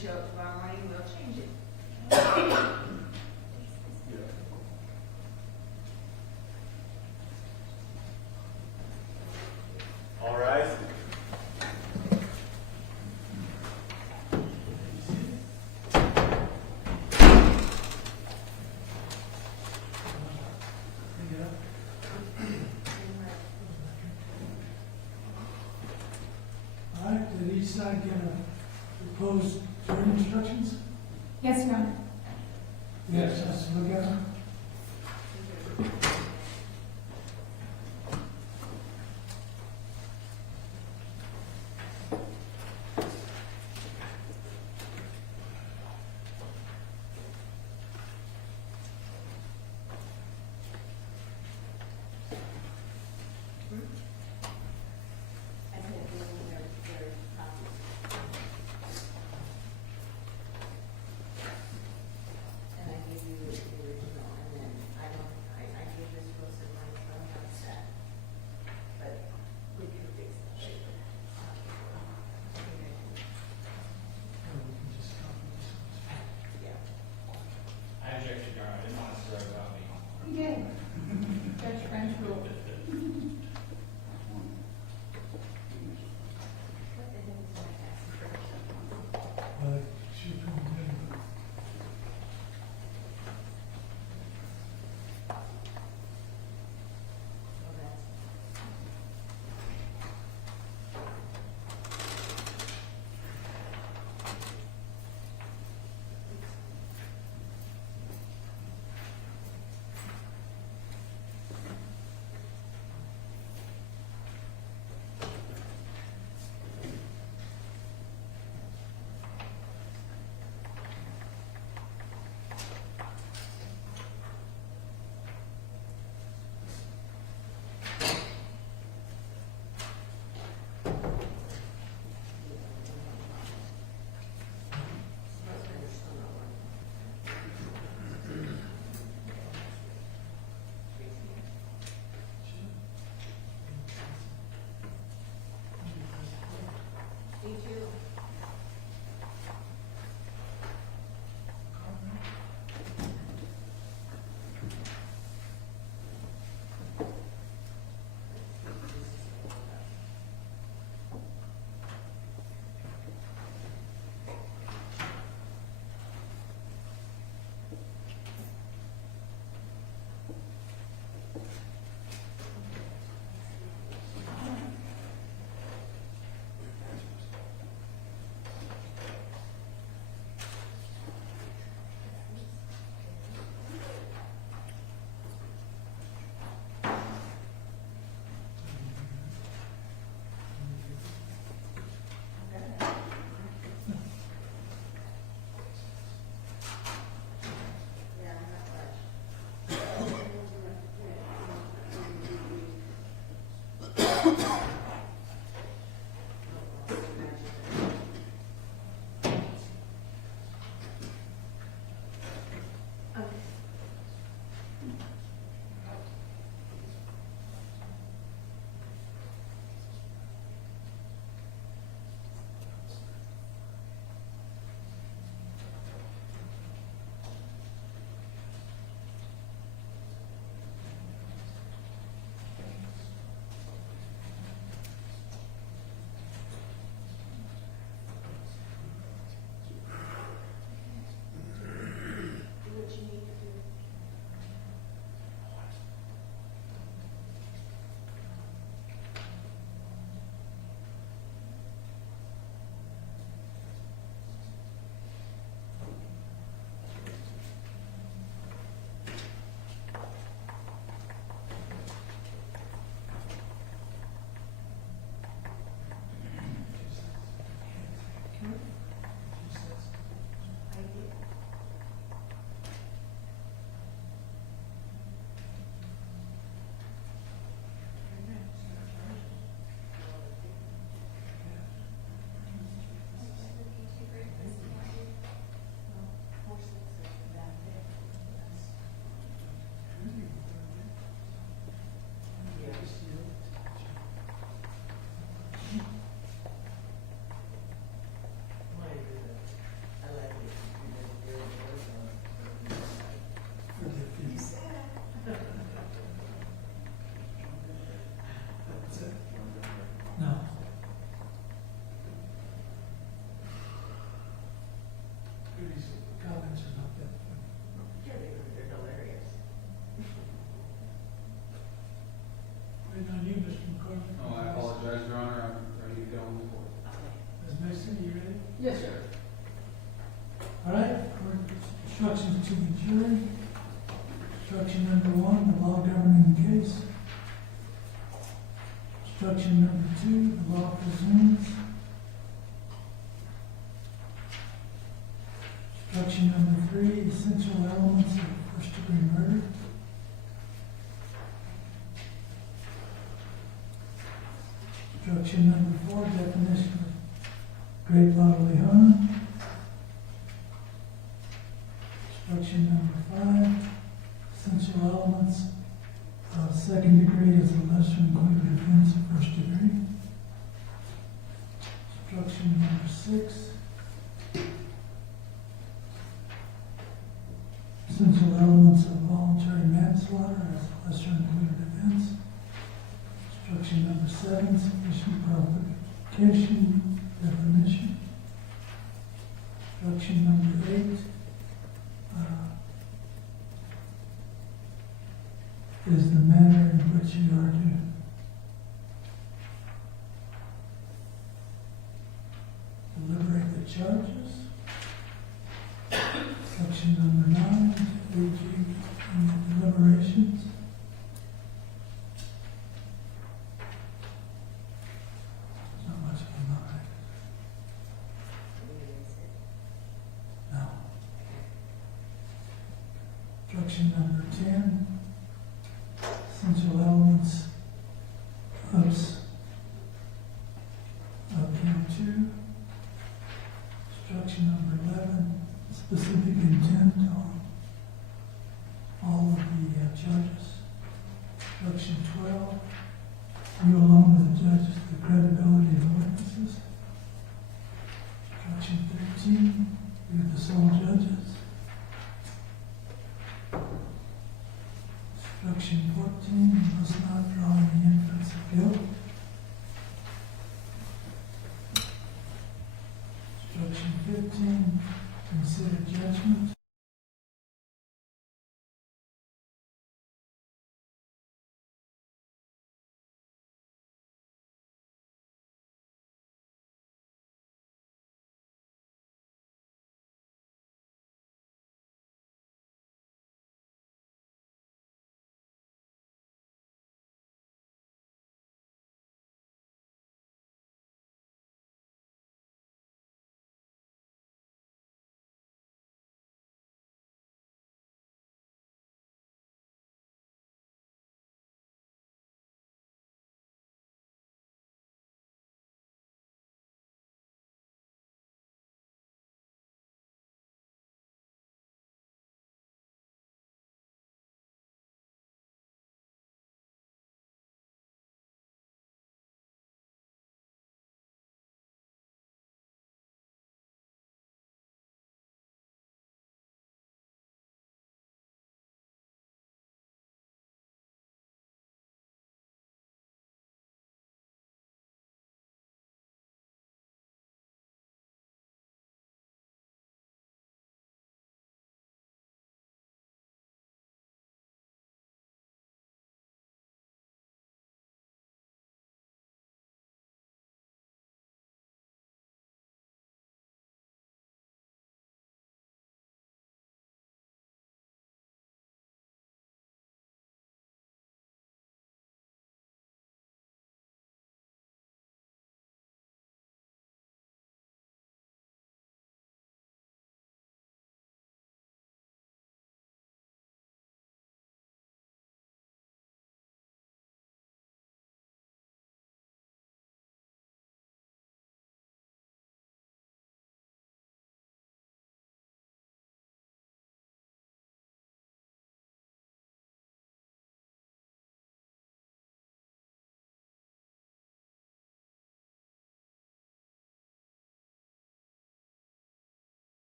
show up tomorrow morning, we'll change it. All rise. Bring it up. All right, did each side get a proposed jury instructions? Yes, Your Honor. You have a chance to look at them? I said, their copies. And I gave you the original, and then I gave this to us in my phone set. But we can fix that later. Or we can just copy this one? Yeah. I objected, Your Honor. I didn't want to throw a copy. You did. Judge French ruled. What the heck is my tax? Should come in. Oh, that's. to the jury. Instruction number 1, the law governing the case. Instruction number 2, the law presumes. Instruction number 3, essential elements of first-degree murder. Instruction number 4, definition of great bodily harm. Instruction number 5, essential elements of second degree as a lesser included offense of first degree. Instruction number 6, essential elements of voluntary manslaughter as a lesser included offense. Instruction number 7, sufficient provocation definition. Instruction number 8, is the manner in which you are to deliberate the charges. Section number 9, to aid you in the deliberations. Not much of a line. No. Instruction number 10, essential elements of count 2. Instruction number 11, specific intent on all of the charges. Instruction 12, you along with the judges the credibility of the witnesses. Instruction 13, you the sole judges. Instruction 14, you must not draw any inference of guilt.